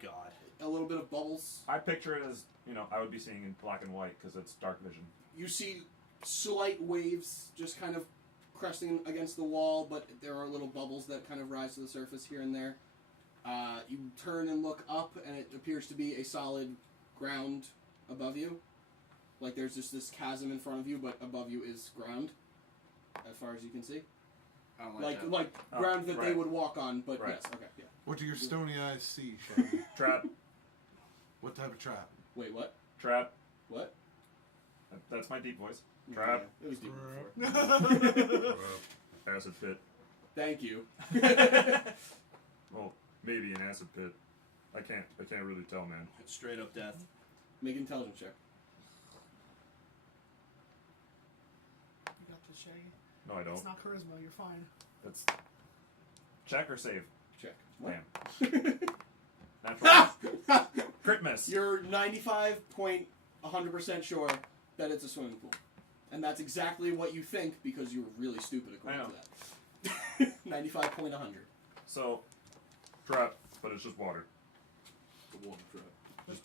God. A little bit of bubbles. I picture it as I would be seeing in black and white because it's dark vision. You see slight waves just kind of cresting against the wall, but there are little bubbles that kind of rise to the surface here and there. You turn and look up, and it appears to be a solid ground above you. Like there's just this chasm in front of you, but above you is ground, as far as you can see. I don't like that. Like Oh, ground that they right. would walk on, but Right. yes, okay, yeah. What do your stony eyes see, Shaggy? Trap, What type of trap? Wait, what? trap. What? That's my deep voice. Trap. Yeah, it was deep before. Acid pit. Thank you. Well, maybe an acid pit. I can't really tell, man. Straight up death. Make an intelligence check. You got this, Shaggy. No, I don't. It's not charisma. You're fine. It's check or save. Check. Bam. Natural. Crit miss. You're 95.100% sure that it's a swimming pool. And that's exactly what you think because you were really stupid according I to that. 95.100. So, trap, but it's just water. The water trap. It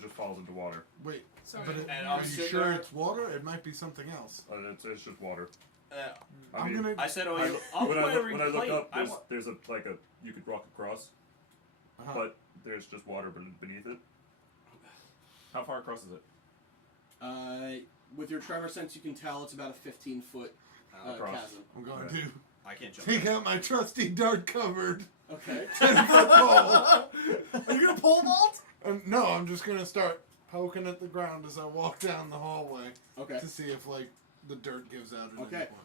just falls into water. Wait, Sorry. but And are I'm you sitting sure there- it's water? It might be something else. It's just water. I I'm mean, gonna. I said, "Oh, I- you." I'll when put I look, every when I look plate. up, I wa- there's a you could walk across, Uh-huh. but there's just water beneath it. How far across is it? With your tremor sense, you can tell it's about a 15-foot Across. chasm. I'm going Okay. to I can't jump. take out my trusty dart covered Okay. 10-foot pole. Are you gonna pole vault? No, I'm just gonna start poking at the ground as I walk down the hallway Okay. to see if the dirt gives out at Okay. any point.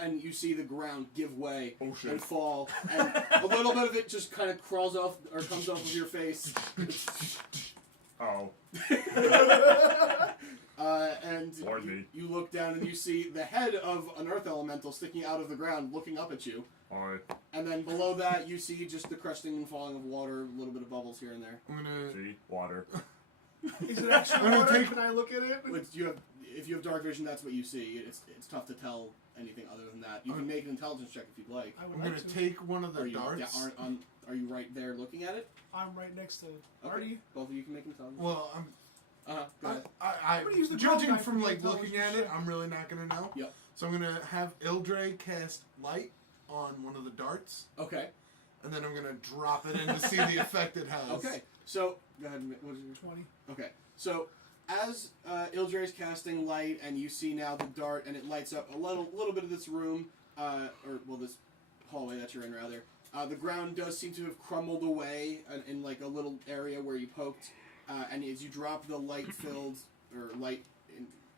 And you see the ground give way Oh, shit. and fall, and a little bit of it just kind of crawls off or comes off of your face. Oh, And Lord me. you look down and you see the head of an earth elemental sticking out of the ground, looking up at you. alright. And then below that, you see just the cresting and falling of water, a little bit of bubbles here and there. I'm gonna. See, water. Is it actually I'm gonna water? take- Can I look at it? Which you have, if you have dark vision, that's what you see. It's tough to tell anything other than that. You can make an intelligence check if you'd like. I would I'm like gonna to. take one of Are the you darts. are you right there looking at it? I'm right next to Okay. Artie. Both of you can make intelligence. Well, I'm. Go ahead. I'm gonna use the judging drum guy from for the like looking at intelligence it, check. I'm really not gonna know. Yep. So I'm gonna have Ildre cast light on one of the darts, Okay. and then I'm gonna drop it in to see the effect it has. Okay. So go ahead. What is your 20. Okay, so as Ildre is casting light, and you see now the dart, and it lights up a little bit of this room, this hallway that you're in, rather. The ground does seem to have crumbled away in like a little area where you poked, and as you drop the light-filled or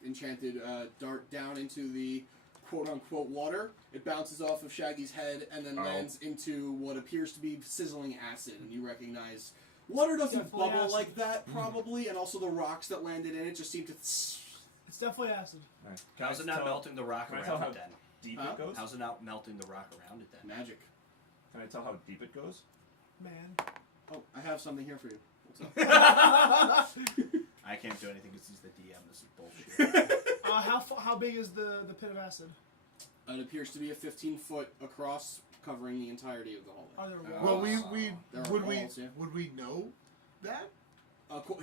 enchanted dart down into the quote-unquote water, it bounces off of Shaggy's head and then lands into what appears to be sizzling acid, and you recognize. Water doesn't Definitely bubble acid. like that, probably, and also the rocks that landed in it just seem to. It's definitely acid. Alright. How's it not melting the rock Can I tell around how it then? deep Huh? it goes? How's it not melting the rock around it then? Magic. Can I tell how deep it goes? Man. Oh, I have something here for you. What's up? I can't do anything because he's the DM. This is bullshit. How big is the pit of acid? It appears to be a 15-foot across, covering the entirety of the hallway. Are there Well, walls? There are would walls, yeah. we know that?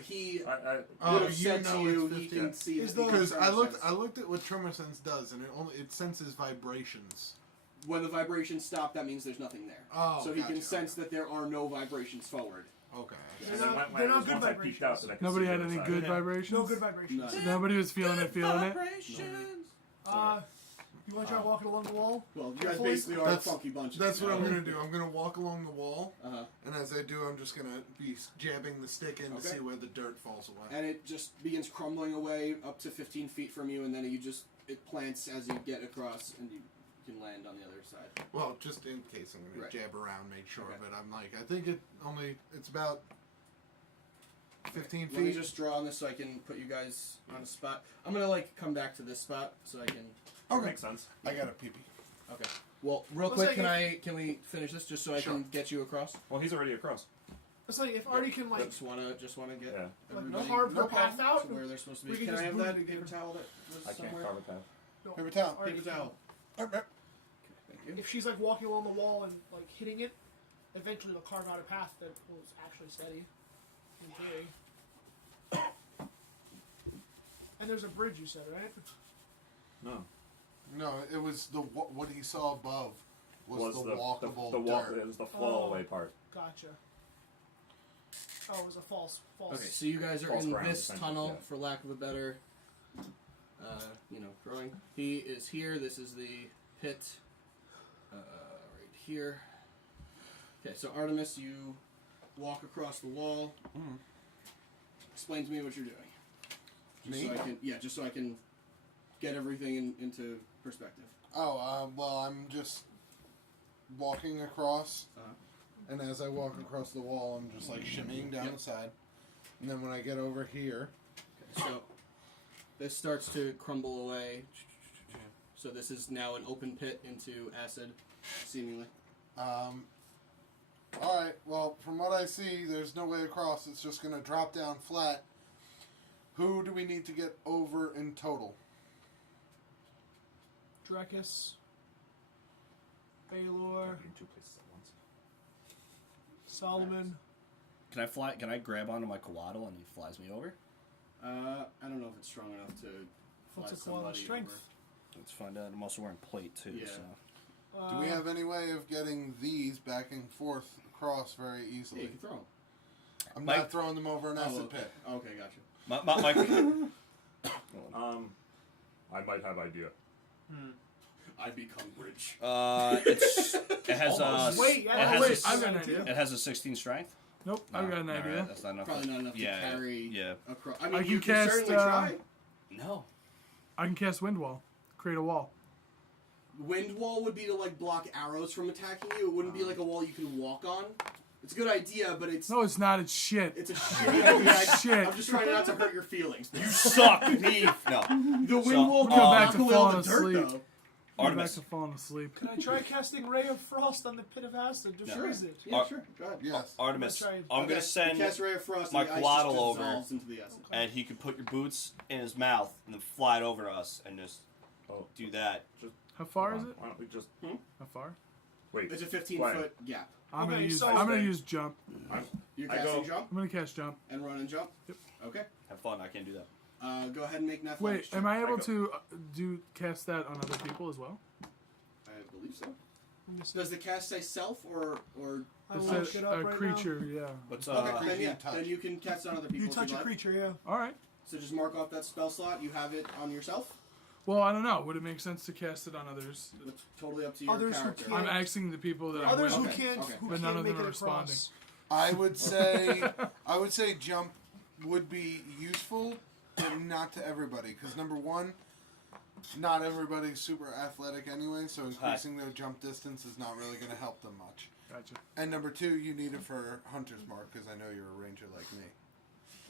He I would Oh, have said to know you, it's he 15. can see Is it. the- Because I Tremor sense. looked at what Tremor Sense does, and it senses vibrations. When the vibrations stop, that means there's nothing there. Oh, So he can gotcha. sense that there are no vibrations forward. Okay. They're And then not- when they're it not was good once I peeked out vibrations. that I could Nobody see had the any other good side. vibrations? No good vibrations. None. Nobody was feeling it, feeling it. You want to try walking along the wall? Well, you guys Hopefully- basically are a funky bunch. That's what I'm gonna do. I'm gonna walk along the wall, Uh-huh. and as I do, I'm just gonna be jabbing the stick in to Okay. see where the dirt falls away. And it just begins crumbling away up to 15 feet from you, and then it plants as you get across, and you can land on the other side. Well, just in case I'm gonna Right. jab around, make sure. Okay. But I'm like, I think it's about 15 Let me feet. just draw on this so I can put you guys on a spot. I'm gonna come back to this spot so I can. Okay. Makes sense. I got a pee-pee. Okay. Well, real Let's quick, say can we finish this just so I Sure. can get you across? Well, he's already across. It's like if Artie can like Just wanna get Yeah. everybody carve her no path problem, out, to where they're supposed to we be. can Can I just have boot that it paper again. towel that was I can't somewhere? carve a path. no, Paper towel. Artie Paper can. towel. Yep. Thank you. If she's like walking along the wall and like hitting it, eventually they'll carve out a path that was actually steady. In theory. And there's a bridge, you said, right? No. No, it was what he saw above was the walkable the walk. dirt. It was the fall away part. Gotcha. Oh, it was a false. Okay, so you guys are False in ground, this essentially, tunnel, yeah. for lack of a better, drawing. He is here. This is the pit, right here. Okay, so Artemis, you walk across the wall. Explain to me what you're doing. Just Me? So I can, just so I can get everything into perspective. Oh, well, I'm just walking across, and as I walk across the wall, I'm just like shimmying down the side. And then when I get over here, Okay, so this starts to crumble away. So this is now an open pit into acid, seemingly. alright, well, from what I see, there's no way across. It's just going to drop down flat. Who do we need to get over in total? Drekas, Baylor, Can't be in two places at once. Solomon. Can I fly? Can I grab onto my Coatl and he flies me over? I don't know if it's strong enough to fly What's a somebody quality strength? over. Let's find out. I'm also wearing plate too. Yeah. So. Do we have any way of getting these back and forth across very Yeah, easily? you can throw them. I'm Mike- not throwing them over an acid okay. pit. Okay, gotcha. I might have idea. I become bridge. It has Almost. Wait, it yeah, has wait, a, I've got an idea. It has a 16 strength. Nope, I've got an All idea. right, that's not enough. Probably not enough to yeah, carry Yeah. across. I I mean, can you can cast, certainly try. No. I can cast Wind Wall, create a wall. Wind wall would be to like block arrows from attacking you. It wouldn't be like a wall you can walk on. It's a good idea, but it's No, it's not. It's shit. it's a shitty idea. Shit. I'm just trying not to hurt your feelings. You suck. Leave. No. The wind So- wall Go can back knock to away all falling the dirt, asleep. though. Back Artemis. to falling asleep. Can I try casting Ray of Frost on the Pit of Acid to No. freeze it? Yeah, Ar- sure. Go ahead. Yes. Artemis, I'm gonna I'm Okay, gonna send you cast Ray of Frost my and the ice collateral just over, dissolves into the acid. and he could put your boots in his mouth and then fly it over to us and just do that. How far is it? Why don't we just How far? wait? It's a Why? 15-foot gap. I'm Okay, gonna use. so- I'm gonna use jump. You're I casting go- jump I'm gonna cast jump. and run and jump? Yep. Okay. Have fun. I can't do that. Go ahead and make an Wait, athletics check. am I able go- to cast that on other people as well? I believe so. Let me see. Does the cast say self or I It will says look it up a right creature. Yeah. What's okay, uh? then yeah, touch. then you can cast it on other now. people. You touch if a you'd like. creature, yeah. All right. So just mark off that spell slot. You have it on yourself. Well, I don't know. Would it make sense to cast it on others? It's totally up to your Others who character. can't- I'm asking the people that Others I'm who with. can't, okay. who But none can't of make them it are across. I would say jump would be useful, but not to everybody. Because number one, not everybody's super athletic anyway, so increasing their jump distance is not really going to help them much. Gotcha. And number two, you need it for hunter's mark because I know you're a ranger like me.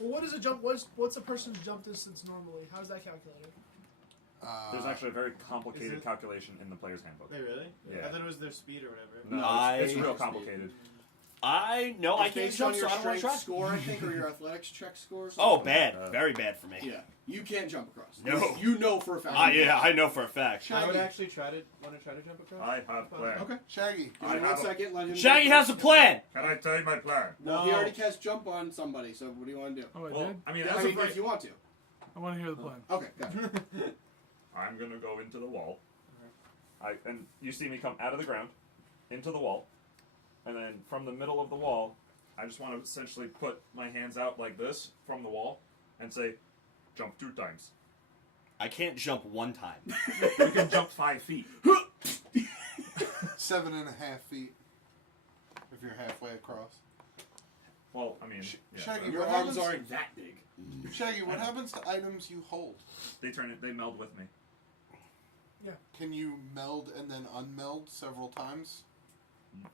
Well, what is a jump? What's a person's jump distance normally? How's that calculated? There's actually a very complicated Is it- calculation in the player's handbook. Wait, really? Yeah. I thought it was their speed or whatever. No, it's real complicated. I It's can't based jump, on so your I don't want to strength try. score, I think, or your athletics check score. Oh, something. bad. Very bad for me. Yeah, you can't jump across. No. You know for a fact. Yeah, I know for a fact. I would Shaggy. actually want to try to jump across. I have a plan. Okay. Shaggy. Give I me 1 have a- second. Let him. Shaggy has a plan. Can I tell you my plan? Well, No. he already cast jump on somebody. So what do you want to do? Oh, I Well, did. I mean, Yeah, as I of mean, right, if you want to. I want to hear the plan. Okay, gotcha. I'm gonna go into the wall. And you see me come out of the ground, into the wall, and then from the middle of the wall, I just want to essentially put my hands out like this from the wall and say, "Jump 2 times." I can't jump one time. You can jump 5 feet. 7.5 feet. If you're halfway across. Well, I mean, yeah, Shaggy, Your what arms happens? aren't that big. Shaggy, what happens to items you hold? they meld with me. Can you meld and then unmeld several times?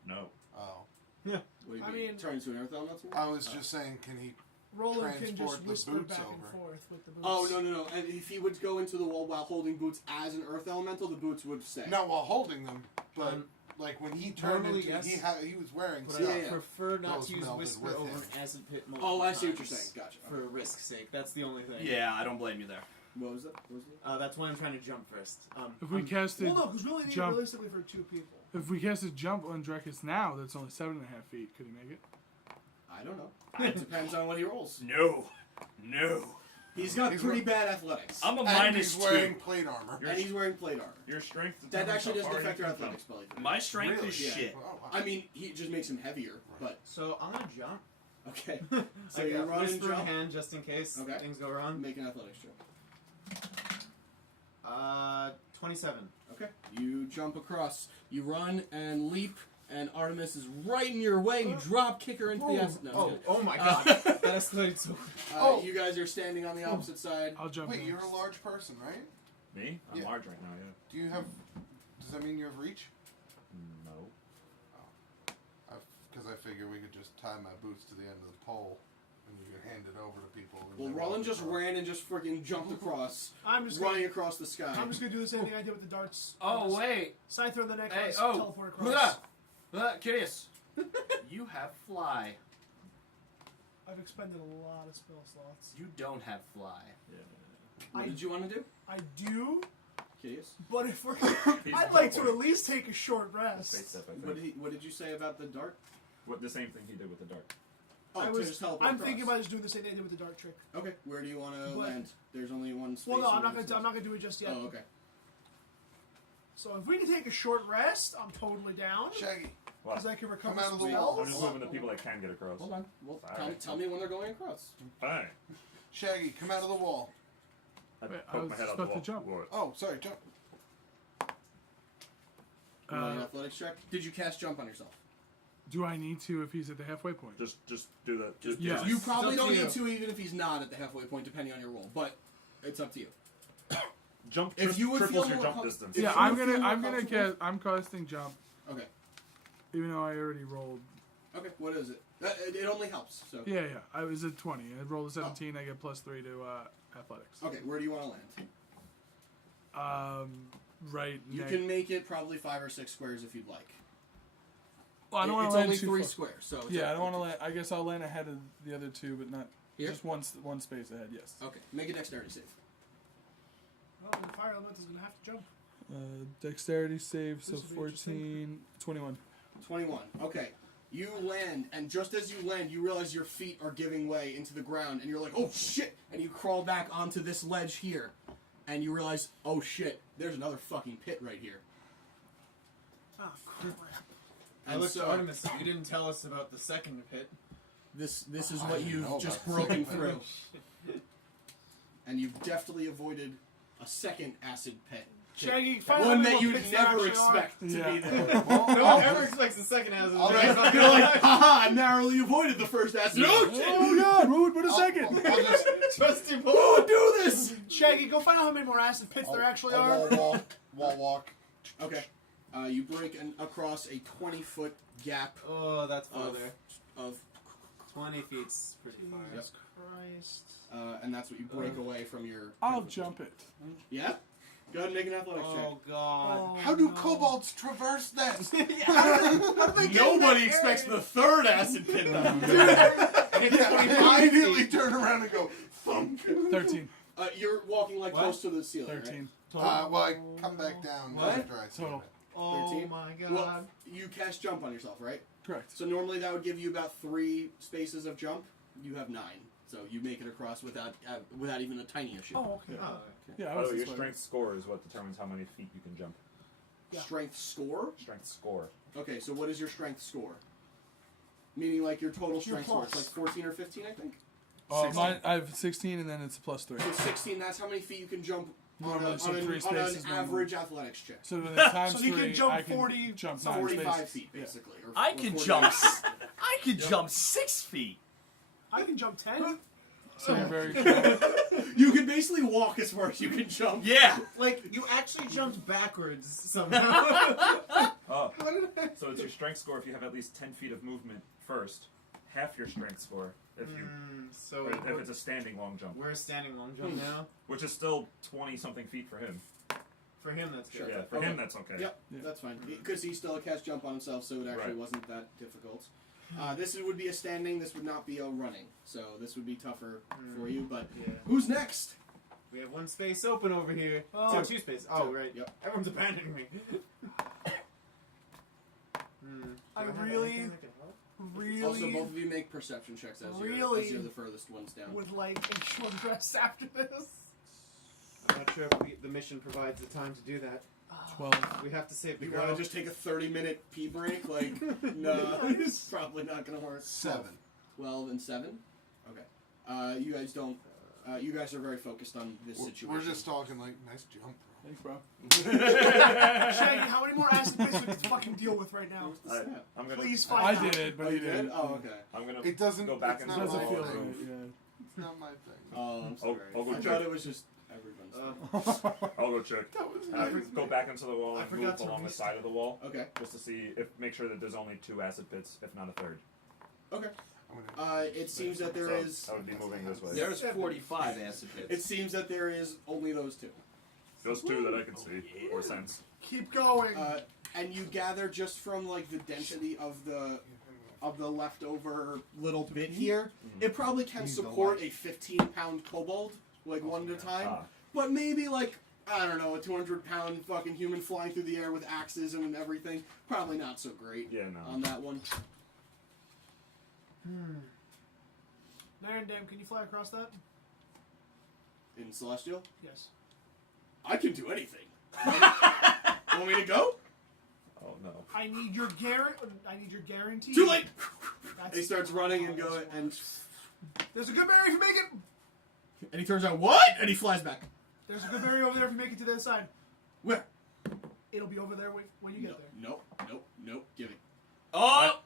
No. Oh. What do you I mean? mean- Turn into an earth elemental? I was just saying, can he... Roland can Transport just the whisper boots back over. and forth with the boots. Oh no! And if he would go into the wall while holding boots as an earth elemental, the boots would stay. Not while holding them, but Um, like when he turned normally, into... yes. He was wearing But stuff. Yeah, I yeah. prefer not Those to use melded whisper with over him. an acid pit multiple Oh, I see what you're times saying. Gotcha. For risk's sake. That's the only thing. Yeah, I don't blame you there. What was it? What was it? That's why I'm trying to jump first. If we casted, Well, no, because we only need it jump. realistically for 2 people. if we casted jump on Drekas now, that's only 7.5 feet. Could he make it? I don't know. It depends on what he rolls. No. He's got He's pretty wearing- bad athletics. I'm a And minus he's wearing 2. plate armor. and he's wearing plate armor. Your strength That determines actually how doesn't far you affect your can jump. athletics, Billy. My strength Really? is Yeah. shit. Oh, wow. I mean, he just makes him heavier, but So I'm gonna jump. okay. So Like you a run and whisper in jump. hand just in case Okay. things go wrong. Make an athletics check. 27. Okay. You jump across. You run and leap, and Artemis is right in your way. You drop kick her into the acid. No, I'm Oh, kidding. oh my god. That escalated so You guys are standing on the opposite side. I'll jump. Wait, in. you're a large person, right? Me? I'm Yeah. large right now, yeah. Do you have... Does that mean you have reach? No. Because I figure we could just tie my boots to the end of the pole and you could hand it over to people. and Well, they Roland walk just across. ran and just freaking jumped across, I'm just running gonna, across the sky. I'm just gonna do the same thing I did with the darts. Oh, wait. Side throw the neck. Hey, teleport across. Kitteus. You have fly. I've expended a lot of spell slots. You don't have fly. What did you want to do? I do, Kitteus? but if we're, He's I'd like to teleport. at least take a short Fate rest. step, I What think. did, what did you say about the dart? The same thing he did with the dart. Oh, I to was. just teleport I'm across. thinking about just doing the same thing I did with the dart trick. Okay, where do you want to But- land? There's only one space. Well, no, in I'm not this gonna. I'm not gonna do it just yet. Oh, okay. So if we can take a short rest, I'm totally down. Shaggy, Well, Because I can recover Come out some of the spells. I'm just moving the people that can get across. Hold on. Well, Alright. tell me when they're going across. Fine. Shaggy, come out of the wall. I Wait, I poke was my head out about the wall. to jump. What? Oh, sorry, jump. You want an Uh, athletics check? Did you cast jump on yourself? do I need to if he's at the halfway point? Just do that. Just Yeah. do You it. probably It's up don't to need to even if he's not at the halfway point, depending on your roll. But it's up to you. Jump If you would triples feel your more jump com- distance. If Yeah, you I'm feel gonna. more I'm gonna comfortable- cast. I'm casting jump, Okay. even though I already rolled. Okay. What is it? It only helps. So. Yeah, yeah. I was at 20. I rolled a 17. I get +3 to athletics. Okay. Where do you want to land? Right. You can make it probably 5 or 6 squares if you'd like. Well, I don't want It's to land only too 3 far. squares, so it's Yeah, I up don't want to to land. I guess I'll land ahead of the other 2, but not Here? just one space ahead. Yes. Okay, make a dexterity save. Well, the fire element is going to have to jump. Dexterity save, so This will be interesting. 14, 21. 21. Okay. You land, and just as you land, you realize your feet are giving way into the ground, and you're like, oh shit! And you crawl back onto this ledge here, and you realize, oh shit, there's another fucking pit right here. Ah, crap. I looked at Artemis. You didn't tell us about the second pit. This is I what didn't you've know just about broken this. through. And you've deftly avoided a second acid pit. Shaggy, find One out that what you'd pits there never actually are. expect to Yeah. be there. No one ever expects the second hazard. Right? You're like, haha, I narrowly avoided the first acid pit. Oh god, what a second! I'll just Trust him. Who would do this? Shaggy, go find out how many more acid pits there actually are. wall walk. Okay. You break across a 20-foot gap Oh, that's of, farther. of 20 feet's pretty far. Jesus Christ. and that's what you break away from your... I'll jump it. Yeah? Go ahead and make an athletics Oh god. Oh, How do no. kobolds traverse this? check. Nobody expects the third acid pit, though. I immediately turn around and go, thump. 13. You're walking like What? close to the ceiling, 13. Well, I come back down What? after I save Total. it. Oh 13? my god. Well, you cast jump on yourself, right? Correct. So normally that would give you about 3 spaces of jump. You have 9. So you make it across without even a tiny issue. Oh, okay. Oh, Yeah, I By was the way, your this way. strength score is what determines how many feet you can jump. Yeah. Strength score? Strength score. Okay, so what is your strength score? Meaning like your total Your strength score. It's plus. like 14 or 15, I think? Mine, I have 16 and then it's a plus 3. So 16, that's how many feet you can jump on, Normally, so 3 on an spaces normally. average athletics check. So then times So he 3, can jump I can 40 jump 9 45 spaces. feet, Yeah. basically. Or, I or can 40. jump. I can jump 6 feet. I can jump 10. So you're very cool. You can basically walk as far as you can jump. Yeah. like, you actually jumped backwards somehow. Oh, so it's your strength score if you have at least 10 feet of movement first. Half your strength score if you, So, if it's a standing long jump, we're a standing long jump now. which is still 20-something feet for him. For him, that's good. Sure. Yeah, for Okay. him that's okay. Yep, Yeah. that's fine. Because he still cast jump on himself, so it actually Right. wasn't that difficult. This would be a standing, this would not be a running. So this would be tougher for you, but Yeah. who's next? We have 1 space open over here. Oh. 2 spaces. Oh, right. Yep. Everyone's abandoning me. I Do have really- anything that can help? Also, Really both of you make perception checks as Really? you're the furthest ones down. would like a short rest after this. I'm not sure if the mission provides the time to do that. 12. We have to save the You girl. want to just take a 30-minute pee break? Like, no, it's probably not going to work. 7. 12 and 7? Okay. You guys don't... you guys are very focused on this situation. We're just talking like, nice jump, Thanks, bro. Shaggy, how many more acid pits do we have to fucking deal with right now? Where's the snap? I'm gonna. Please I find out. did it, but Oh, he you did? didn't. Oh, okay. I'm gonna. It doesn't go back it's into not Doesn't my feel thing. right, yeah. It's not my thing. Oh, I'm sorry. I'll go I check. thought it was just everyone's thing. I'll go check. Go back into the wall I and forgot move to along the restart. side of the wall, Okay. just to see make sure that there's only 2 acid pits, if not a third. Okay. I'm gonna, it seems that there So is... I would be moving this way. There's 45 acid It pits. seems that there is only those 2. Those 2 that I can see or sense. Keep going. And you gather just from like the density of the leftover little bit here, it probably can support a 15-pound kobold, like one at a time. Ah. But maybe like, I don't know, a 200-pound fucking human flying through the air with axes and everything, probably not so great Yeah, no. on that one. Narendam, can you fly across that? In Celestial, Yes. I can do anything. Want me to go? Oh no. I need your guarantee. Too late! That's- And he starts running and going, and There's a good berry if you make it. he turns out, what? And he flies back. There's a good berry over there if you make it to the other side. Where? It'll be over there when you get there. Nope, give it. Oh!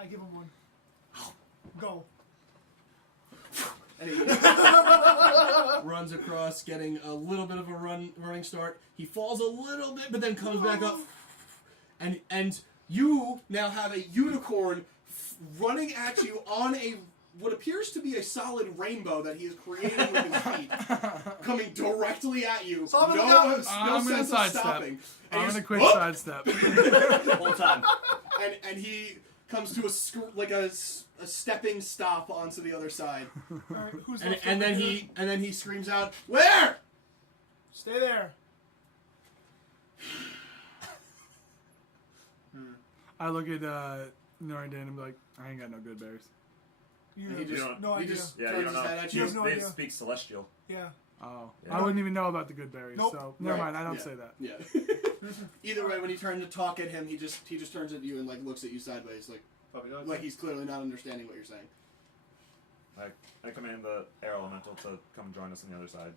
I give him one. Go. And he runs across, getting a little bit of a running start. He falls a little bit, but then comes back up. And you now have a unicorn running at you on what appears to be a solid rainbow that he is creating with his feet. coming directly at you. So I'm no gonna no I'm gonna sense of sidestep. stopping. And I'm you gonna just- quick whoop! sidestep. Whole time. And he comes to a stepping stop onto the other side. Alright, who's And, left and over then here? he screams out, "Where?" Stay there. I look at Norrington and I'm like, I ain't got no good berries. You And have he just, don't- no he idea. just Yeah, turns you don't his know. head at You you. have no They idea. speak celestial. Yeah. Oh, Yeah. I wouldn't even know about the good berries. Nope. So never Right. mind. I don't Yeah. say that. Yeah. Either way, when you turn to talk at him, he just turns at you and like looks at you sideways, like he's clearly not understanding what you're saying. I command the air elemental to come join us on the other side.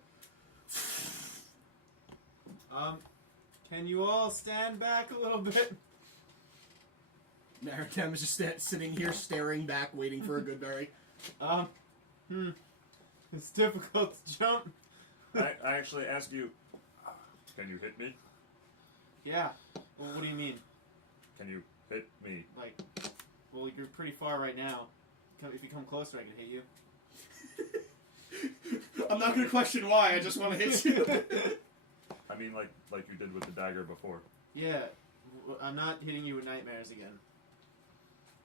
Can you all stand back a little bit? Naratem is just sitting here staring back, waiting for a good berry. It's difficult to jump. I actually asked you, can you hit me? Yeah. Well, what do you mean? Can you hit me? Like, well, you're pretty far right now. If you come closer, I can hit you. I'm not gonna question why. I just want to hit you. I mean, like you did with the dagger before. Yeah. I'm not hitting you with nightmares again.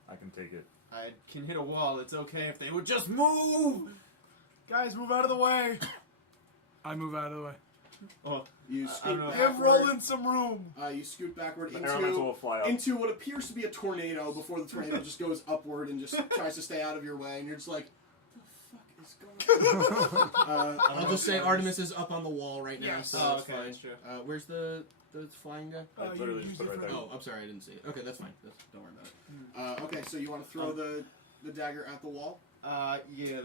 I can take it. I can hit a wall. It's okay if they would just move. Guys, move out of the way. I move out of the way. Oh, You I don't scoot know. Give backward. Roland some room. You scoot backward The air elemental will fly up. into what appears to be a tornado before the tornado just goes upward and just tries to stay out of your way, and you're just like, "The fuck is going on?" I'll just say Artemis is up on the wall right now, Yes. so Oh, that's okay, fine. that's true. Where's the flying guy? I literally just put it right there. Oh, I'm sorry, I didn't see it. Okay, that's fine. Don't worry about it. Okay, so you want to throw the dagger at the wall? Yeah,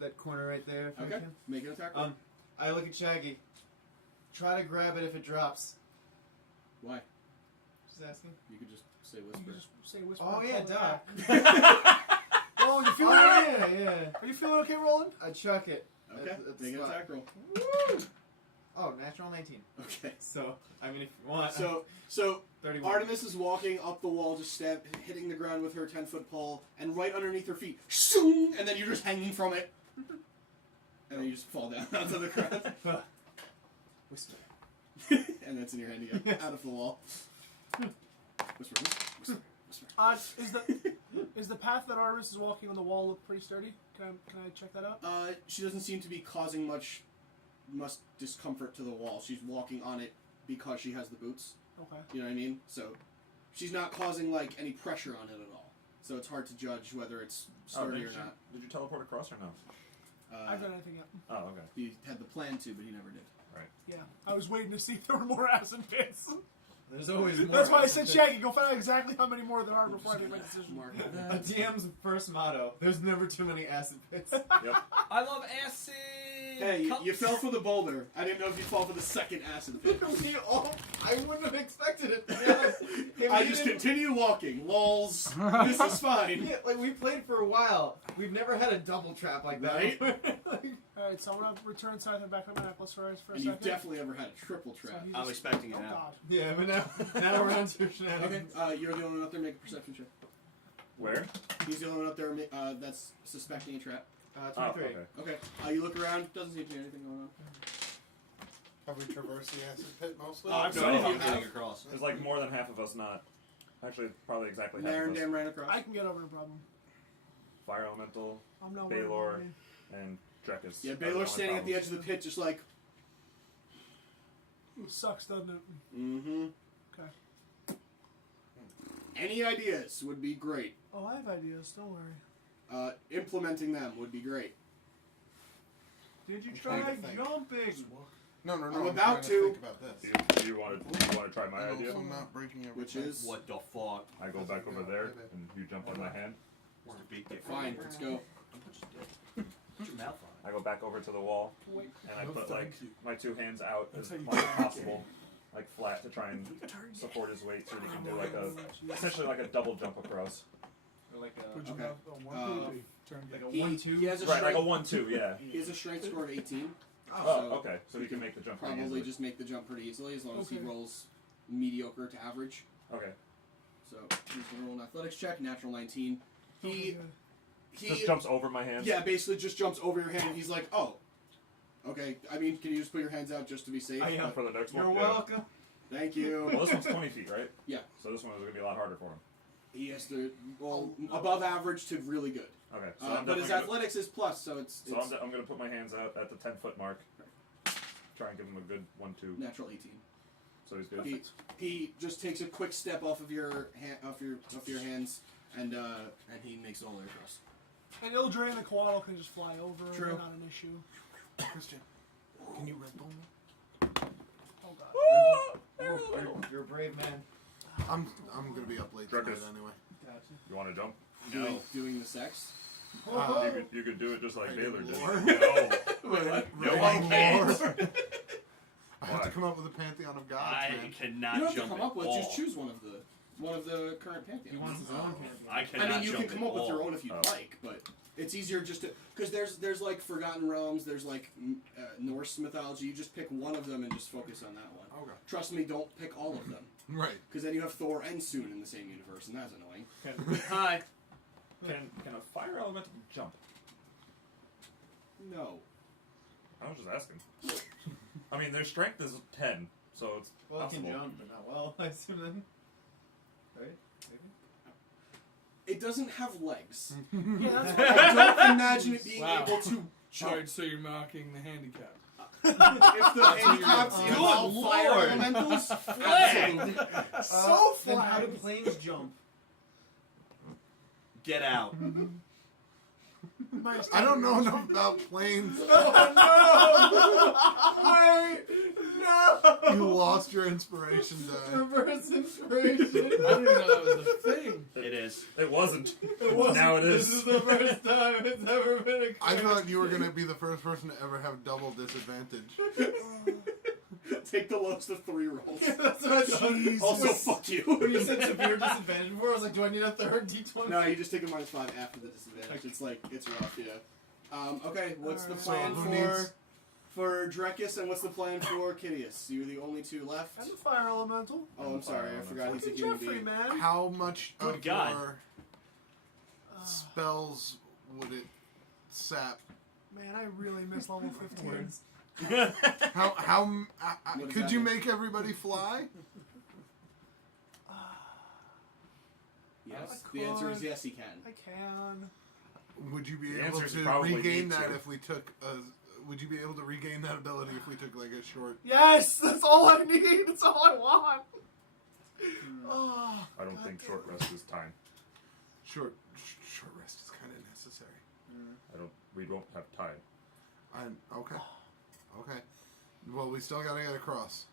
that corner right there. If I Okay, can. make an attack. roll. I look at Shaggy. Try to grab it if it drops. Why? Just asking. You could just say You whisper. can just say whisper. Oh yeah, duh. duh. Roland, you Oh feeling okay? yeah. Are you feeling okay, Roland? I chuck it. Okay, At the make an spot. attack roll. Oh, natural 19. Okay. So, I mean, if you want. So 31. Artemis is walking up the wall, just hitting the ground with her 10-foot pole, and right underneath her feet, shoo, and then you're just hanging from it, and then you just fall down onto the ground, Whisper. and that's in your hand again, out of the wall. Whisper, whisper, whisper. Is the path that Artemis is walking on the wall look pretty sturdy? Can I check that out? She doesn't seem to be causing much discomfort to the wall. She's walking on it because she has the boots. Okay. You know what I mean? So she's not causing like any pressure on it at all. So it's hard to judge whether it's sturdy or not. Did you teleport across or no? I've done anything yet. Oh, okay. He had the plan to, but he never did. Yeah. I was waiting to see if there were more acid pits. There's always more. That's why I said, Shaggy, go find out exactly how many more there are before I make my decision. Mark A DM's first motto: there's never too many acid pits. Yep. I love acid. Hey, you fell for the boulder. I didn't know if you'd fall for the second acid pit. I wouldn't have expected it. To be honest. I just continue walking. Lols. This is fine. Yeah, like we played for a while. We've never had a double trap like that. Right? Alright, so I'm going to return Scythe and back up my necklace for a And second. you've definitely ever had a triple So trap. he I'm just- expecting it Oh, now. God. Yeah, but now we're on to your Okay, shenanigans. you're the only one up there. Make a perception check. Where? He's the only one up there that's suspecting a trap. 23. okay. Okay. You look around. Doesn't seem to be anything going on. Have we traversed the acid pit mostly? I have no Some of idea you how I'm getting have. across. There's like more than half of us not. Actually, probably exactly half of us. Narendam ran across. I can get over no problem. Fire elemental I'm not worried Baylor. about me. and Drekas. Yeah, are the Baylor's only standing at the edge problems. of the pit, just like, It sucks, doesn't it? mm-hmm. Okay. Any ideas would be great. Oh, I have ideas. Don't worry. Implementing them would be great. Did you trying try to think. jumping? No, no, no. I'm I'm about trying to. think about this. Do you want to try my And idea? also not breaking Which everything. is What the fuck? I go back over there and you jump on my hand. Where's the big dick? fine. Let's go. Put your mouth on I go back over to the wall Wait. and I No, put thank like you. my two hands out as That's how you much as do it. possible, like flat to try and support his weight so he can do like a essentially like a double jump across. Or like Put your Okay. mouth on one baby. Turn like good. a 1-2. He has a Right, like strength. a 1-2, yeah. He has a strength score of 18. Oh, okay. So he can make the jump pretty Probably easily. just make the jump pretty easily as long as he Okay. rolls mediocre to average. Okay. So he's gonna roll an athletics check, natural 19. Oh, He Just jumps over my hand. yeah, basically just jumps over your hand. And he's like, oh, Okay, I mean, can you just put your hands out just to be safe? I am for the next one. You're yeah. welcome. Thank you. Well, this one's 20 feet, right? Yeah. So this one is going to be a lot harder for him. He has to, above average to really good. Okay. So But his athletics is plus, so it's I'm going to put my hands out at the 10-foot mark. Try and give him a good 1-2. natural 18. So he's good. He just takes a quick step off of your hands, and he makes it all the way across. And Ildre and the koala can just fly over. True. Not an issue. Christian, can you Red Bull me? Oh god. You're a brave man. I'm gonna be up late tonight Drekas. anyway. Gotcha. You want to jump? Doing the sex. You could do it just like I Baylor did did. more. No. Wait, what? No, Red I Bull can't. more. I have Why? to come up with a pantheon of gods, I man. cannot You don't have to jump come at up with. all. Just choose one of the current He pantheons. wants his own pantheon. I cannot I mean, you jump can come at up with your all. own if you'd Oh. like, but it's easier just to because there's like Forgotten Realms, there's like Norse mythology. You just pick one of them and just focus on that one. Okay. Trust me, don't pick all of them Right. because then you have Thor and Soon in the same universe, and that's annoying. Hi. Can a fire elemental jump? No. I was just asking. I mean, their strength is 10, so it's Well, he possible. can jump, but not well, I assume then. Right? Maybe? It doesn't have legs. Yeah, that's I don't imagine it being Wow. able to jump. Alright, so you're mocking the handicap. If the handicaps Good involve fire Lord. elementals, absolutely. so Then how do flat. planes jump? Get out. Minus I don't 10. know enough about planes. No! You lost your inspiration die. Reverse inspiration. I didn't even know that was a thing. It is. It wasn't. It wasn't. Now it is. This is the first time it's ever been occurred. I thought you were gonna be the first person to ever have double disadvantage. Take the lowest of 3 rolls. That's what I thought. Also, fuck you. When you said severe disadvantage before, I was like, do I need a third d20? No, you just take a -5 after the disadvantage. It's like, it's rough, yeah. Okay, what's the So plan who needs- for Drekas, and what's the plan for Kitteus? You're the only 2 left? And the fire elemental. Oh, I'm sorry, I forgot he's a Fucking human Jeffrey, being. man. How much Good of God. your spells would it sap? Man, I really miss level 15. How What does could that you mean? make everybody fly? Yes, I the answer is could. yes, he can. I can. Would you be The able answer is to probably regain need that to. if we took a? Would you be able to regain that ability if we took like a short? Yes, that's all I need. That's all I want. Oh, I don't think short rest is time. Short rest is kind of necessary. We won't have time. I'm okay. Okay. Well, we still gotta get across.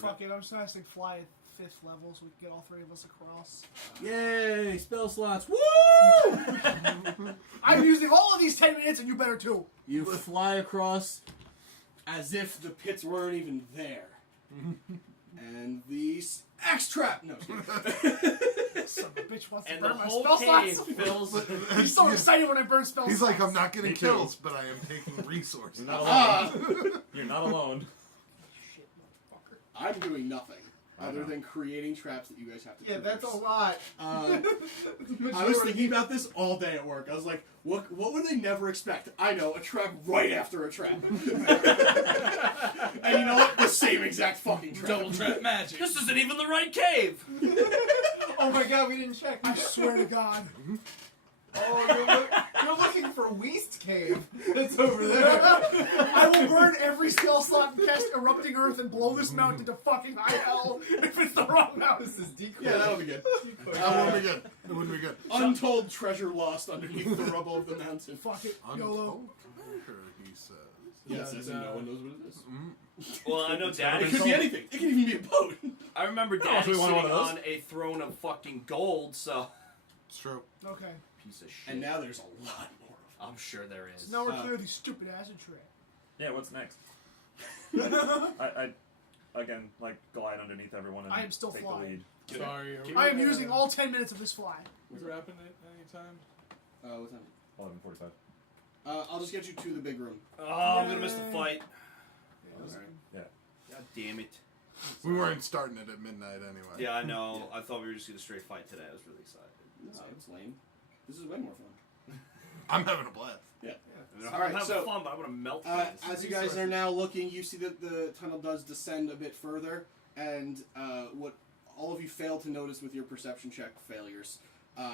fuck it. I'm just gonna fly at 5th level so we can get all 3 of us across. Yay, spell slots. Woo! I'm using all of these 10 minutes, and you better too. You fly across as if the pits weren't even there. And the X-Trap! No, just kidding. Son of a bitch wants to And the burn my whole spell cave slots. fills. He's so excited when I burn spell He's slots. like, I'm not getting Me too. kills, but I am taking resources. You're not Ah, alone. You're not alone. Shit, motherfucker. I'm doing nothing I other know. than creating traps that you guys have to Yeah, that's a traverse. lot. I was thinking about this all day at work. I was like, what would they never expect? I know, a trap right after a trap. And you know what? The same exact fucking trap. Double trap magic. This isn't even the right cave. Oh my god, we didn't check. I swear to God. Oh, you're looking for Weast Cave. It's over there. I will burn every spell slot and cast Erupting Earth and blow this mountain to fucking high hell if it's the wrong mountain. This is decoy. Yeah, that'll be good. That wouldn't be good. It wouldn't be good. Untold treasure lost underneath the rubble of the mountain. Fuck it. YOLO. Untold treasure, he says. Yes, Yeah, as in no one knows what it is. Well, I know It Daddy. could be anything. It could even be a boat. I remember so Daddy we want sitting one of on a throne of fucking gold. So It's true. Okay. piece of shit. And now there's a lot more of I'm sure there is. So now we're clear these stupid acid trap. Yeah, what's next? I again, like, glide underneath everyone and I am still take flying. the lead. Sorry. I am using all 10 minutes of this fly. We're wrapping it anytime. what time? 11:45. I'll just get you to the big room. Oh, I'm gonna miss the fight. Yeah. God damn it. We weren't starting it at midnight anyway. Yeah, I know. I thought we were just gonna straight fight today. I was really excited. No, it's lame. This is way more fun. I'm having a blast. Yeah. I'm All right, having so, fun, but I want to melt things. As you guys are now looking, you see that the tunnel does descend a bit further, and what all of you fail to notice with your perception check failures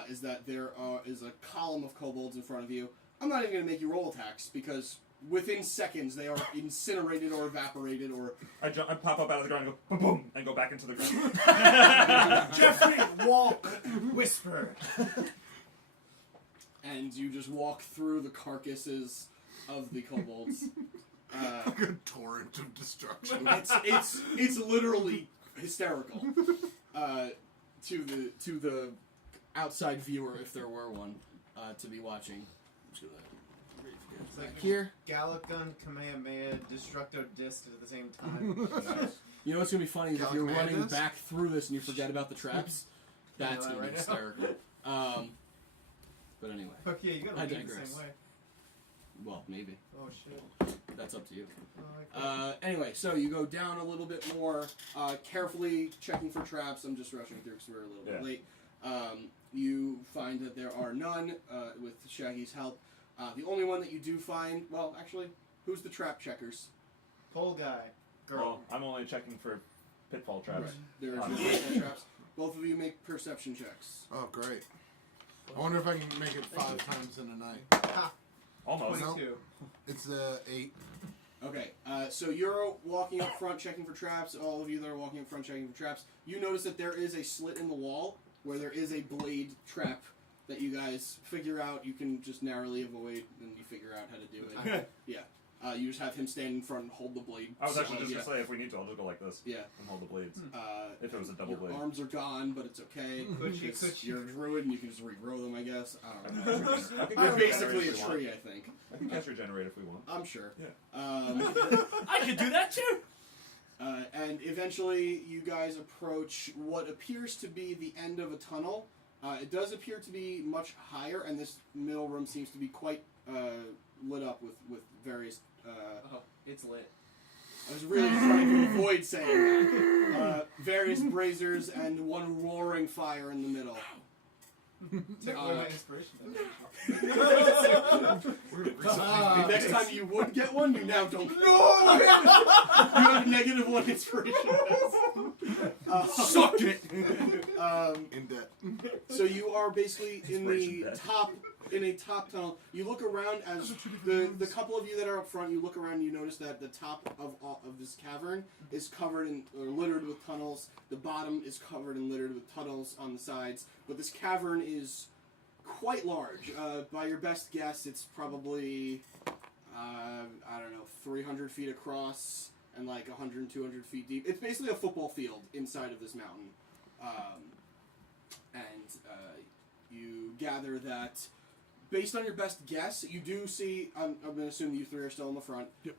is that there is a column of kobolds in front of you. I'm not even going to make you roll attacks, because within seconds they are incinerated or evaporated or... I pop up out of the ground and go, boom, boom, and go back into the ground. Jeffrey, walk, whisper. And you just walk through the carcasses of the kobolds. Like a torrent of destruction. It's literally hysterical to the outside viewer, if there were one, to be watching. I'm just gonna It's like here. Gallic gun, Kamehameha, Destructo Disc at the same time. You know what's gonna be funny is if you're running Gallic back through this and you forget about the traps. That's Yeah, gonna be right now. hysterical. But anyway, Fuck yeah, you gotta I lead the digress. same way. well, maybe Oh shit. that's up to you. Oh, okay. Anyway, so you go down a little bit more, carefully checking for traps. I'm just rushing through because we're a little bit late. You find that there are none with Shaggy's help. The only one that you do find, well, actually, who's the trap checkers? Pole guy. Girl. Well, I'm only checking for pitfall traps. Right. There are Oh, no yeah. pitfall traps. Both of you make perception checks. Oh, great. I wonder if I can make it 5 times in a night. Ha! Almost. 22. It's 8. Okay, so you're walking up front checking for traps. All of you that are walking up front checking for traps, you notice that there is a slit in the wall where there is a blade trap that you guys figure out you can just narrowly avoid, and you figure out how to do it. Yeah. You just have him stand in front and hold the blade. I was actually just yeah. going to say, if we need to, I'll just go like this Yeah. and hold the blades. If it was a double your blade. arms are gone, but it's okay. Could you, because could you? You're a druid and you can just regrow them, I guess. I don't know. I think You're that's basically a regenerate if we tree, want. I think. I can cast regenerate if we want. I'm sure. Yeah. I could do that too. And eventually, you guys approach what appears to be the end of a tunnel. It does appear to be much higher, and this middle room seems to be quite lit up with various... Oh, it's lit. I was really trying to avoid saying that. Various braziers and one roaring fire in the middle. Took away my inspiration. Next time you would get one, you now don't. No! You have -1 inspiration. Suck it. In debt. So you are basically in Inspiration the debt. in a top tunnel. You look around as the couple of you that are up front. You look around and you notice that the top of this cavern is covered in or littered with tunnels. The bottom is covered and littered with tunnels on the sides. But this cavern is quite large. By your best guess, it's probably I don't know, 300 feet across and like 100, 200 feet deep. It's basically a football field inside of this mountain. You gather that, based on your best guess, you do see, I'm going to assume you three are still in the front. Yep.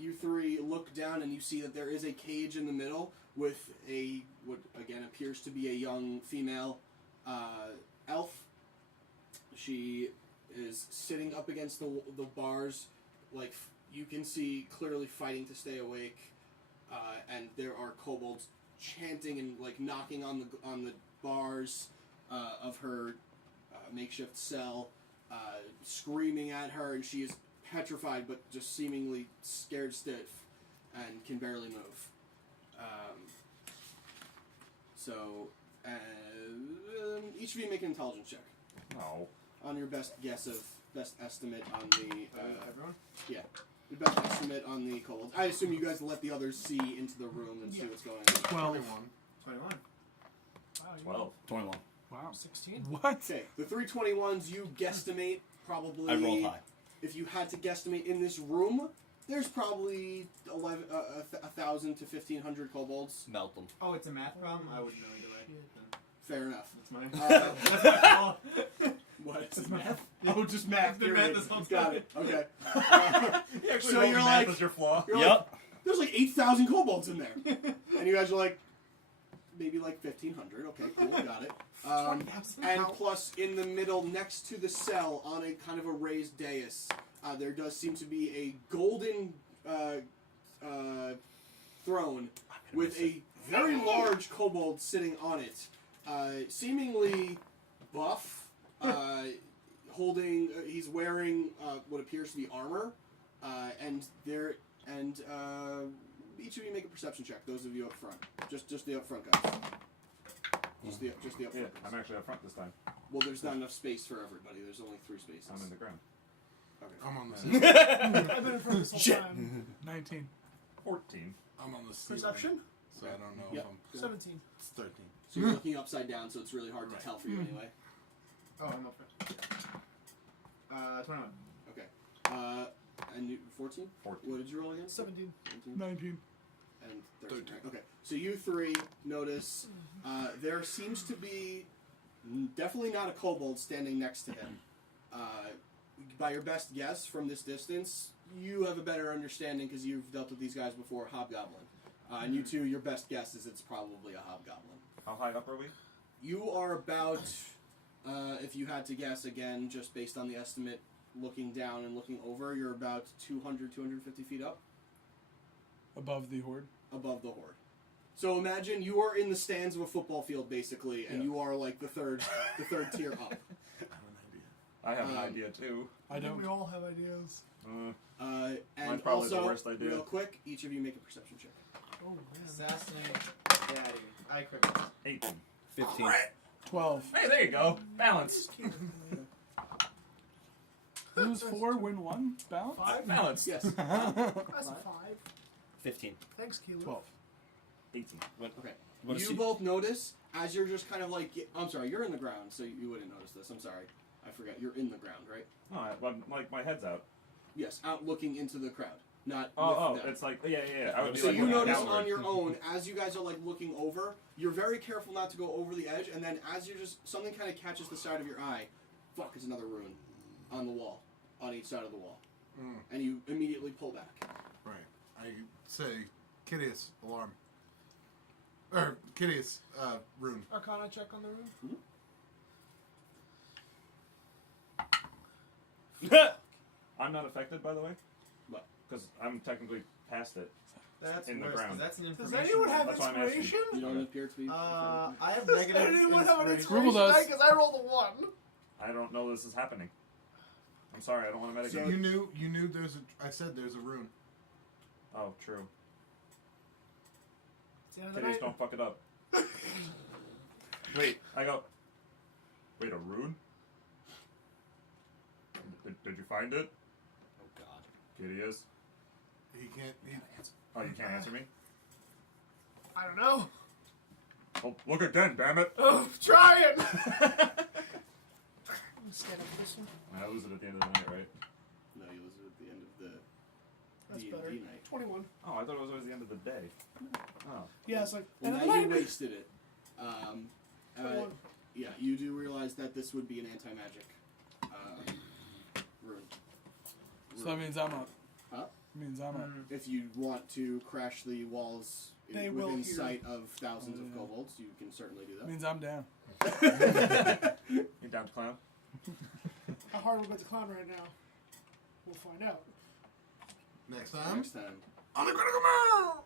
You three look down and you see that there is a cage in the middle with what again appears to be a young female elf. She is sitting up against the bars, like you can see clearly fighting to stay awake, and there are kobolds chanting and like knocking on the bars of her makeshift cell, screaming at her, and she is petrified but just seemingly scared stiff and can barely move. Each of you make an intelligence check No. on your best estimate on the Everyone? your best estimate on the kobolds. I assume you guys let the others see into the room and see what's going on. 12. 21. Wow, you 12. 21. Wow. 16. What? Okay, the 321s you guesstimate probably. I rolled high. If you had to guesstimate in this room, there's probably 1,000 to 1,500 kobolds. Melt them. Oh, it's a math problem? I wouldn't know either way. Fair enough. That's mine. That's my fault. What? It's math? Oh, just math. It's been math period. this whole Got time. it. Okay. You actually So rolled you're math like- as your flaw. You're Yep. like, there's like 8,000 kobolds in there. And you guys are like, maybe like 1,500. Okay, cool, got it. And plus, in the middle, next to the cell, on a kind of a raised dais, there does seem to be a golden throne with a very large kobold sitting on it. Seemingly buff, holding. He's wearing what appears to be armor, and each of you make a perception check. Those of you up front, just the up front guys. Just the up front. Yeah, Guys. I'm actually up front this time. Well, there's not enough space for everybody. There's only 3 spaces. I'm in the ground. Okay. I'm on the I've been in front this whole time. 19. 14. I'm on the ceiling, Perception? so I don't know Yep. if I'm. 17. It's 13. So you're looking upside down, so it's really hard to tell for you anyway. Oh, I'm up front. 21. Okay. And you 14? 14. What did you roll again? 17. 19. And 13. 13. Right? Okay. So you 3 notice there seems to be definitely not a kobold standing next to him. By your best guess from this distance, you have a better understanding because you've dealt with these guys before, hobgoblin. And you 2, your best guess is it's probably a hobgoblin. How high up are we? You are about, if you had to guess again, just based on the estimate, looking down and looking over, you're about 200, 250 feet up Above the horde. above the horde. So imagine you are in the stands of a football field, basically, and you are like the third tier up. I have an idea too. I don't. We all have ideas. And Mine's probably also, the worst idea. real quick, each of you make a perception check. Oh, man. Assassinate Beattie. I crit. 18. 15. 12. Hey, there you go. Balance. Lose 4, win 1. Balance? 5? Balance. Yes. That's a 5. 15. Thanks, Keelan. 12. 18. Okay. What You both notice as you're just kind of like, I'm sorry, you're in the ground, so you wouldn't notice this. I'm sorry. I forgot. You're in the ground, right? No, like my head's out. Yes, out looking into the crowd. Not Oh, with them. it's like yeah. I would be So like you looking notice downward. on your own, as you guys are like looking over, you're very careful not to go over the edge, and then as you're just, something kind of catches the side of your eye. Fuck, it's another rune on the wall, on each side of the wall. And you immediately pull back. Right. I say, Kitteus, alarm. Or, Kitteus, rune. Arcana check on the room. I'm not affected, by the way. What? Because I'm technically past it. That's In the worse, 'cause ground. that's an Does information. anyone have That's why I'm asking. inspiration? You don't appear to be. I have Does negative anyone have an inspiration. Ruble does. Because I rolled a 1. I don't know this is happening. I'm sorry, I don't want to So- medicate. You knew there's a. I said there's a rune. Oh, true. It's the end of the Kitties, night. don't fuck it up. Wait, Wait, a rune? Did you find it? Oh God. Kitteus? He can't. Oh, you can't answer me? I don't know. Oh, look again, damn it! Oh, try it! Stand up for this one. I lose it at the end of the night, right? No, you lose it at the end of the That's D&D better. night. 21. Oh, I thought it was always the end of the day. Oh. Yeah, it's like, Well, end of now the you night. wasted it. 21. Yeah, you do realize that this would be an anti-magic rune. So that means I'm up. Huh? That means I'm up. If you want to crash the walls They will within hear. sight of thousands of Yeah. kobolds, you can certainly do That that. means I'm down. You down to clown? How hard we're about to climb right now? We'll find out. Next time Next time. on the Critical Miss.